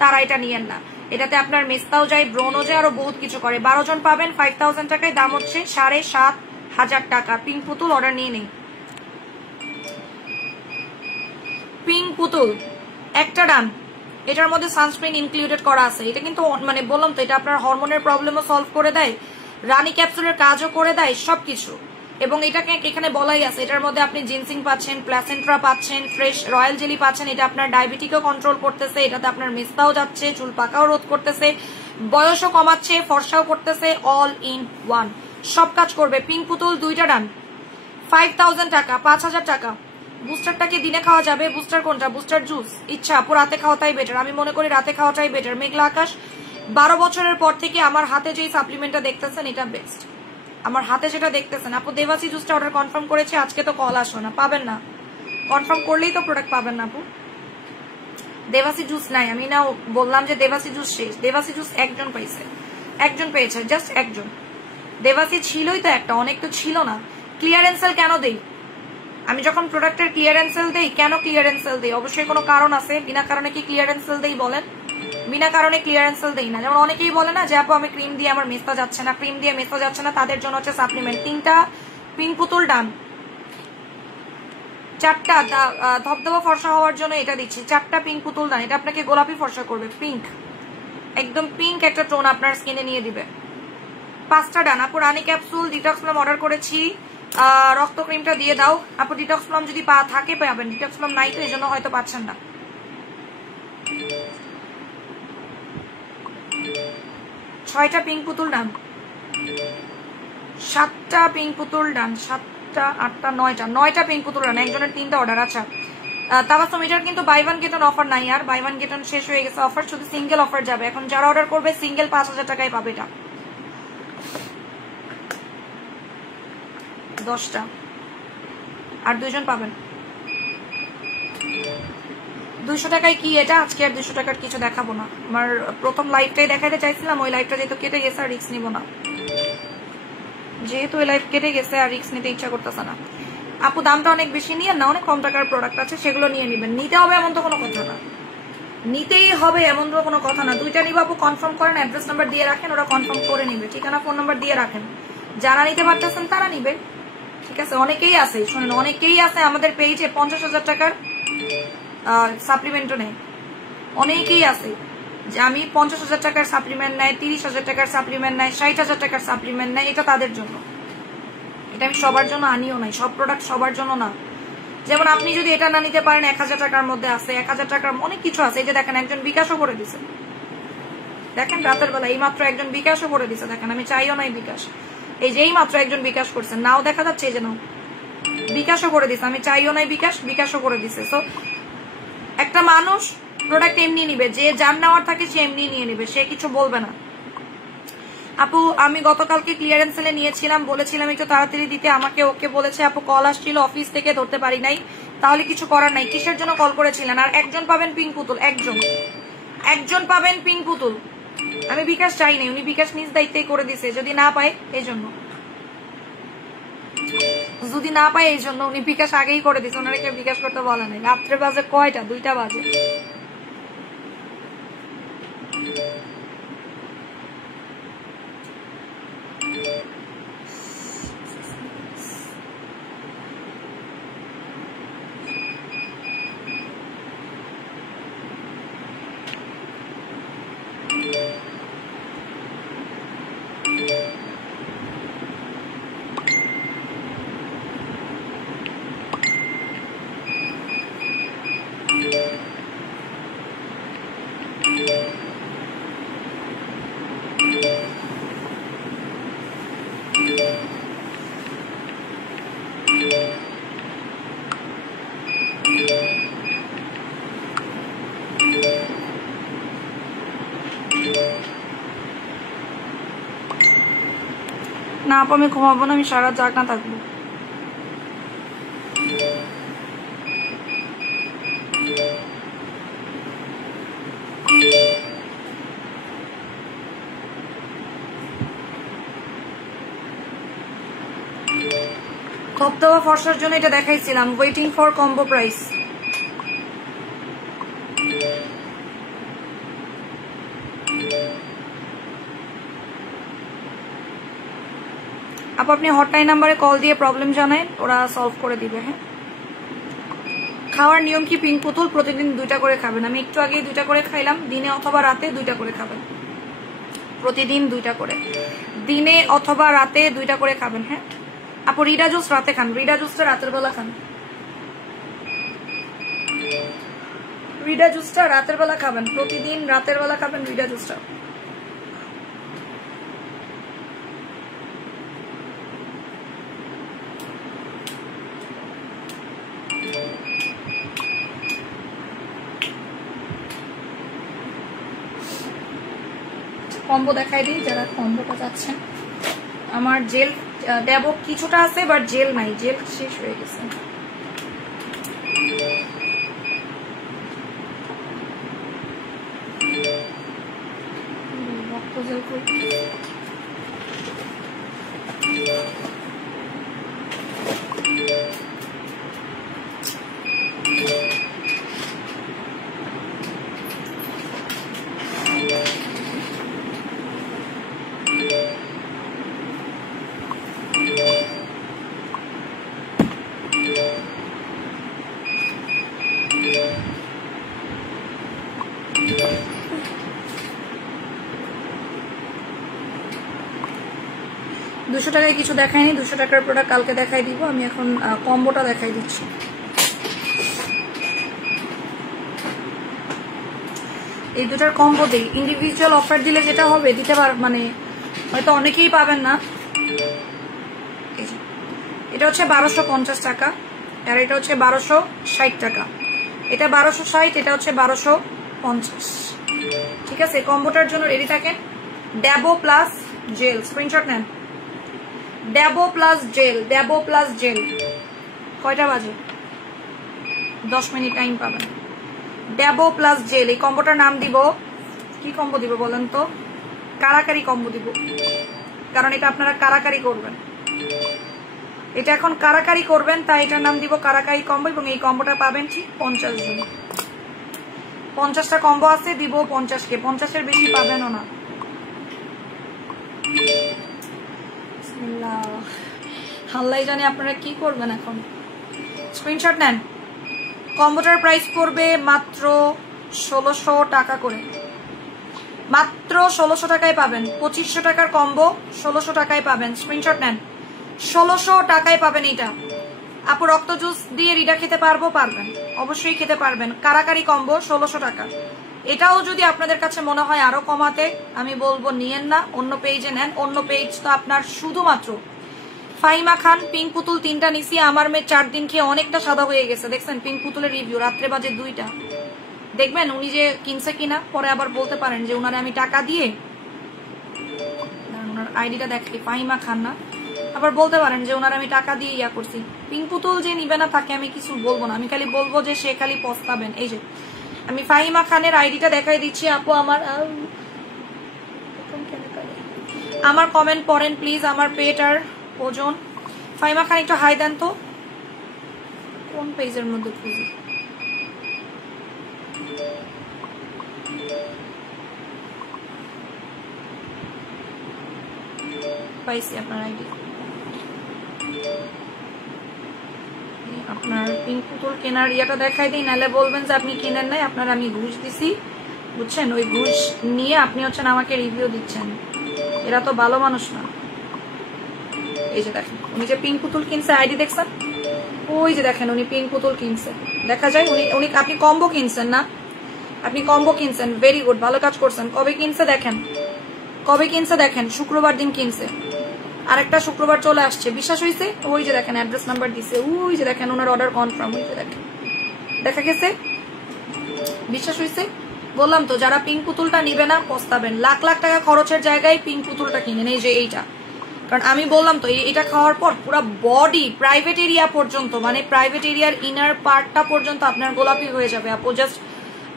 তারা এটা নিয়েন না। এটাতে আপনার মেস্তাও যায়, ব্রণও যায়, আরো বহুত কিছু করে। 12 জন পাবেন 5000 টাকায়, দাম হচ্ছে 7500 টাকা। পিঙ্ক পুতুল অর্ডার নিয়ে নেই। পিঙ্ক পুতুল একটা ডান, এটার মধ্যে সানস্ক্রিন ইনক্লুডেড করা আছে। এটা কিন্তু মানে বললাম তো, এটা আপনার হরমোনের প্রবলেমও সলভ করে দেয়, রানী ক্যাপসুলের কাজও করে দেয়, সবকিছু। এবং এটাকে এখানে বলাই আছে, এটার মধ্যে আপনি জিনসিং পাচ্ছেন, প্লাসেন্ট্রা পাচ্ছেন, ফ্রেশ রয়্যাল জেলি পাচ্ছেন। এটা আপনার ডায়াবেটিকও কন্ট্রোল করতেছে, এটাতে আপনার মেস্তাও যাচ্ছে, চুল পাকাও রোধ করতেছে, বয়সও কমাচ্ছে, ফর্সাও করতেছে, অল ইন ওয়ান, সব কাজ করবে। পিঙ্ক পুতুল 2টা ডান, 5000 টাকা, 5000 টাকা। বুস্টারটা কি দিনে খাওয়া যাবে? বুস্টার কোনটা? বুস্টার জুস ইচ্ছা আপু রাতে খাওয়াটাই বেটার, আমি মনে করি রাতে খাওয়াটাই বেটার। মেঘলা আকাশ, 12 বছরের পর থেকে আমার হাতে যেই সাপ্লিমেন্টটা দেখতেছেন এটা বেস্ট। আমার হাতে যেটা দেখতেছেন আপু, দেবাসি জুসটা অর্ডার কনফার্ম করেছি, আজকে তো কল আসলো না, পাবেন না। কনফার্ম করলেই তো প্রোডাক্ট পাবেন না আপু। দেবাসি জুস নাই, আমি না বললাম যে দেবাসি জুস শেষ। দেবাসি জুস একজন পাইছে, একজন পেয়েছে, জাস্ট একজন। দেবাসি ছিলই তো একটা, অনেক তো ছিল না। ক্লিয়ারেন্স সেল কেন দেই আমি? যখন প্রোডাক্টের ক্লিয়ারেন্স সেল দেই, কেন ক্লিয়ারেন্স সেল দেই? অবশ্যই কোনো কারণ আছে। বিনা কারণে কি ক্লিয়ারেন্স সেল দেই বলেন? বিনা কারণে ক্লিয়ারেন্স সেল দেই না। যেমন অনেকেই বলে না যে আপু আমি ক্রিম দিয়ে আমার মেস্তা যাচ্ছে না, ক্রিম দিয়ে মেস্তা যাচ্ছে না, তাদের জন্য হচ্ছে সাপ্লিমেন্ট। 3টা পিঙ্ক পুতুল ডান, 4টা ধবধবা ফর্সা হওয়ার জন্য এটা দিচ্ছি, 4টা পিঙ্ক পুতুল দান। এটা আপনাকে গোলাপি ফর্সা করবে, পিঙ্ক, একদম পিঙ্ক একটা টোন আপনার স্কিনে নিয়ে দিবে। 5টা ডান। আপু রানী ক্যাপসুল ডিটক্স প্লাম অর্ডার করেছি, রক্ত ক্রিমটা দিয়ে দাও। আপু ডিটক্স প্লাম যদি থাকে পাবেন, ডিটক্স প্লাম নাই তো এই জন্য হয়তো পাচ্ছেন না। 6টা পিঙ্ক পুতুল ডান, 7টা পিঙ্ক পুতুল ডান, 7টা 8টা 9টা পিঙ্ক পুতুল ডান। একজনের 3টা অর্ডার। আচ্ছা তাবাসসুম এটার কিন্তু buy one get one offer নাই, আর বাই ওয়ান গেট ওয়ান শেষ হয়ে গেছে অফার, শুধু সিঙ্গেল অফার যাবে এখন। যারা অর্ডার করবে সিঙ্গেল 5000 টাকায় পাবে এটা। 10টা আর 2 জন পাবেন। 200 টাকায় কি এটা? আজকে আর 200 টাকার কিছু দেখাবো না। আমার প্রথম লাইভটাই দেখাতে চাইছিলাম, ওই লাইভটা যেহেতু কেটে গেছে আর রিস্ক নিব না, যেহেতু ওই লাইভ কেটে গেছে আর রিস্ক নিতে ইচ্ছা করতেছে না। আপু দামটা অনেক বেশি নিয়ে না, অনেক কম টাকার প্রোডাক্ট আছে, সেগুলো নিয়ে নেবেন। নিতে হবে এমন তো কোনো কথা না, নিতেই হবে এমন তো কোনো কথা না। 2টা নিব আপু, কনফার্ম করেন, অ্যাড্রেস নাম্বার দিয়ে রাখেন, ওরা কনফার্ম করে নিবে, ঠিকানা ফোন নাম্বার দিয়ে রাখেন। যারা নিতে পারতেছেন তারা নিবে, ঠিক আছে? অনেকেই আছে, শোনেন, অনেকেই আছে আমাদের পেজে 50,000 টাকার সাপ্লিমেন্টও নেয়, অনেকেই আছে যে আমি 50,000 টাকার সাপ্লিমেন্ট নেয়, 30,000 টাকার সাপ্লিমেন্ট নেয়, 60,000 টাকার সাপ্লিমেন্ট নেয়। এটা তাদের জন্য, এটা আমি সবার জন্য আনিও নাই, সব প্রোডাক্ট সবার জন্য না। যেমন আপনি যদি এটা না নিতে পারেন, 1000 টাকার মধ্যে আছে, 1000 টাকার অনেক কিছু আছে। এই যে দেখেন একজন বিকাশও করে দিছে, দেখেন রাতের বেলা এই মাত্র একজন বিকাশও করে দিছে, দেখেন আমি চাইও নাই বিকাশ, এই যে এই মাত্র একজন বিকাশ করছে, নাও দেখা যাচ্ছে, এই যে নাও বিকাশও করে দিছে, আমি চাইও নাই বিকাশ, বিকাশও করে দিছে। সো একটা মানুষ প্রোডাক্ট এমনি নিবে, যে যার নেওয়ার থাকে সে এমনি নিয়ে নিবে, সে কিছু বলবে না। আপু আমি গতকালকে ক্লিয়ারেন্স সেলে নিয়েছিলাম, বলেছিলাম একটু তাড়াতাড়ি দিতে, আমাকে ওকে বলেছে। আপু কল আসছিল অফিস থেকে, ধরতে পারি নাই, তাহলে কিছু করার নাই। কিসের জন্য কল করেছিলেন? আর একজন পাবেন পিঙ্ক পুতুল, একজন পাবেন পিঙ্ক পুতুল। আমি বিকাশ চাই নাই, উনি বিকাশ নিজ দায়িত্বে করে দিছে, যদি না পায় এই জন্য, যদি না পায় এই জন্য উনি বিকাশ আগেই করে দিছে, ওনারা কেউ বিকাশ করতে বলে নাই। রাত্রে বাজে কয়টা? 2টা বাজে। না আপু আমি ঘুমাবো না, আমি সারা জাগনা থাকবো। ধবধবা ফর্সার জন্য এটা দেখাইছিলাম, ওয়েটিং ফর কম্বো প্রাইস। আপনি হটলাইন নাম্বারে কল দিয়ে প্রবলেম জানায়, ওরা সলভ করে দিবে। হ্যাঁ, খাওয়ার নিয়ম কি? পিঙ্ক পুতুল প্রতিদিন 2টা করে খাবেন। আমি একটু আগে 2টা করে খাইলাম, দিনে অথবা রাতে 2টা করে খাবেন, প্রতিদিন 2টা করে, দিনে অথবা রাতে 2টা করে খাবেন। হ্যাঁ আপু রিডা জুস রাতে খান, রিডা জুসটা রাতের বেলা খান, রিডা জুসটা রাতের বেলা খাবেন, প্রতিদিন রাতের বেলা খাবেন রিডা জুসটা। কম্বো দেখাই দিই যারা কম্বোটা চাচ্ছেন। আমার জেল দেব কিছুটা আছে, বাট জেল নাই, জেল শেষ হয়ে গেছে। 200 টাকায় কিছু দেখায়নি, 200 টাকার প্রোডাক্ট কালকে দেখাই দিব। আমি এখন কম্বোটা দেখাই দিচ্ছি। এই দুটার কম্বো দিই, ইন্ডিভিজুয়াল অফার দিলে যেটা হবে দিতে পার, মানে হয়তো অনেকেই পাবেন না। এটা হচ্ছে 1250 টাকা, আর এটা হচ্ছে 1260 টাকা। এটা 1260, এটা হচ্ছে 1250। ঠিক আছে, কম্বোটার জন্য রেডি থাকেন। ড্যাবো প্লাস জেল, স্ক্রিনশট নেন। ড্যাবো প্লাস জেল, ড্যাবো প্লাস জেল। কয়টা বাজে? 10 মিনিট টাইম পাবেন। ড্যাবো প্লাস জেল, এই কম্বোটার নাম দিব কি কম্বো দিব বলেন তো? কারাকারি কম্বো দিব, কারণ এটা আপনারা কারাকারি করবেন। এটা এখন কারাকারি করবেন, তাই এটার নাম দিব কারাকারি কম্বো। এবং এই কম্বোটা পাবেন ঠিক 50 জন। 50টা কম্বো আছে, দিব 50কে, 50-এর বেশি পাবেনও না। আল্লাহ জানে আপনারা কি করবেন এখন। স্ক্রিনশট নেন। কম্বোটার প্রাইস পড়বে মাত্র 1600 টাকা করে, মাত্র 1600 টাকায় পাবেন। 2500 টাকার কম্বো 1600 টাকায় পাবেন। স্ক্রিনশট নেন, 1600 টাকায় পাবেন এইটা। আপু রক্ত জুস দিয়ে রিডা খেতে পারবো? পারবেন, অবশ্যই খেতে পারবেন। কারাকারি কম্বো 1600 টাকা। এটাও যদি আপনাদের কাছে মনে হয় আরো কমাতে, আমি বলবো নিয়েন না, অন্য পেজে নেন। অন্য পেজ তো আপনার শুধুমাত্র ফাইমা খান পিঙ্ক পুতুল 3টা নিছি, আমার মেয়ে 4 দিন খেয়ে অনেকটা সাদা হয়ে গেছে। দেখছেন পিঙ্ক পুতুলের রিভিউ, রাত্রে বাজে 2টা। দেখবেন উনি যে কিনছে কিনা, পরে আবার বলতে পারেন যে উনারে আমি টাকা দিয়ে, ওনার আইডিটা দেখে ফাইমা খান না, আবার বলতে পারেন যে ওনার আমি টাকা দিয়ে ইয়া করছি। পিঙ্ক পুতুল যে নিবে না তাকে আমি কিছু বলবো না, আমি খালি বলবো যে সে খালি পস্তাবেন। এই যে আমি ফাহিমা খানের আইডিটা দেখাই দিচ্ছি। আপু আমার কমেন্ট পড়েন প্লিজ, আমার পেট আর ওজন। ফাহিমা খান একটু হাই দেন তো, কোন পেজের মধ্যে খুঁজি? পাইছি আপনার আইডি। আপনার পিঙ্ক পুতুল কেনার ইয়াটা দেখাই দিই, নাহলে বলবেন যে আপনি কিনেন নাই, আপনার আমি ঘুষ দিছি, বুঝছেন? ওই ঘুষ নিয়ে আপনি হচ্ছেন আমাকে রিভিউ দিচ্ছেন, এরা তো ভালো মানুষ না। এই যে দেখেন উনি যে পিঙ্ক পুতুল কিনছে, আইডি দেখছেন? ওই যে দেখেন উনি পিঙ্ক পুতুল কিনছে, দেখা যায়। উনি আপনি কম্বো কিনছেন না? আপনি কম্বো কিনছেন, ভেরি গুড, ভালো কাজ করছেন। কবে কিনছে দেখেন, কবে কিনছে দেখেন, শুক্রবার দিন কিনছে। আরেকটা শুক্রবার চলে আসছে, বিশ্বাস হয়েছে? ওই যে দেখেন অ্যাড্রেস নাম্বার দিছে, ওই যে দেখেন ওনার অর্ডার কনফার্ম, ওই যে দেখেন দেখা গেছে। বিশ্বাস হয়েছে? বললাম তো, যারা পিঙ্ক পুতুলটা নিবে না পস্তাবেন। লাখ লাখ টাকা খরচের জায়গায় পিঙ্ক পুতুলটা কিনেন, এই যে এইটা। কারণ আমি বললাম তো, এটা খাওয়ার পর পুরো বডি প্রাইভেট এরিয়া পর্যন্ত, মানে প্রাইভেট এরিয়ার ইনার পার্টটা পর্যন্ত আপনার গোলাপি হয়ে যাবে আপু। জাস্ট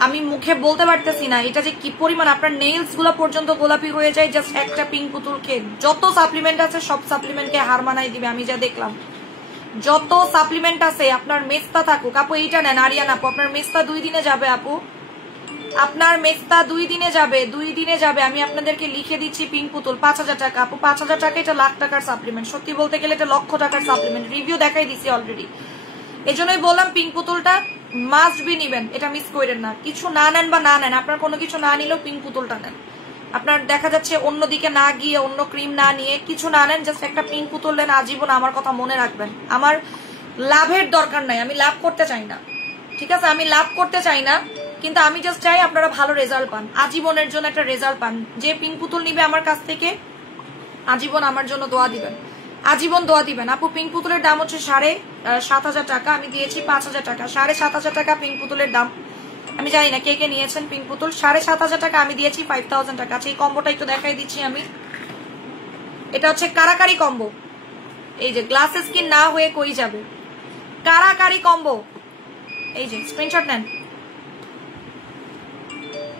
আমি মুখে বলতে পারতেছি না এটা যে কি পরিমাণ, আপনার নেইলস গুলো পর্যন্ত গোলাপি হয়ে যায় জাস্ট একটা পিঙ্ক পুতুল খেয়ে। যত সাপ্লিমেন্ট আছে সব সাপ্লিমেন্টকে হার মানাই দিবে, আমি যা দেখলাম। যত সাপ্লিমেন্ট আছে, আপনার মেস্তা থাকুক আপু, এইটা নেন আরিয়ান আপু, আপনার মেস্তা 2 দিনে যাবে আপু, আপনার মেস্তা 2 দিনে যাবে, 2 দিনে যাবে। আমি আপনাদেরকে লিখে দিচ্ছি পিঙ্ক পুতুল 5000 টাকা আপু, 5000 টাকা। এটা লাখ টাকার সাপ্লিমেন্ট, সত্যি বলতে গেলে এটা লক্ষ টাকার সাপ্লিমেন্ট, রিভিউ দেখাই দিছি অলরেডি। এই জন্যই বললাম পিঙ্ক পুতুলটা মাস্ট বি নিবেন, এটা মিস করেন না। কিছু না নেন বা না নেন, আপনার কোনো কিছু না নিলেও পিঙ্ক পুতুলটা নেন। আপনার দেখা যাচ্ছে অন্যদিকে না গিয়ে, অন্য ক্রিম না নিয়ে, কিছু না নেন, জাস্ট একটা পিঙ্ক পুতুল নেন। আজীবন আমার কথা মনে রাখবেন, আমার লাভের দরকার নাই, আমি লাভ করতে চাই না, ঠিক আছে? আমি লাভ করতে চাই না, কিন্তু আমি জাস্ট চাই আপনারা ভালো রেজাল্ট পান, আজীবনের জন্য একটা রেজাল্ট পান। যে পিঙ্ক পুতুল নিবে আমার কাছ থেকে আজীবন আমার জন্য দোয়া দিবেন, আজীবন দোয়া দিবেন। আপু পিঙ্ক পুতুলের দাম হচ্ছে 7500 টাকা, আমি দিয়েছি 5000 টাকা। 7500 টাকা পিঙ্ক পুতুলের দাম। আমি জানি না কে কে নিয়েছেন পিঙ্ক পুতুল। 7500 টাকা, আমি দিয়েছি 5000 টাকা। আচ্ছা এই কম্বোটা একটু দেখাই দিচ্ছি আমি। এটা হচ্ছে কারাকারি কম্বো, এই যে গ্লাস স্কিন না হয়ে কই যাবে, কারাকারি কম্বো। এই যে স্ক্রিনশট নেন।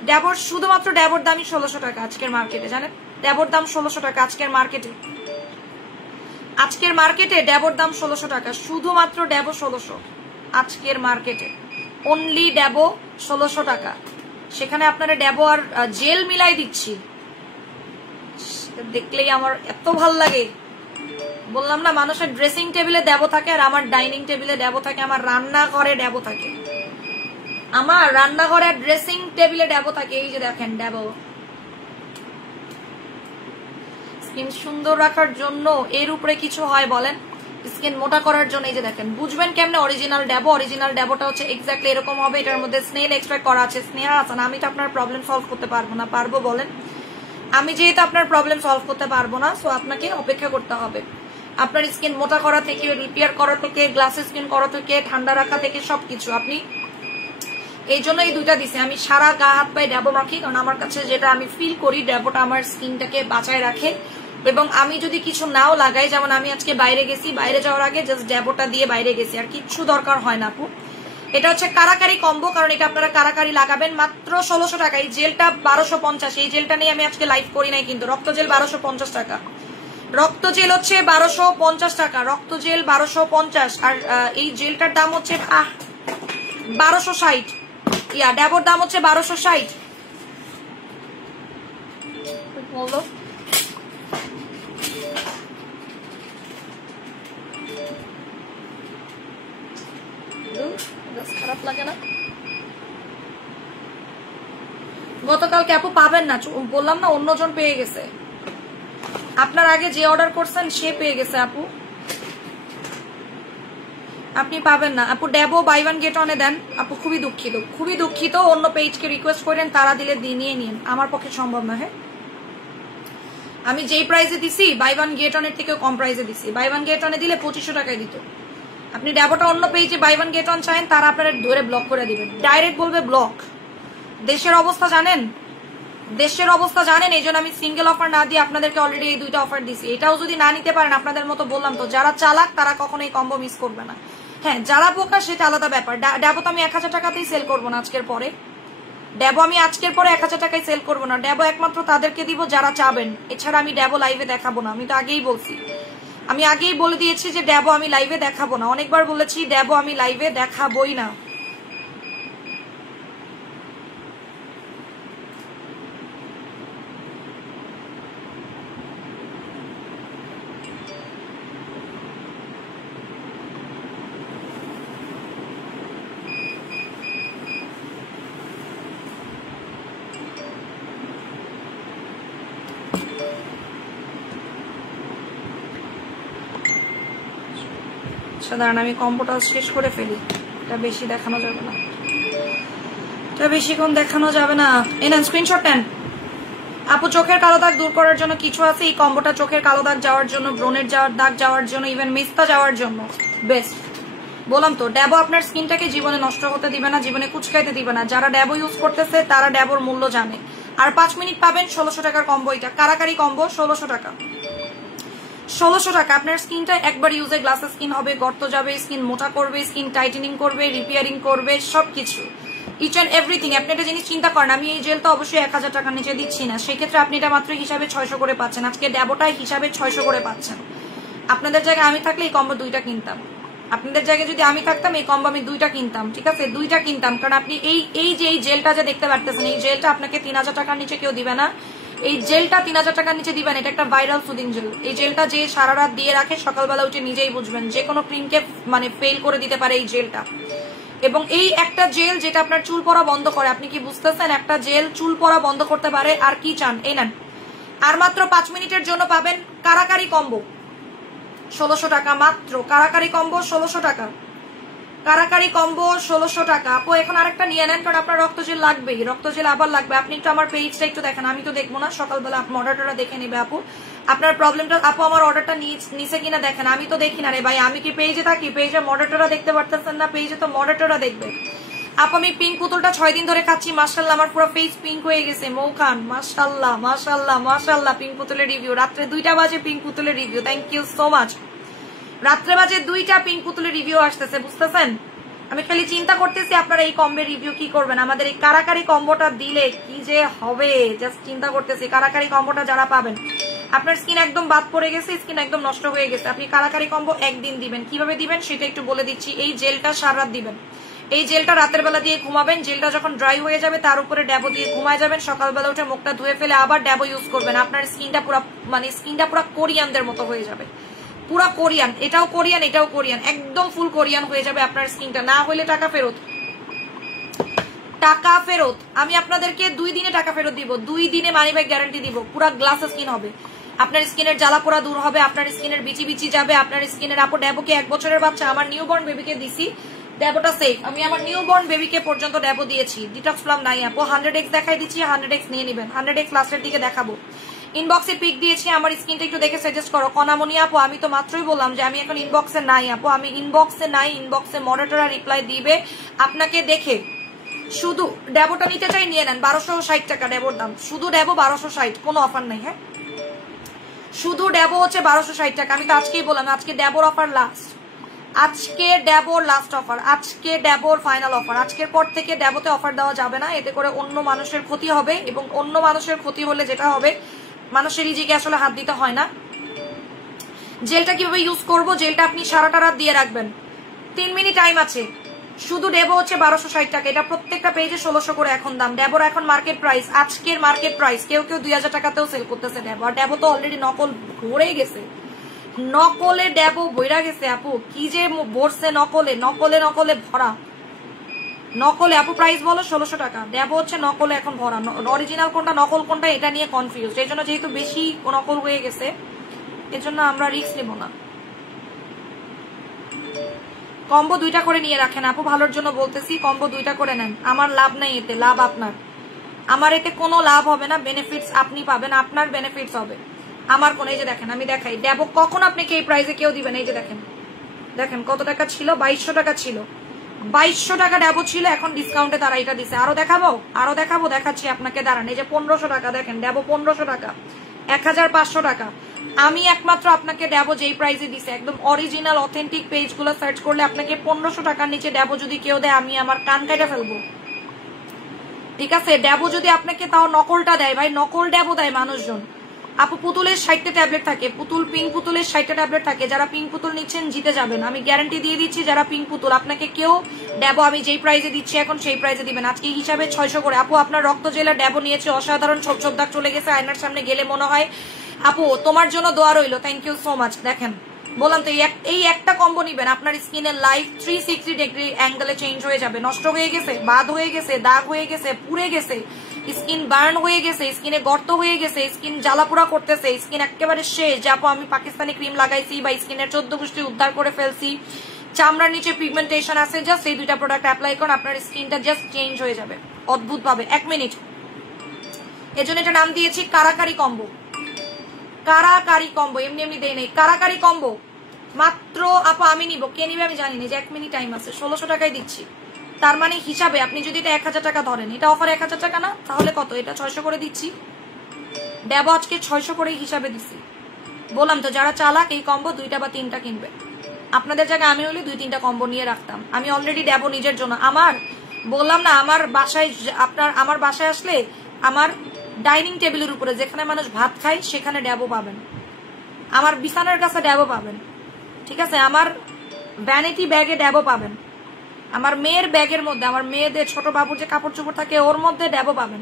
ড্যাবর, শুধুমাত্র ড্যাবর দামই 1600 টাকা আজকের মার্কেটে, জানেন? ড্যাবর দাম 1600 টাকা আজকের মার্কেটে, আজকের মার্কেটে ড্যাবর দাম 1600 টাকা, শুধুমাত্র ড্যাবো 1600 আজকের মার্কেটে, অনলি ড্যাবো 1600 টাকা। সেখানে আপনারা ড্যাবো আর জেল মিলাই দিচ্ছি, দেখলেই আমার এত ভাল লাগে। বললাম না, মানুষের ড্রেসিং টেবিলে ড্যাবো থাকে আর আমার ডাইনিং টেবিলে ড্যাবো থাকে, আমার রান্নাঘরে ড্যাবো থাকে, আমার রান্নাঘরে ড্রেসিং টেবিলে ড্যাবো থাকে। এই যে দেখেন ড্যাবো স্কিন সুন্দর রাখার জন্য এর উপরে কিছু হয় বলেন? স্কিন মোটা করার জন্য এই যে দেখেন, বুঝবেন কেমনে অরিজিনাল ড্যাবো? অরিজিনাল ড্যাবোটা হচ্ছে এক্স্যাক্টলি এরকম হবে, এটার মধ্যে স্নেল এক্সট্রাক্ট করা আছে, স্নেহা আছে না। আমি তো আপনার প্রবলেম সলভ করতে পারবো না, পারবো বলেন? আমি যেহেতু আপনার প্রবলেম সলভ করতে পারবো না, সো আপনাকে অপেক্ষা করতে হবে। আপনার স্কিন মোটা করা থেকে, রিপেয়ার করা থেকে, গ্লাসের স্কিন করা থেকে, ঠান্ডা রাখা থেকে সবকিছু আপনি, এই জন্য এই দুইটা দিছি। আমি সারা গা হাত পায়ে ড্যাবো মাখি, কারণ আমার কাছে যেটা আমি ফিল করি ড্যাবোটা আমার স্কিনটাকে বাঁচায় রাখে। এবং আমি যদি কিছু নাও লাগাই, যেমন আমি আজকে বাইরে গেছি, বাইরে যাওয়ার আগে জাস্ট ড্যাবোটা দিয়ে বাইরে গেছি, আর কিচ্ছু দরকার হয় না আপু। এটা হচ্ছে কারাকারি কম্বো, কারণ এটা আপনারা কারাকারি লাগাবেন মাত্র 1600 টাকা। এই জেলটা 1250, এই জেলটা নিয়ে আমি আজকে লাইভ করি নাই কিন্তু। রক্ত জেল 1250 টাকা, রক্ত জেল হচ্ছে 1250 টাকা, রক্ত জেল 1250। আর এই জেলটার দাম হচ্ছে 1260, ইয়া ড্যাবোর দাম হচ্ছে 1260 বললো। খারাপ লাগে না? গতকালকে আপু পাবেন না, বললাম না অন্যজন পেয়ে গেছে। আপনার আগে যে অর্ডার করছেন সে পেয়ে গেছে আপু, আপনি পাবেন না আপু। ড্যাবো বাই ওয়ান গেট অনে দেন আপু, খুবই দুঃখিত, খুবই দুঃখিত। অন্য পেজকে রিকোয়েস্ট করেন, তারা দিলে নিয়ে নিন, আমার পক্ষে সম্ভব না। হ্যাঁ, আমি যেই প্রাইসে দিছি বাই ওয়ান গেট অনের থেকেও কম প্রাইসে দিছি। বাই ওয়ান গেট অনে দিলে 2500 টাকায় দিত। আপনি ড্যাবোটা অন্য পেজে বাই ওয়ান গেট অন চান, তারা আপনারা ধরে ব্লক করে দিবেন, ডাইরেক্ট বলবে ব্লক। দেশের অবস্থা জানেন, দেশের অবস্থা জানেন, এই জন্য আমি সিঙ্গেল অফার না দিয়ে আপনাদেরকে অলরেডি এই দুইটা অফার দিছি। এটাও যদি না নিতে পারেন, আপনাদের মতো বললাম তো, যারা চালাক তারা কখনো এই কম্বো মিস করবে না। হ্যাঁ, যারা বোকা সেটা আলাদা ব্যাপার। ড্যাবো তো আমি 1000 টাকাতেই সেল করবো না আজকের পরে। ড্যাবো আমি আজকের পরে 1000 টাকায় সেল করবো না। ড্যাবো একমাত্র তাদেরকে দিব যারা চাবেন, এছাড়া আমি ড্যাবো লাইভে দেখাবো না। আমি তো আগেই বলছি, আমি আগেই বলে দিয়েছি যে ড্যাবো আমি লাইভে দেখাবো না। অনেকবার বলেছি ড্যাবো আমি লাইভে দেখাবোই না। দাঁড়ান আমি কম্বোটা শেষ করে ফেলি, এটা বেশি দেখানো যাবে না, এটা বেশিক্ষণ দেখানো যাবে না। নেন স্ক্রিনশট নেন আপু। চোখের কালো দাগ দূর করার জন্য কিছু আছে এই কম্বোটা, চোখের কালো দাগ যাওয়ার জন্য, ব্রণের দাগ যাওয়ার জন্য, ইভেন মিস্তা যাওয়ার জন্য বেস্ট। বললাম তো ড্যাবো আপনার স্কিনটাকে জীবনে নষ্ট হতে দিবে না, জীবনে কুচকাইতে দিবে না। যারা ড্যাবো ইউজ করতেছে তারা ড্যাবোর মূল্য জানে। আর 5 মিনিট পাবেন 1600 টাকার কম্বো, এটা কারাকারি কম্বো 1600 টাকা। 1600 টাকা। আপনার স্কিনটা একবার ইউজে গ্লাসের স্কিন হবে, গর্ত যাবে, স্কিন মোটা করবে, স্কিন টাইটেনিং করবে, রিপেয়ারিং করবে, সবকিছু ইচ অ্যান্ড এভরিথিং। আপনি একটা জিনিস চিন্তা করেন, আমি এই জেলটা অবশ্যই 1000 টাকার নিচে দিচ্ছি না, সেক্ষেত্রে আপনি এটা মাত্র হিসাবে 600 করে পাচ্ছেন। আজকে ড্যাবোটাই হিসাবে 600 করে পাচ্ছেন। আপনাদের জায়গায় আমি থাকলে এই কম্বো 2টা কিনতাম, আপনাদের জায়গায় যদি আমি থাকতাম এই কম্বো আমি 2টা কিনতাম, ঠিক আছে 2টা কিনতাম। কারণ আপনি এই যে এই জেলটা যে দেখতে পারতেছেন, এই জেলটা আপনাকে 3000 টাকার নিচে কেউ দিবে না। এই জেলটা 3000 টাকার নিচে দিবেন, এটা একটা ভাইরাল সুদিং জেল। এই জেলটা যে সারা রাত দিয়ে রাখে, সকালবেলা উঠে নিজেই বুঝবেন যে কোনো ক্রিমকে মানে ফেল করে দিতে পারে এই জেলটা। এবং এই একটা জেল যেটা আপনার চুল পড়া বন্ধ করে, আপনি কি বুঝতেছেন? একটা জেল চুল পড়া বন্ধ করতে পারে। আর কি চান? এই নেন, আর মাত্র 5 মিনিটের জন্য পাবেন কারাকারি কম্বো 1600 টাকা মাত্র। কারাকারি কম্বো 1600 টাকা, কারাকারি কম্বো 1600 টাকা। আপু এখন আরেকটা নিয়ে নেন, কারণ আপনার রক্ত জেল লাগবেই, রক্ত জেল আবার লাগবে। আপনি একটু আমার পেজটা একটু দেখেন, আমি তো দেখবো না, সকালবেলা আপনি অর্ডারটা দেখে নেবে আপু। আপনার প্রবলেমটা আপু আমার অর্ডারটা নিচে কিনা দেখেন, আমি তো দেখি না রে ভাই। আমি কি পেজে থাকি? পেজে মডারেটররা দেখতে পারতেছেন না? পেজে তো মডারেটররা দেখবে। আপু আমি পিঙ্ক পুতুলটা 6 দিন ধরে খাচ্ছি, মাশাআল্লাহ আমার পুরো ফেস পিঙ্ক হয়ে গেছে। মৌখান মাশাআল্লাহ মাশাআল্লাহ মাশাআল্লাহ। পিঙ্ক পুতুলের রিভিউ রাত্রে 2টা বাজে, পিঙ্ক পুতুলের review, thank you so much. রাত্রে বাজে 2টা পিঙ্ক পুতুলের রিভিউ আসতেছে, বুঝতেছেন? আমি খালি চিন্তা করতেছি আপনারা এই কম্বের রিভিউ কি করবেন। আমাদের এই কারাকারি কম্বোটা দিলে কি যে হবে, জাস্ট চিন্তা করতেছি। কারাকারি কম্বোটা যারা পাবেন, আপনার স্কিন একদম বাদ পড়ে গেছে, স্কিন একদম নষ্ট হয়ে গেছে, আপনি কারাকারি কম্বো একদিন দিবেন। কিভাবে দিবেন সেটা একটু বলে দিচ্ছি। এই জেলটা সারা রাত দিবেন, এই জেলটা রাতের বেলা দিয়ে ঘুমাবেন। জেলটা যখন ড্রাই হয়ে যাবে তার উপরে ড্যাবো দিয়ে ঘুমায় যাবেন। সকালবেলা উঠে মুখটা ধুয়ে ফেলে আবার ড্যাবো ইউজ করবেন। আপনার স্কিনটা পুরো মানে স্কিনটা পুরো কোরিয়ানদের মতো হয়ে যাবে, পুরা কোরিয়ান। এটাও কোরিয়ান, এটাও কোরিয়ান, একদম ফুল কোরিয়ান হয়ে যাবে আপনার স্কিনটা। না হলে টাকা ফেরত, টাকা ফেরত। আমি আপনাদেরকে 2 দিনে টাকা ফেরত দিব, 2 দিনে মানি ব্যাক গ্যারান্টি দিব। পুরা গ্লাস স্কিন হবে। আপনার স্কিনের জ্বালা পোড়া দূর হবে, আপনার স্কিনের বিচি বিচি যাবে, আপনার স্কিনের আপু ড্যাবোকে 1 বছরের বাচ্চা আমার নিউবর্ন বেবিকে দিছি, ড্যাবোটা সেফ। আমি আমার নিউবর্ন বেবিকে পর্যন্ত ড্যাবো দিয়েছি, ডিটক্স প্লাম নাই আপু। 100x দেখাই দিচ্ছি, 100x নিয়ে নেবেন, 100x লাস্টের দিকে দেখাবো। ইনবক্সে পিক দিয়েছি, আমার স্কিনটা একটু দেখে সাজেস্ট করো। কনামনি আপু আমি তো মাত্রই বললাম যে আমি এখন ইনবক্সে নাই আপু, আমি ইনবক্সে নাই, ইনবক্সে মডারেটররা রিপ্লাই দিবে আপনাকে দেখে। শুধু ড্যাবোটা নিতে চাই নিয়ে নেন, 1260 টাকা ড্যাবোর দাম, শুধু ড্যাবো 1260, কোনো অফার নেই। হ্যাঁ শুধু ড্যাবো হচ্ছে 1260 টাকা, আমি তো আজকেই বললাম আজকে ড্যাবোর অফার লাস্ট, আজকে ড্যাবোর লাস্ট অফার, আজকে ড্যাবোর ফাইনাল অফার। আজকের পর থেকে ড্যাবোতে অফার দেওয়া যাবে না, এতে করে অন্য মানুষের ক্ষতি হবে, এবং অন্য মানুষের ক্ষতি হলে যেটা হবে মানুষের নিজেকে আসলে হাত দিতে হয় না। জেলটা কিভাবে ইউজ করব, জেলটা আপনি সারাটা রাত দিয়ে রাখবেন, 3 মিনিট টাইম আছে। শুধু ড্যাবো হচ্ছে 1260 টাকা, এটা প্রত্যেকটা পেজে 1600 করে এখন দাম। ড্যাবোর এখন মার্কেট প্রাইস, আজকের মার্কেট প্রাইস, কেউ কেউ 2000 টাকাতেও সেল করতেছে ড্যাবো। আর ড্যাবো তো অলরেডি নকল ভরেই গেছে, নকলে ড্যাবো বইরা গেছে আপু, কি যে ভরছে নকলে, নকলে নকলে ভরা, নকলে আপু প্রাইস বলো 1600 টাকা, ড্যাবো হচ্ছে নকলে এখন ভরা। অরিজিনাল কোনটা নকল কোনটা এটা নিয়ে কনফিউজ, এই জন্য যেহেতু বেশি নকল হয়ে গেছে এজন্য আমরা রিস্ক নেব না। কম্বো 2টা করে নিয়ে রাখেন আপু, ভালোর জন্য বলতেছি, কম্বো 2টা করে নেন, আমার লাভ নাই এতে, লাভ আপনার, আমার এতে কোনো লাভ হবে না, বেনিফিটস আপনি পাবেন, আপনার বেনিফিটস হবে, আমার কোন। এই যে দেখেন আমি দেখাই, ড্যাবো কখন আপনাকে এই প্রাইসে কেউ দিবেন, এই যে দেখেন, দেখেন কত টাকা ছিল, 2200 টাকা ছিল, 2200 টাকা ড্যাবো ছিল, এখন ডিসকাউন্টে তারা এটা দিছে। আরো দেখাবো, আরো দেখাবো, দেখাচ্ছি আপনাকে, দাঁড়ান। এই যে 1500 টাকা, দেখেন ড্যাবো 1500 টাকা, 1500 টাকা। আমি একমাত্র আপনাকে ড্যাবো যেই প্রাইসে দিছে, একদম অরিজিনাল অথেন্টিক পেজগুলো সার্চ করলে আপনাকে 1500 টাকার নিচে ড্যাবো যদি কেউ দেয় আমি আমার কান কাটা ফেলবো, ঠিক আছে। ড্যাবো যদি আপনাকে তাও নকলটা দেয়, ভাই নকল ড্যাবো দেয় মানুষজন। আপু পুতুলের 60টা ট্যাবলেট থাকে, পুতুল পিঙ্ক পুতুলের 60টা ট্যাবলেট থাকে, যারা পিঙ্ক পুতুল নিচ্ছেন জিতে যাবেন, আমি গ্যারান্টি দিয়ে দিচ্ছি। যারা পিঙ্ক পুতুল আপনাকে কেউ ড্যাবো আমি যেই প্রাইসে দিচ্ছি এখন সেই প্রাইসে দিবেন, আজকে হিসাবে 600 করে। আপু আপনার রক্ত জেলা ড্যাবো নিয়েছে, অসাধারণ, ছোপ ছোপ দাগ চলে গেছে, আয়নার সামনে গেলে মনে হয়। আপু তোমার জন্য দোয়া রইল, থ্যাংক ইউ সো মাচ। দেখেন বললাম তো এই একটা কম্বো নিবেন, আপনার স্কিনের লাইফ 360 ডিগ্রি অ্যাঙ্গেলে চেঞ্জ হয়ে যাবে। নষ্ট হয়ে গেছে, বাদ হয়ে গেছে, দাগ হয়ে গেছে, পুড়ে গেছে, স্কিন বার্ন হয়ে গেছে, স্কিনে গর্ত হয়ে গেছে, স্কিন জ্বালাপোড়া করতেছে, স্কিন একেবারে শেষ, যাবো আমি পাকিস্তানি ক্রিম লাগাইছি বা স্কিনের 14 গোষ্ঠী উদ্ধার করে ফেলছি, চামড়ার নিচে পিগমেন্টেশন আছে, জাস্ট এই 2টা প্রোডাক্ট অ্যাপ্লাই করুন, আপনার স্কিনটা জাস্ট চেঞ্জ হয়ে যাবে অদ্ভুত ভাবে। 1 মিনিট, এজন্য এটা নাম দিয়েছি কারাকারি কম্বো। কারাকারি কম্বো এমনি এমনি দেয় নেই, কারাকারি কম্বো মাত্র। আপু আমি নিব, কে নিবে আমি জানি না, যে 1 মিনিট টাইম আছে, 1600 টাকায় দিচ্ছি। তার মানে হিসাবে আপনি যদি এটা 1000 টাকা ধরেন, এটা অফার 1000 টাকা না, তাহলে কত, এটা 600 করে দিচ্ছি। ড্যাবো আজকে 600 করে হিসাবে দিচ্ছি। বললাম তো যারা চালাক এই কম্বো 2টা বা 3টা কিনবে, আপনাদের জায়গায় আমি হলে 2-3টা কম্বো নিয়ে রাখতাম। আমি অলরেডি ড্যাবো নিজের জন্য, আমার বললাম না, আমার বাসায়, আমার বাসায় আসলে আমার ডাইনিং টেবিলের উপরে যেখানে মানুষ ভাত খায় সেখানে ড্যাবো পাবেন, আমার বিছানার কাছে ড্যাবো পাবেন, ঠিক আছে, আমার ভ্যানিটি ব্যাগে ড্যাবো পাবেন, আমার মেয়ের ব্যাগের মধ্যে, আমার মেয়েদের ছোট বাবুর যে কাপড় চোপড় থাকে ওর মধ্যে ড্যাবো পাবেন,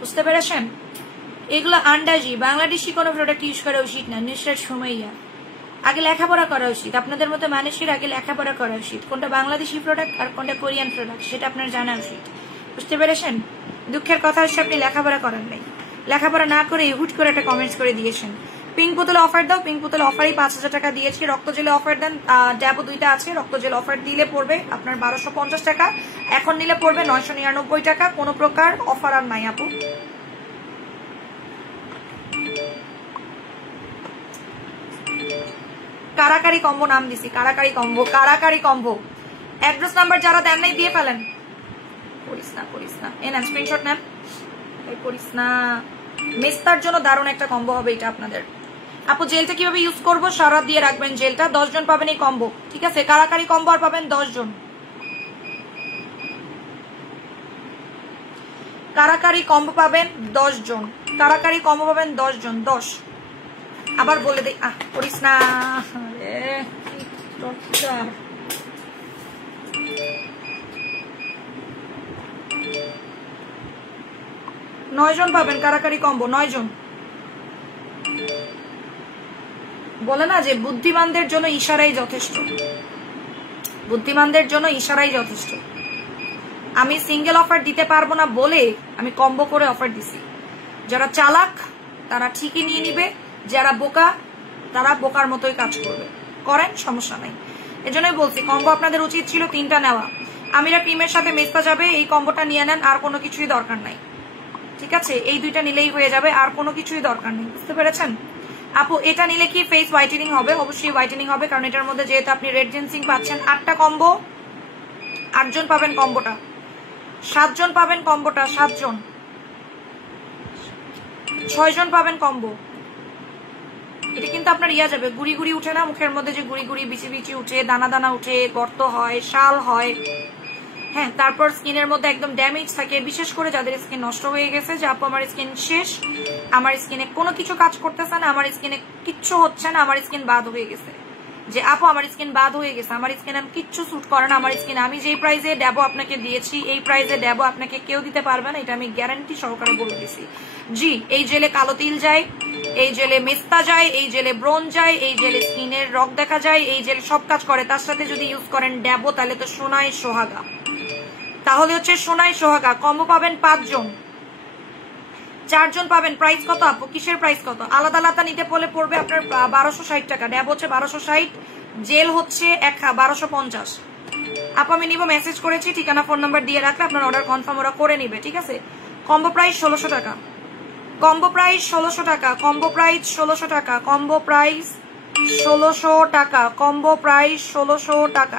বুঝতে পেরেছেন। এগুলো আন্দাজি, বাংলাদেশি কোনো প্রোডাক্ট ইউজ করা উচিত না, নিশ্চয় সময়য়া আগে লেখাপড়া করা উচিত, আপনাদের মতো মানুষের আগে লেখাপড়া করা উচিত, কোনটা বাংলাদেশি প্রোডাক্ট আর কোনটা কোরিয়ান প্রোডাক্ট সেটা আপনার জানা উচিত, বুঝতে পেরেছেন। দুঃখের কথা হচ্ছে আপনি লেখাপড়া করেন নাই, লেখাপড়া না করে হুট করে একটা কমেন্টস করে দিয়েছেন। পিঙ্ক পুতুলে অফার দাও, পিঙ্ক পুতুলে অফারই 5000 টাকা দিয়েছি। রক্ত জেলে অফার দেন, ড্যাবো 2টা আছে, রক্ত জেলে অফার দিলে পড়বে আপনার 1250 টাকা, এখন নিলে পড়বে 999 টাকা, কোনো প্রকার অফার আর নাই আপু। কারাকারি কম্বো নাম দিছি, কারাকারি কম্বো, কারাকারি কম্বো। অ্যাড্রেস নাম্বার যারা দেন নাই দিয়ে ফেলেন, করিস না করিস না, এ নেন স্ক্রিনশট নেন, করিস না। মেস্তার জন্য দারুণ একটা কম্বো হবে এটা আপনাদের। আপু জেলটা কিভাবে ইউজ করবো, সারা দিয়ে রাখবেন জেলটা, 10 জন পাবেন এই কম্বো, ঠিক আছে। কারাকারি কম্বো আর পাবেন 10 জন, কারাকারি কম্বো পাবেন 10 জন, কারাকারি কম্বো পাবেন 10 জন, 10। আবার বলে দেই, করিস না, 9 জন পাবেন কারাকারি কম্বো, 9 জন। বলে না যে বুদ্ধিমানদের জন্য ইশারাই যথেষ্ট, বুদ্ধিমানদের জন্য ইশারাই যথেষ্ট। আমি সিঙ্গেল অফার দিতে পারবো না বলে আমি কম্বো করে অফার দিছি। যারা চালাক তারা ঠিকই নিয়ে নিবে, যারা বোকা তারা বোকার মতোই কাজ করবে। করেন, সমস্যা নাই। এজন্যই বলছি কম্বো আপনাদের উচিত ছিল 3টা নেওয়া। আমিরা ক্রিমের সাথে মেসপা যাবে, এই কম্বোটা নিয়ে নেন, আর কোনো কিছুই দরকার নাই। ঠিক আছে, এই 2টা নিলেই হয়ে যাবে, আর কোনো কিছুই দরকার নেই। বুঝতে পেরেছেন আপু? এটা নিলে কি ফেস হোয়াইটেনিং হবে? অবশ্যই হোয়াইটেনিং হবে, কারণ এটার মধ্যে যেহেতু আপনি রেড জেন্সিং পাচ্ছেন। 8টা কম্বো, 8 জন পাবেন কম্বোটা, 7 জন পাবেন কম্বোটা, 7 জন, 6 জন পাবেন কম্বো। এটা কিন্তু আপনার ইয়া যাবে, গুড়ি গুড়ি উঠে না মুখের মধ্যে, যে গুড়ি গুড়ি বিচি বিচি উঠে, দানা দানা উঠে, গর্ত হয়, শাল হয়, হ্যাঁ, তারপর স্কিনের মধ্যে একদম ড্যামেজ থাকে, বিশেষ করে যাদের স্কিন নষ্ট হয়ে গেছে, যে আপু আমার স্কিন শেষ, আমার স্কিনে কোনো কিছু কাজ করতেছে না, আমার স্কিনে কিচ্ছু হচ্ছে না, আমার স্কিন বাদ হয়ে গেছে, যে আপু আমার স্কিন বাদ হয়ে গেছে, আমার স্কিন আমি কিচ্ছু স্যুট করে না, আমার স্কিন আমি যেই প্রাইসে ড্যাবো আপনাকে দিয়েছি এই প্রাইসে ড্যাবো আপনাকে কেউ দিতে পারবে না, এটা আমি গ্যারান্টি সহকারে বলে দিছি। জি, এই জেলে কালো তিল যায়, এই জেলে মেস্তা যায়, এই জেলে ব্রোন যায়, এই জেলে স্কিনের রক দেখা যায়, এই জেল সব কাজ করে। তার সাথে যদি ইউজ করেন ড্যাবো, তাহলে তো সোনায় সোহাগা, তাহলে হচ্ছে সোনায় সোহাগা। কম্বো পাবেন 5 জন, 4 জন পাবেন। প্রাইস কত আপু? কিসের প্রাইস কত? আলাদা আলাদা নিতে পড়বে আপনার 1260 টাকা। ড্যাব হচ্ছে 1260, জেল হচ্ছে 1250। আপু আমি নিব, মেসেজ করেছি, ঠিকানা ফোন নাম্বার দিয়ে রাখলে আপনার অর্ডার কনফার্ম ওরা করে নিবে। ঠিক আছে, কম্বো প্রাইস 1600 টাকা, কম্বো প্রাইস 1600 টাকা, কম্বো প্রাইস 1600 টাকা, কম্বো প্রাইস 1600 টাকা, কম্বো প্রাইস 1600 টাকা।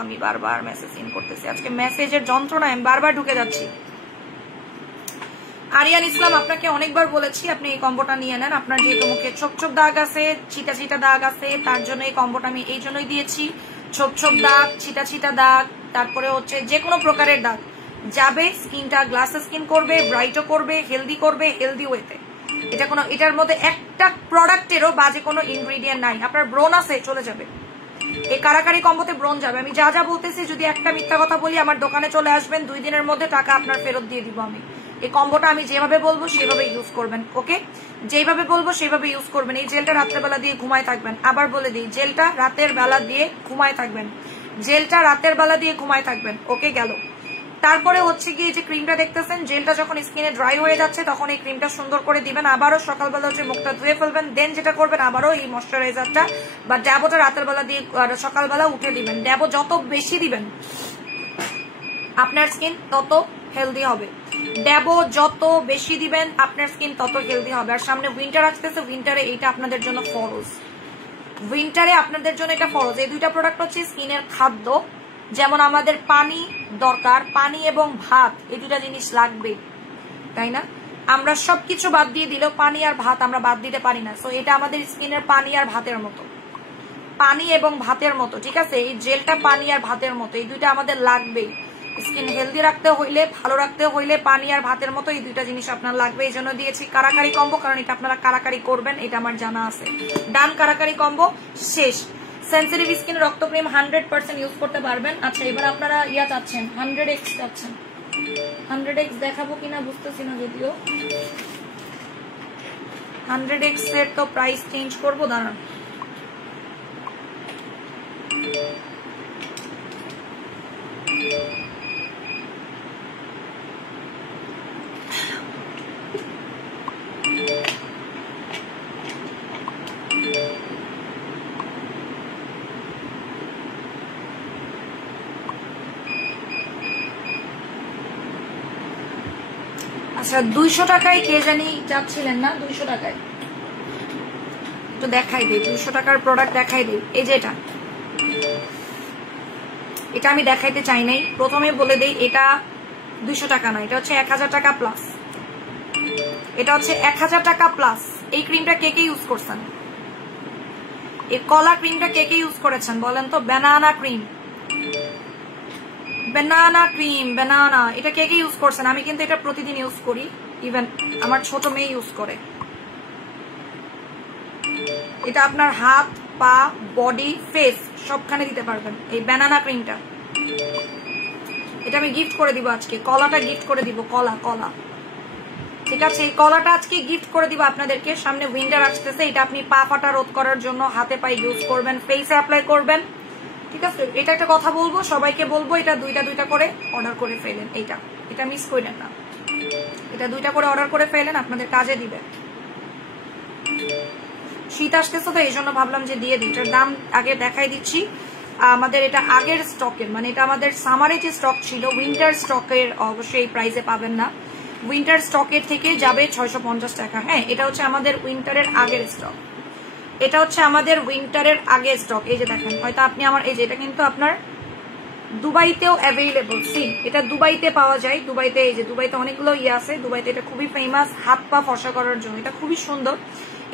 আমি বারবার মেসেজ ইন করতেছি, আজকে মেসেজের যন্ত্রণায় আমি বারবার ঢুকে যাচ্ছি। আরিয়ান ইসলাম, আপনাকে অনেকবার বলেছি আপনি এই কম্বোটা নিয়ে নেন। আপনার যেহেতু মুখে ছোপ ছোপ দাগ আছে, ছিটা ছিটা দাগ আছে, তার জন্য এই কম্বোটা আমি এই জন্যই দিয়েছি। ছোপ ছোপ দাগ, ছিটা ছিটা দাগ, তারপরে হচ্ছে যে কোনো প্রকারের দাগ যাবে, স্কিনটা গ্লাস স্কিন করবে, ব্রাইটও করবে, হেলদি করবে, হেলদি ওয়েতে। এটা কোনো, এটার মধ্যে একটা প্রোডাক্টেরও বাজে কোনো ইনগ্রিডিয়েন্ট নাই। আপনার ব্রোন আছে, চলে যাবে, এই কারাকারি কম্বোতে ব্রোন যাবে। আমি যা যা বলতেছি, যদি একটা মিথ্যা কথা বলি আমার দোকানে চলে আসবেন, 2 দিনের মধ্যে টাকা আপনার ফেরত দিয়ে দিব আমি। এই কম্বোটা আমি যেভাবে বলবো সেভাবে ইউজ করবেন, ওকে? যেভাবে বলবো সেভাবে ইউজ করবেন। এই জেলটা রাতের বেলা দিয়ে ঘুমায় থাকবেন, আবার বলে দিই, জেলটা রাতের বেলা দিয়ে ঘুমায় থাকবেন, জেলটা রাতের বেলা দিয়ে ঘুমায় থাকবেন, ওকে? গেল। তারপরে হচ্ছে কি, যে ক্রিমটা দেখতেছেন, জেলটা যখন স্কিনে ড্রাই হয়ে যাচ্ছে তখন এই ক্রিমটা সুন্দর করে দিবেন, আবারও সকালবেলা হচ্ছে মুখটা ধুয়ে ফেলবেন, দেন যেটা করবেন আবারও এই ময়শ্চারাইজারটা বা ড্যাবোটা রাতের বেলা দিয়ে সকালবেলা উঠে দিবেন। ড্যাবো যত বেশি দিবেন আপনার স্কিন তত হেলদি হবে, ড্যাবো যত বেশি দিবেন আপনার স্কিন তত হেলদি হবে। আর সামনে উইন্টার আসতেছে, উইন্টারে এইটা আপনাদের জন্য ফরজ, উইন্টারে আপনাদের জন্য এটা ফরজ। এই 2টা প্রোডাক্ট হচ্ছে স্কিনের খাদ্য, যেমন আমাদের পানি দরকার, পানি এবং ভাত, এই 2টা জিনিস লাগবে, তাই না? আমরা সবকিছু বাদ দিয়ে দিলেও পানি আর ভাত আমরা বাদ দিতে পারি না। সো এটা আমাদের স্কিনের পানি আর ভাতের মতো, পানি এবং ভাতের মতো, ঠিক আছে? এই জেলটা পানি আর ভাতের মতো, এই 2টা আমাদের লাগবেই। স্কিন হেলদি রাখতে হইলে, ভালো রাখতে হইলে পানি আর ভাতের মতো এই 2টা জিনিস আপনার লাগবে। এই জন্য দিয়েছি কারাকারি কম্বো, কারণ এটা আপনারা কারাকারি করবেন, এটা আমার জানা আছে। ডান, কারাকারি কম্বো শেষ। সেন্সিটিভ স্কিন রক্ত ক্রিম 100% ইউজ করতে পারবেন। আচ্ছা, এবার আপনারা ইয়া চাচ্ছেন, 100x চাচ্ছেন, 100x দেখাবো কিনা বুঝতেছি না, যদিও 100x এর তো প্রাইস চেঞ্জ করবো, দাঁড়ান। আচ্ছা, 200 টাকায় কে জানি চাচ্ছিলেন না? 200 টাকায় তো দেখাই দিই, 200 টাকার প্রোডাক্ট দেখাই দিই। এই যে এটা আমি দেখাইতে চাই নাই, প্রথমে বলে দেই, এটা 200 টাকা না, এটা হচ্ছে 1000 টাকা প্লাস, এটা হচ্ছে 1000 টাকা প্লাস। এই ক্রিমটা কে কে ইউজ করছেন? এই কলা ক্রিমটা কে কে ইউজ করেছেন বলেন তো? Banana cream, banana cream, banana, এটা কে কে ইউজ করছেন? আমি কিন্তু এটা প্রতিদিন ইউজ করি, ইভেন আমার ছোট মেয়ে ইউজ করে। এটা আপনার হাত, পা, বডি, ফেস সবখানে দিতে পারবেন এই ব্যানানা ক্রিমটা। এটা আমি গিফট করে দিব আজকে, কলাটা গিফট করে দিব, কলা, কলা, ঠিক আছে? এই কলাটা আজকে গিফট করে দিব আপনাদেরকে। সামনে উইন্টার আসতেছে, এটা আপনি পা ফাটা রোধ করার জন্য হাতে পায়ে ইউজ করবেন, ফেসে অ্যাপ্লাই করবেন, ঠিক আছে? এটা একটা কথা বলবো, সবাইকে বলবো, এটা 2টা করে অর্ডার করে ফেলেন, এটা মিস করেন না, এটা 2টা করে অর্ডার করে ফেলেন, আপনাদের কাজে দিবে। শীত আসতেছে তো এই জন্য ভাবলাম যে দিয়ে দিই। এটার দাম আগে দেখাই দিচ্ছি। আমাদের এটা আগের স্টকের, মানে এটা আমাদের সামারে যে স্টক ছিল, উইন্টার স্টকের অবশ্যই এই প্রাইসে পাবেন না। উইন্টার স্টকের থেকে যাবে 650 টাকা। হ্যাঁ, এটা হচ্ছে আমাদের উইন্টারের আগের স্টক। এটা হচ্ছে আমাদের উইন্টারের আগের স্টক। এই যে দেখেন, হয়তো আপনি আমার এই যে এটা কিন্তু আপনার দুবাইতেও অ্যাভেলেবল। সি, এটা দুবাইতে পাওয়া যায়। দুবাইতে এই যে দুবাইতে অনেকগুলো আছে। দুবাইতে এটা খুবই ফেমাস হাত পা ফর্সা করার জন্য। এটা খুবই সুন্দর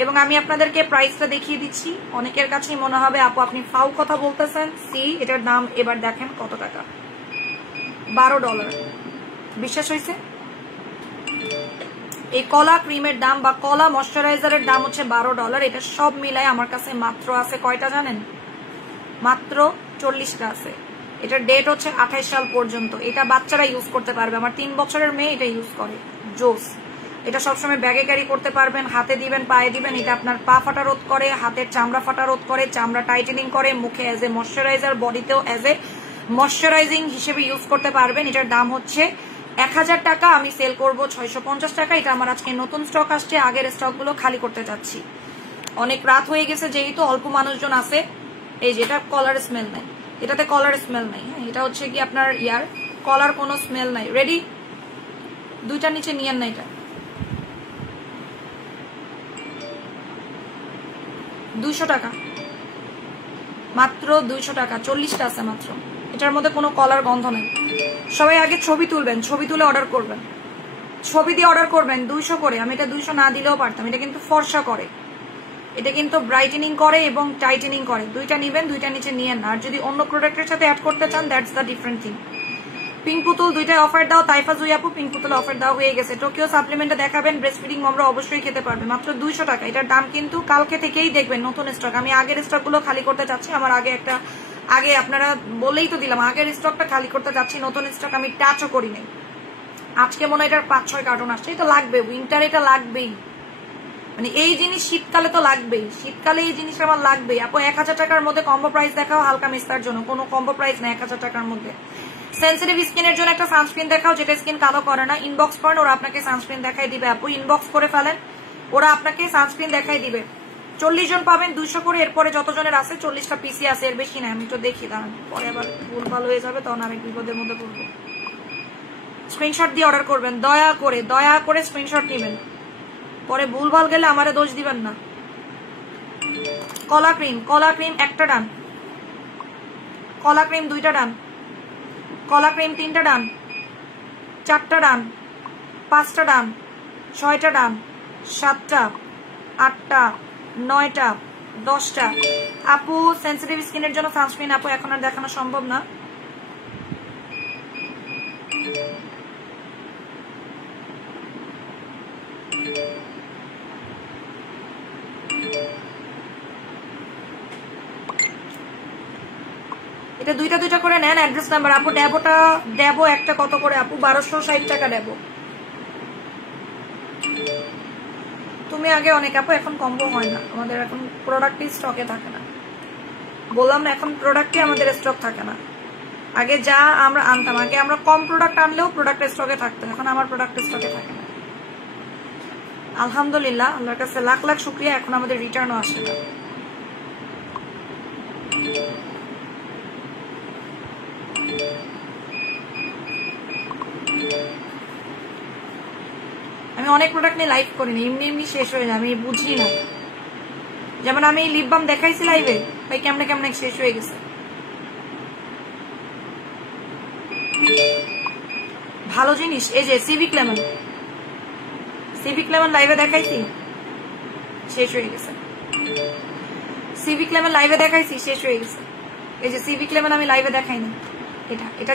এবং আমি আপনাদেরকে প্রাইসটা দেখিয়ে দিচ্ছি। অনেকের কাছেই মনে হবে আপু আপনি ফাউ কথা বলতেছেন। সি, এটার দাম এবার দেখেন কত টাকা, $12। বিশ্বাস হয়েছে? এই কলা ক্রিমের দাম বা কলা ময়শ্চারাইজারের দাম হচ্ছে $12। এটা সব মিলায় আমার কাছে মাত্র আছে কয়টা জানেন? মাত্র 40টা আছে। এটার ডেট হচ্ছে 28 সাল পর্যন্ত। এটা বাচ্চারা ইউজ করতে পারবে। আমার 3 বছরের মেয়ে এটা ইউজ করে। জোস। এটা সবসময় ব্যাগে ক্যারি করতে পারবেন, হাতে দিবেন, পায়ে দিবেন। এটা আপনার পা ফাটা রোধ করে, হাতের চামড়া ফাটা রোধ করে, চামড়া টাইটেনিং করে, মুখে অ্যাজ এ ময়শ্চারাইজার, বডিতেও অ্যাজ এ ময়শ্চারাইজিং হিসেবে ইউজ করতে পারবেন। এটার দাম হচ্ছে 1000 টাকা। আমি সেল করব 650 টাকা। এটা আমার আজকে নতুন স্টক আসছে, আগের স্টকগুলো খালি করতে যাচ্ছি। অনেক রাত হয়ে গেছে যেহেতু, অল্প মানুষজন আছে। এই যে এটা কলার স্মেল নাই, এটাতে কলার স্মেল নাই। হ্যাঁ, এটা হচ্ছে কি আপনার ইয়ার কলার কোনো স্মেল নাই। রেডি? দুইটার নিচে নিয়েন না। এটা 200 টাকা, মাত্র 200 টাকা। 40টা আছে মাত্র। এটার মধ্যে কোনো কলার গন্ধ নেই। সবাই আগে ছবি তুলবেন, ছবি তুলে অর্ডার করবেন, ছবি দিয়ে অর্ডার করবেন। 200 করে। আমি এটা 200 না দিলেও পারতাম। এটা কিন্তু ফর্সা করে, এটা কিন্তু ব্রাইটেনিং করে এবং টাইটেনিং করে। দুইটা নিবেন, দুইটা নিচে নিয়েন। আর যদি অন্য প্রোডাক্টের সাথে অ্যাড করতে চান, that's the different thing. Pink পুতুল দুইটাই অফার দাও। তাইফা জুই আপু পিঙ্ক পুতুল অফার দাও হয়ে গেছে। টোকিও সাপ্লিমেন্টে দেখাবেন, ব্রেস্ট ফিডিং মমরা অবশ্যই খেতে পারবে। মাত্র 200 টাকা। এটার দাম কিন্তু কালকে থেকেই দেখবেন নতুন স্টক। আমি আগের স্টকগুলো খালি করতে চাচ্ছি। আমার আগে আপনারা বলেই তো দিলাম, আগের স্টকটা খালি করতে যাচ্ছি। নতুন স্টক আমি টাচও করি নাই। আজকে মনে হয় এটার 5-6 কার্টন আসছে। এটা লাগবে, উইন্টার এটা লাগবেই। মানে এই জিনিস শীতকালে তো লাগবেই। শীতকালে এই জিনিস আমার লাগবেই। আপু 1000 টাকার মধ্যে কম্বো প্রাইস দেখাও হালকা মিস্তার জন্য। কোনো কম্বো প্রাইস না 1000 টাকার মধ্যে। সেন্সিটিভ স্কিনের জন্য একটা সানস্ক্রিন দেখাও যেটা স্কিন কালো করে না। ইনবক্স করেন, ওরা আপনাকে সানস্ক্রিন দেখাই দিবে। আপু ইনবক্স করে ফেলেন, ওরা আপনাকে সানস্ক্রিন দেখাই দিবে। 40 জন পাবেন, 200 করে। এরপরে যতজনের আছে 40টা পিসি আছে, এর বেশি না। আমি তো দেখি, দাঁড়ান, পরে আবার ভুল ভালো হয়ে যাবে, তখন আরেক বিপদের মধ্যে পড়বো। স্ক্রিনশট দিয়ে অর্ডার করবেন, দয়া করে স্ক্রিনশট নেবেন। পরে ভুলভাল গেলে আমারে দোষ দিবেন না। কলা ক্রিম একটা ডান, কলা ক্রিম 2টা ডান, কলা ক্রিম 3টা ডান, 4টা ডান, 5টা ডান, 6টা ডান, 7টা, 8টা, 9টা, 10টা। আপু সেন্সিটিভ স্কিনের জন্য সানস্ক্রিন আপু এখন আর দেখানো সম্ভব না। এটা দুইটা করে নেন। অ্যাড্রেস নাম্বার আপু ড্যাবো একটা কত করে আপু? 1260 টাকা ড্যাবো। তুমি আগে অনেক আপু, এখন কম্বো হয় না আমাদের, এখন প্রোডাক্টই স্টকে থাকে না। বললাম না, এখন প্রোডাক্টই আমাদের স্টক থাকে না। আগে যা আমরা আনতাম, আগে আমরা কম প্রোডাক্ট আনলেও প্রোডাক্ট স্টকে থাকতো, এখন আমার প্রোডাক্ট স্টকে থাকে না। আলহামদুলিল্লাহ, আল্লাহর কাছে লাখ লাখ শুকরিয়া, এখন আমাদের রিটার্নও আসে না। আমি অনেক প্রোডাক্ট নিয়ে লাইভ করি না, এমনি শেষ হয়ে যায়, আমি বুঝি না। যেমন আমি লিপ বাম দেখাইছি লাইভে, ভাই কেমনে শেষ হয়ে গেছে। ভালো জিনিস এই যে সিভিক লেমন লাইভে দেখাইছি, শেষ হয়ে গেছে। সিভিক লেমন লাইভে দেখাইছি, শেষ হয়ে গেছে। এই যে সিভিক লেমন আমি লাইভে দেখাই না। এটা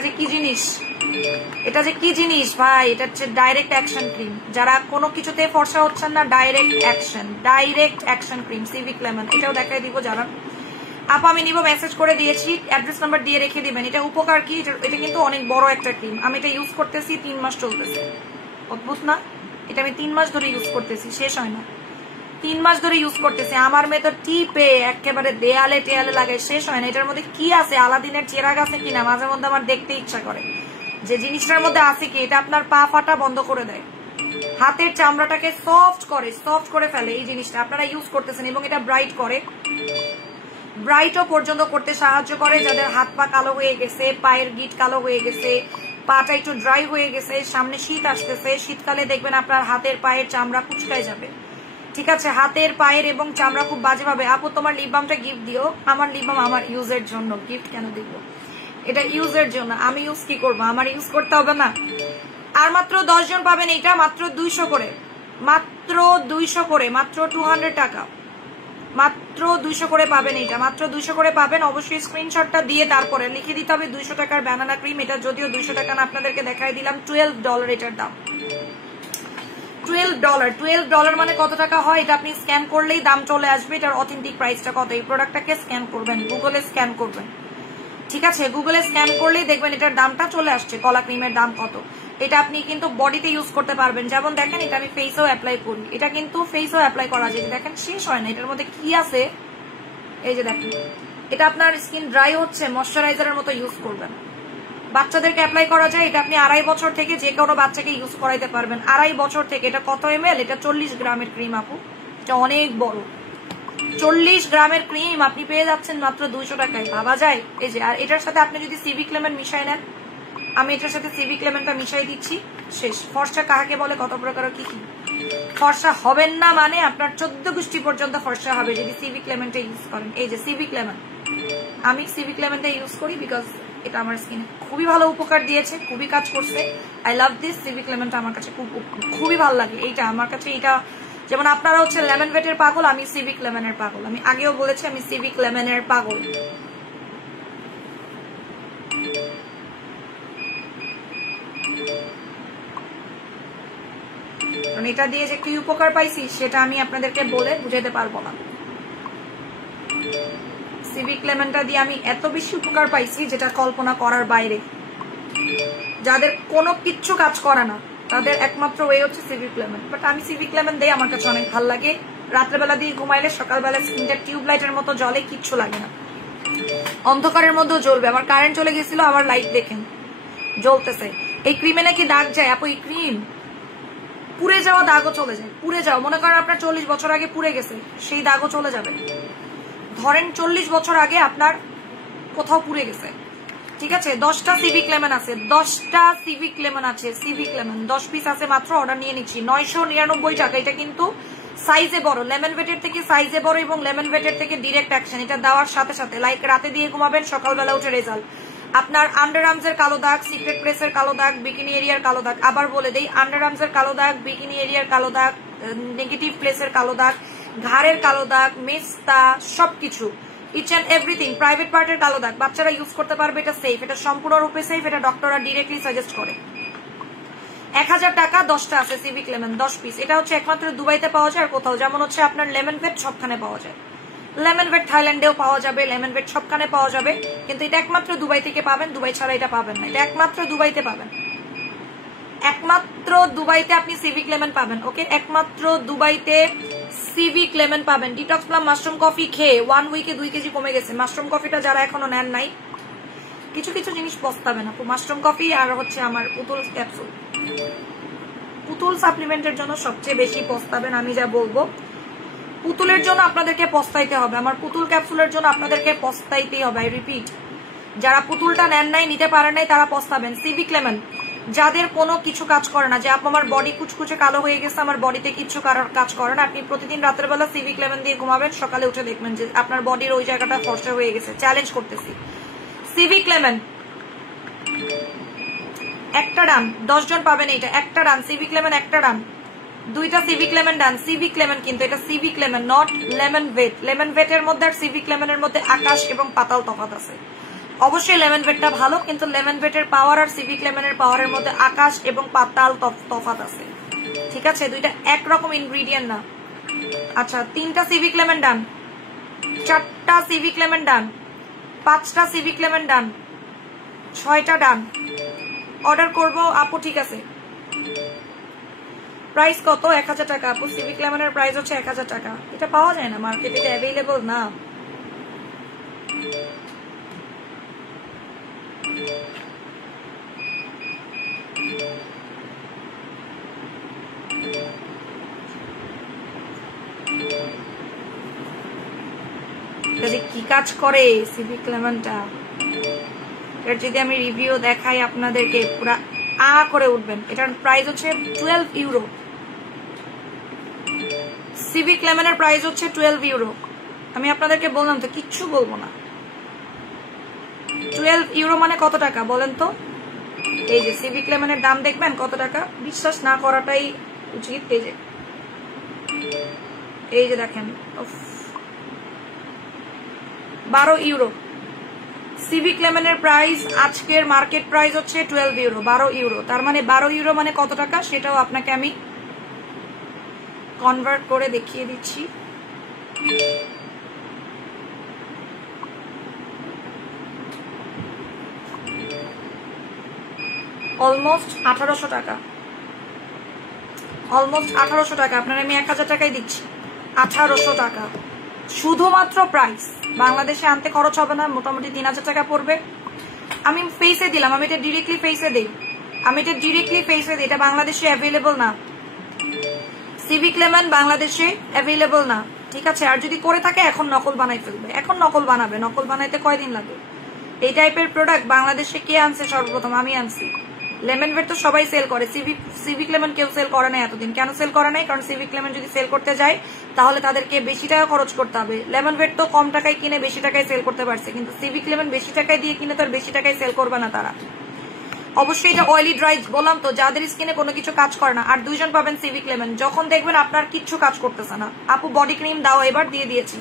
যে কি জিনিস ভাই, এটা হচ্ছে ডাইরেক্ট অ্যাকশন ক্রিম। যারা কোনো কিছুতে ফর্সা হচ্ছেন না, direct action cream civic lemon, এটাও দেখাই দিব। যারা আপা আমি নিব, মেসেজ করে দিয়েছি, অ্যাড্রেস নাম্বার দিয়ে রেখে দিবেন। এটা উপকার কি, এটা কিন্তু অনেক বড় একটা ক্রিম। আমি এটা ইউজ করতেছি 3 মাস চলতেছে। অদ্ভুত না? এটা আমি 3 মাস ধরে ইউজ করতেছি, শেষ হয় না। 3 মাস ধরে ইউজ করতেছি। আমার মেয়ে তো টিপে একেবারে দেয়ালে টেয়ালে লাগে, শেষ হয় না। এটার মধ্যে কি আছে, আলাদিনের চেরাগ আছে কিনা মাঝে মধ্যে আমার দেখতে ইচ্ছা করে, যে জিনিসটার মধ্যে আছে কি। এটা আপনার পা ফাটা বন্ধ করে দেয়, হাতের চামড়াটাকে সফট করে ফেলে এই জিনিসটা, আপনারা ইউজ করতেছেন, এবং এটা ব্রাইট করে, ব্রাইটও পর্যন্ত করতে সাহায্য করে। যাদের হাত পা কালো হয়ে গেছে, পায়ের গিট কালো হয়ে গেছে, পাটা একটু ড্রাই হয়ে গেছে, সামনে শীত আসতেছে, শীতকালে দেখবেন আপনার হাতের পায়ের চামড়া কুচকায় যাবে, ঠিক আছে, হাতের পায়ের এবং চামড়া খুব বাজে ভাবে। আপু তোমার লিপ বামটা গিফট দিও। আমার লিপ বাম আমার ইউজের জন্য, গিফট কেন দিব, এটা ইউজের জন্য, আমি ইউজ কি করবো, আমার ইউজ করতে হবে না। আর মাত্র 10 জন পাবেন এইটা, মাত্র 200 করে, মাত্র 200 করে, মাত্র 200 টাকা, মাত্র 200 করে পাবেন এইটা, মাত্র 200 করে পাবেন। অবশ্যই স্ক্রিনশটটা দিয়ে তারপরে লিখে দিতে হবে 200 টাকার ব্যানানা ক্রিম। এটা যদিও 200 টাকা না, আপনাদেরকে দেখাই দিলাম $12 এটার দাম, $12 মানে কত টাকা হয় এটা আপনি স্ক্যান করলেই দাম চলে আসবে। এটার অথেন্টিক প্রাইসটা কত, এই প্রোডাক্টটাকে স্ক্যান করবেন, গুগলে স্ক্যান করবেন, ঠিক আছে, গুগলে স্ক্যান করলেই দেখবেন এটার দামটা চলে আসছে, কলা ক্রিমের দাম কত। এটা আপনি কিন্তু বডিতে ইউজ করতে পারবেন, যেমন দেখেন এটা আমি ফেসেও অ্যাপ্লাই করি, এটা কিন্তু ফেসেও অ্যাপ্লাই করা যায়, দেখেন শেষ হয় না, এটার মধ্যে কি আছে এই যে দেখেন, এটা আপনার স্কিন ড্রাই হচ্ছে ময়শ্চারাইজারের মতো ইউজ করবেন। বাচ্চাদেরকে অ্যাপ্লাই করা যায়, এটা আপনি 2.5 বছর থেকে যে কোনো বাচ্চাকে ইউজ করাইতে পারবেন, 2.5 বছর থেকে। এটা কত ml, এটা 40 গ্রামের ক্রিম আপু, এটা অনেক বড়, 40 গ্রামের ক্রিম আপনি পেয়ে যাচ্ছেন মাত্র 200 টাকায়, ভাবা যায়। এই যে, আর এটার সাথে আপনি যদি সিভিক লেমন মিশাই নেন, আমি এটার সাথে সিভিক লেমনটা মিশাই দিচ্ছি, শেষ। ফর্সা কাহাকে বলে, কত প্রকার কি কি, ফর্সা হবেন না মানে আপনার 14 গোষ্ঠী পর্যন্ত ফর্সা হবে যদি সিভিক লেমনটা ইউজ করেন। এই যে সিভিক লেমন, আমি সিভিক লেমনটা ইউজ করি বিকজ এটা আমার স্কিনে খুবই ভালো উপকার দিয়েছে, খুবই কাজ করছে। আই লাভ দিস সিভিক লেমনটা, আমার কাছে খুবই ভালো লাগে এইটা, আমার কাছে এটা। যেমন আপনারা হচ্ছে লেমন ভেটের পাগল, আমি সিভিক লেমনের পাগল, আমি আগেও বলেছি আমি সিভিক লেমনের পাগল। এটা দিয়ে যে কি উপকার পাইছি সেটা আমি আপনাদেরকে বলে বুঝাতে পারবো না। সিভিক লেমনটা দিয়ে আমি এত বেশি উপকার পাইছি যেটা কল্পনা করার বাইরে। যাদের কোনো কিচ্ছু কাজ করে না তাদের একমাত্র ওয়ে হচ্ছে সিভিক লেমন, বাট আমি সিভিক লেমন দিই, আমার কাছে অনেক ভালো লাগে। রাত্রেবেলা দিয়ে ঘুমাইলে সকালবেলা স্কিনটা টিউব লাইটের মতো জ্বলে, কিচ্ছু লাগে না, অন্ধকারের মধ্যেও জ্বলবে। আমার কারেন্ট চলে গেছিল, আমার লাইট দেখেন জ্বলতেছে। এই ক্রিমে নাকি দাগ যায় আপু, এই ক্রিম পুড়ে যাওয়া দাগও চলে যায়, পুড়ে যাওয়া, মনে করেন আপনার 40 বছর আগে পুড়ে গেছে, সেই দাগও চলে যাবে। ধরেন 40 বছর আগে আপনার কোথাও পুড়ে গেছে, ঠিক আছে। 10টা সিভিক লেমন আছে, 10টা সিভিক লেমন আছে, সিভিক লেমন 10 পিস আছে মাত্র, অর্ডার নিয়ে নিচ্ছি 999 টাকা। এটা কিন্তু সাইজে বড়, লেমন ভেটের থেকে সাইজে বড় এবং লেমন ভেটের থেকে ডিরেক্ট অ্যাকশন। এটা দেওয়ার সাথে সাথে লাইক রাতে দিয়ে ঘুমাবেন, সকালবেলা উঠে রেজাল্ট। আপনার আন্ডার আর্মসের কালো দাগ, সিক্রেট প্লেসের কালো দাগ, বিকিনি এরিয়ার কালো দাগ, আবার বলে দেই, আন্ডার আর্মসের কালো দাগ, বিকিনি এরিয়ার কালো দাগ, নেগেটিভ প্লেসের কালো দাগ, ঘাড়ের কালো দাগ, মেস্তা, সবকিছু ইচ অ্যান্ড এভরিথিং, প্রাইভেট পার্টের কালো দাগ বাচ্চারা ইউজ করতে পারবে। এটা সেফ, এটা সম্পূর্ণরূপে সেফ, এটা ডক্টররা ডিরেক্টলি সাজেস্ট করে। 1000 টাকা 10টা আছে সিভিক লেমন 10 পিস। এটা হচ্ছে একমাত্র দুবাইতে পাওয়া যায়, আর কোথাও, যেমন হচ্ছে আপনার লেমন ভেট সবখানে পাওয়া যায়, লেমন ভেট থাইল্যান্ডেও পাওয়া যাবে, লেমন ভেট সবখানে পাওয়া যাবে, কিন্তু এটা একমাত্র দুবাই থেকে পাবেন, দুবাই ছাড়া এটা পাবেন না, এটা একমাত্র দুবাইতে পাবেন, একমাত্র দুবাইতে আপনি সিভিক লেমন পাবেন। ওকে, একমাত্র দুবাইতে সিভিক লেমন পাবেন। ডিটক্স প্লাম মাশরুম কফি খেয়ে 1 উইকে 2 কেজি কমে গেছে। মাশরুম কফিটা যারা এখনো নেন নাই, কিছু কিছু জিনিস পস্তাবেন আপু, মাশরুম কফি আর হচ্ছে আমার পুতুল ক্যাপসুল, পুতুল সাপ্লিমেন্টের জন্য সবচেয়ে বেশি পস্তাবেন। আমি যা বলবো, পুতুলের জন্য আপনাদেরকে পস্তাইতে হবে, আমার পুতুল ক্যাপসুলের জন্য আপনাদেরকে পস্তাইতেই হবে। আই রিপিট, যারা পুতুলটা নেন নাই, নিতে পারেন নাই, তারা পস্তাবেন। সিভিক লেমন যাদের কোনো কিছু কাজ করে না, যে আমার বডি কুচকুচে কালো হয়ে গেছে, আমার বডিতে কিছু কাজ করে না, আপনি প্রতিদিন রাতের বেলা সিভিক লেমন দিয়ে ঘুমাবেন, সকালে উঠে দেখবেন যে আপনার বডির ওই জায়গাটা ফর্সা হয়ে গেছে। চ্যালেঞ্জ করতেছি, সিভিক লেমন একটা ডান, 10 জন পাবেন এইটা, একটা ডান সিভিক লেমন, একটা ডান, 2টা civic lemon done. Civic lemon কিন্তু এটা সিভিক লেমন, নট লেমন ভেট। লেমন ভেটের মধ্যে আর সিভিক লেমনের মধ্যে আকাশ এবং পাতাল তফাৎ আছে। অবশ্যই লেমন ভেটটা ভালো, কিন্তু লেমন ভেটের পাওয়ার আর সিভিক লেমনের পাওয়ারের মধ্যে আকাশ এবং পাতাল তফাৎ আছে, ঠিক আছে, দুইটা একরকম ইনগ্রিডিয়েন্ট না। আচ্ছা, 3টা সিভিক লেমন ডান, 4টা সিভিক লেমন ডান, 5টা সিভিক লেমন ডান, 6টা ডান। অর্ডার করব আপু, ঠিক আছে। প্রাইস কত? 1000 টাকা আপু। সিভিক লেমনের প্রাইস হচ্ছে 1000 টাকা। এটা পাওয়া যায় না মার্কেটে, এটা অ্যাভেলেবল না। এটা যে কি কাজ করে সিভিক লেমনটা, এর যদি আমি রিভিউ দেখাই আপনাদেরকে পুরা করে উঠবেন। এটার প্রাইস হচ্ছে 12 ইউরো। সিভিক লেমনের প্রাইস হচ্ছে 12 ইউরো। আমি আপনাদেরকে বললাম তো, কিচ্ছু বলবো না। 12 ইউরো মানে কত টাকা বলেন তো? এই যে সিভিক লেমনের দাম দেখবেন কত টাকা, বিশ্বাস না করাটাই উচিত। এই যে দেখেন 12 ইউরো। সিভিক লেমনের প্রাইস আজকের মার্কেট প্রাইস হচ্ছে 12 ইউরো, 12 ইউরো। তার মানে 12 ইউরো মানে কত টাকা সেটাও আপনাকে আমি কনভার্ট করে দেখিয়ে দিচ্ছি। অলমোস্ট 1800 টাকা, অলমোস্ট 1800 টাকা। আপনার আমি 1000 টাকাই দিচ্ছি, 1800 টাকা শুধুমাত্র প্রাইস। বাংলাদেশে আনতে খরচ হবে না, মোটামুটি 3000 টাকা পড়বে। আমি ফেসে দিলাম, আমি এটা ডিরেক্টলি ফেসে দিই, এটা বাংলাদেশে অ্যাভেলেবল না। সিভিক লেমন বাংলাদেশে অ্যাভেলেবল না, ঠিক আছে? আর যদি করে থাকে এখন নকল বানাই ফেলবে, এখন নকল বানাবে। নকল বানাইতে কয়দিন লাগে? এই টাইপের প্রোডাক্ট বাংলাদেশে কে আনছে সর্বপ্রথম? আমি আনছি। লেমন ভেট তো সবাই সেল করে, সিভিক লেমন কেউ সেল করে নাই এতদিন। কেন সেল করে নাই? কারণ সিভিক লেমন যদি সেল করতে যায় তাহলে তাদেরকে বেশি টাকা খরচ করতে হবে। লেমন ভেট তো কম টাকায় কিনে বেশি টাকায় সেল করতে পারছে, কিন্তু সিভিক লেমন বেশি টাকায় দিয়ে কিনে তো আর বেশি টাকায় সেল করবে না তারা। অবশ্যই এটা অয়েলি ড্রাই, বললাম তো, যাদের স্কিনে কোনো কিছু কাজ করে না। আর 2 জন পাবেন সিভিক লেমন। যখন দেখবেন আপনার কিচ্ছু কাজ করতেছে না, আপু বডি ক্রিম দাও, এবার দিয়ে দিয়েছি।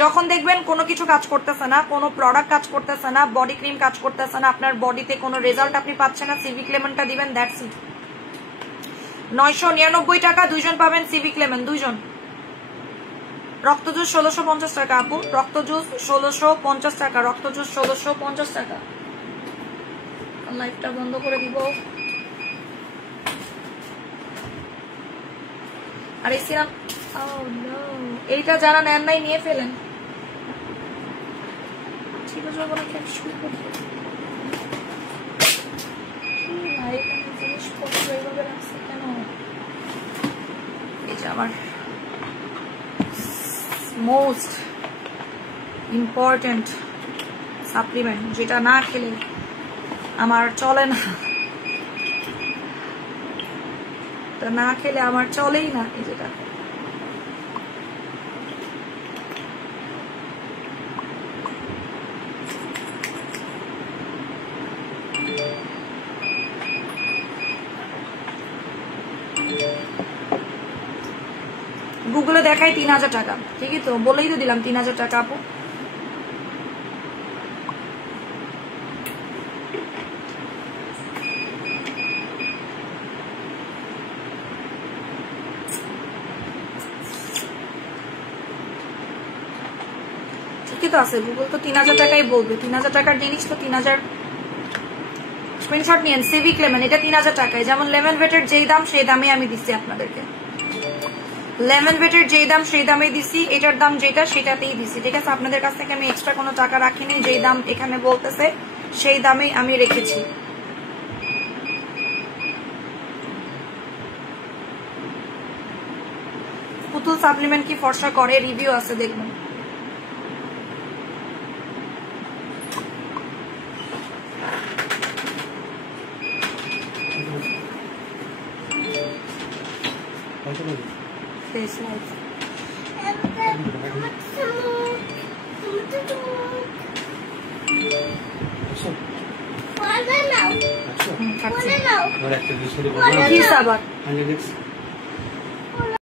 যখন দেখবেন কোনো কিছু কাজ করতেছে না, কোনো প্রোডাক্ট কাজ করতেছে না, বডি ক্রিম কাজ করতেছে না, আপনার বডিতে কোনো রেজাল্ট আপনি পাচ্ছেন না, সিভিক লেমনটা দিবেন, দ্যাটস ইট। 999 টাকা 2 জন পাবেন সিভিক লেমন, 2 জন। রক্ত জুস 1650 টাকা আপু, রক্ত জুস 1650 টাকা, রক্ত জুস 1650 টাকা। লাইভটা বন্ধ করে দিব। আর এই সিরাম, এইটা যারা নেন নাই নিয়ে ফেলেন। ঠিক আছে, শুরু করতে জিনিসপত্র এইভাবে রাখছি কেন? এই যে আমার মোস্ট ইম্পর্টেন্ট সাপ্লিমেন্ট, যেটা না খেলে আমার চলে না, না খেলে আমার চলেই না। এই যেটা গুগলে দেখাই 3000 টাকা, ঠিকই তো বলেই তো দিলাম 3000 টাকা আপু। ঠিকই তো আছে, গুগল তো 3000 টাকাই বলবে। 3000 টাকার জিনিস তো 3000। স্ক্রিনশট নিয়েন। সিভিক লেমন এটা 3000 টাকায়। যেমন লেমন ভেটের যেই দাম সেই দামে আমি দিচ্ছি আপনাদেরকে, লেমন ভেটের যেই দাম সেই দামেই দিছি, এটার দাম যেটা সেটাতেই দিছি, ঠিক আছে? আপনাদের কাছ থেকে আমি এক্সট্রা কোনো টাকা রাখিনি, যেই দাম এখানে বলতেছে সেই দামেই আমি রেখেছি। পুতুল সাপ্লিমেন্ট কি ফর্সা করে? রিভিউ আছে, দেখবেন। Face life. কি সাবার?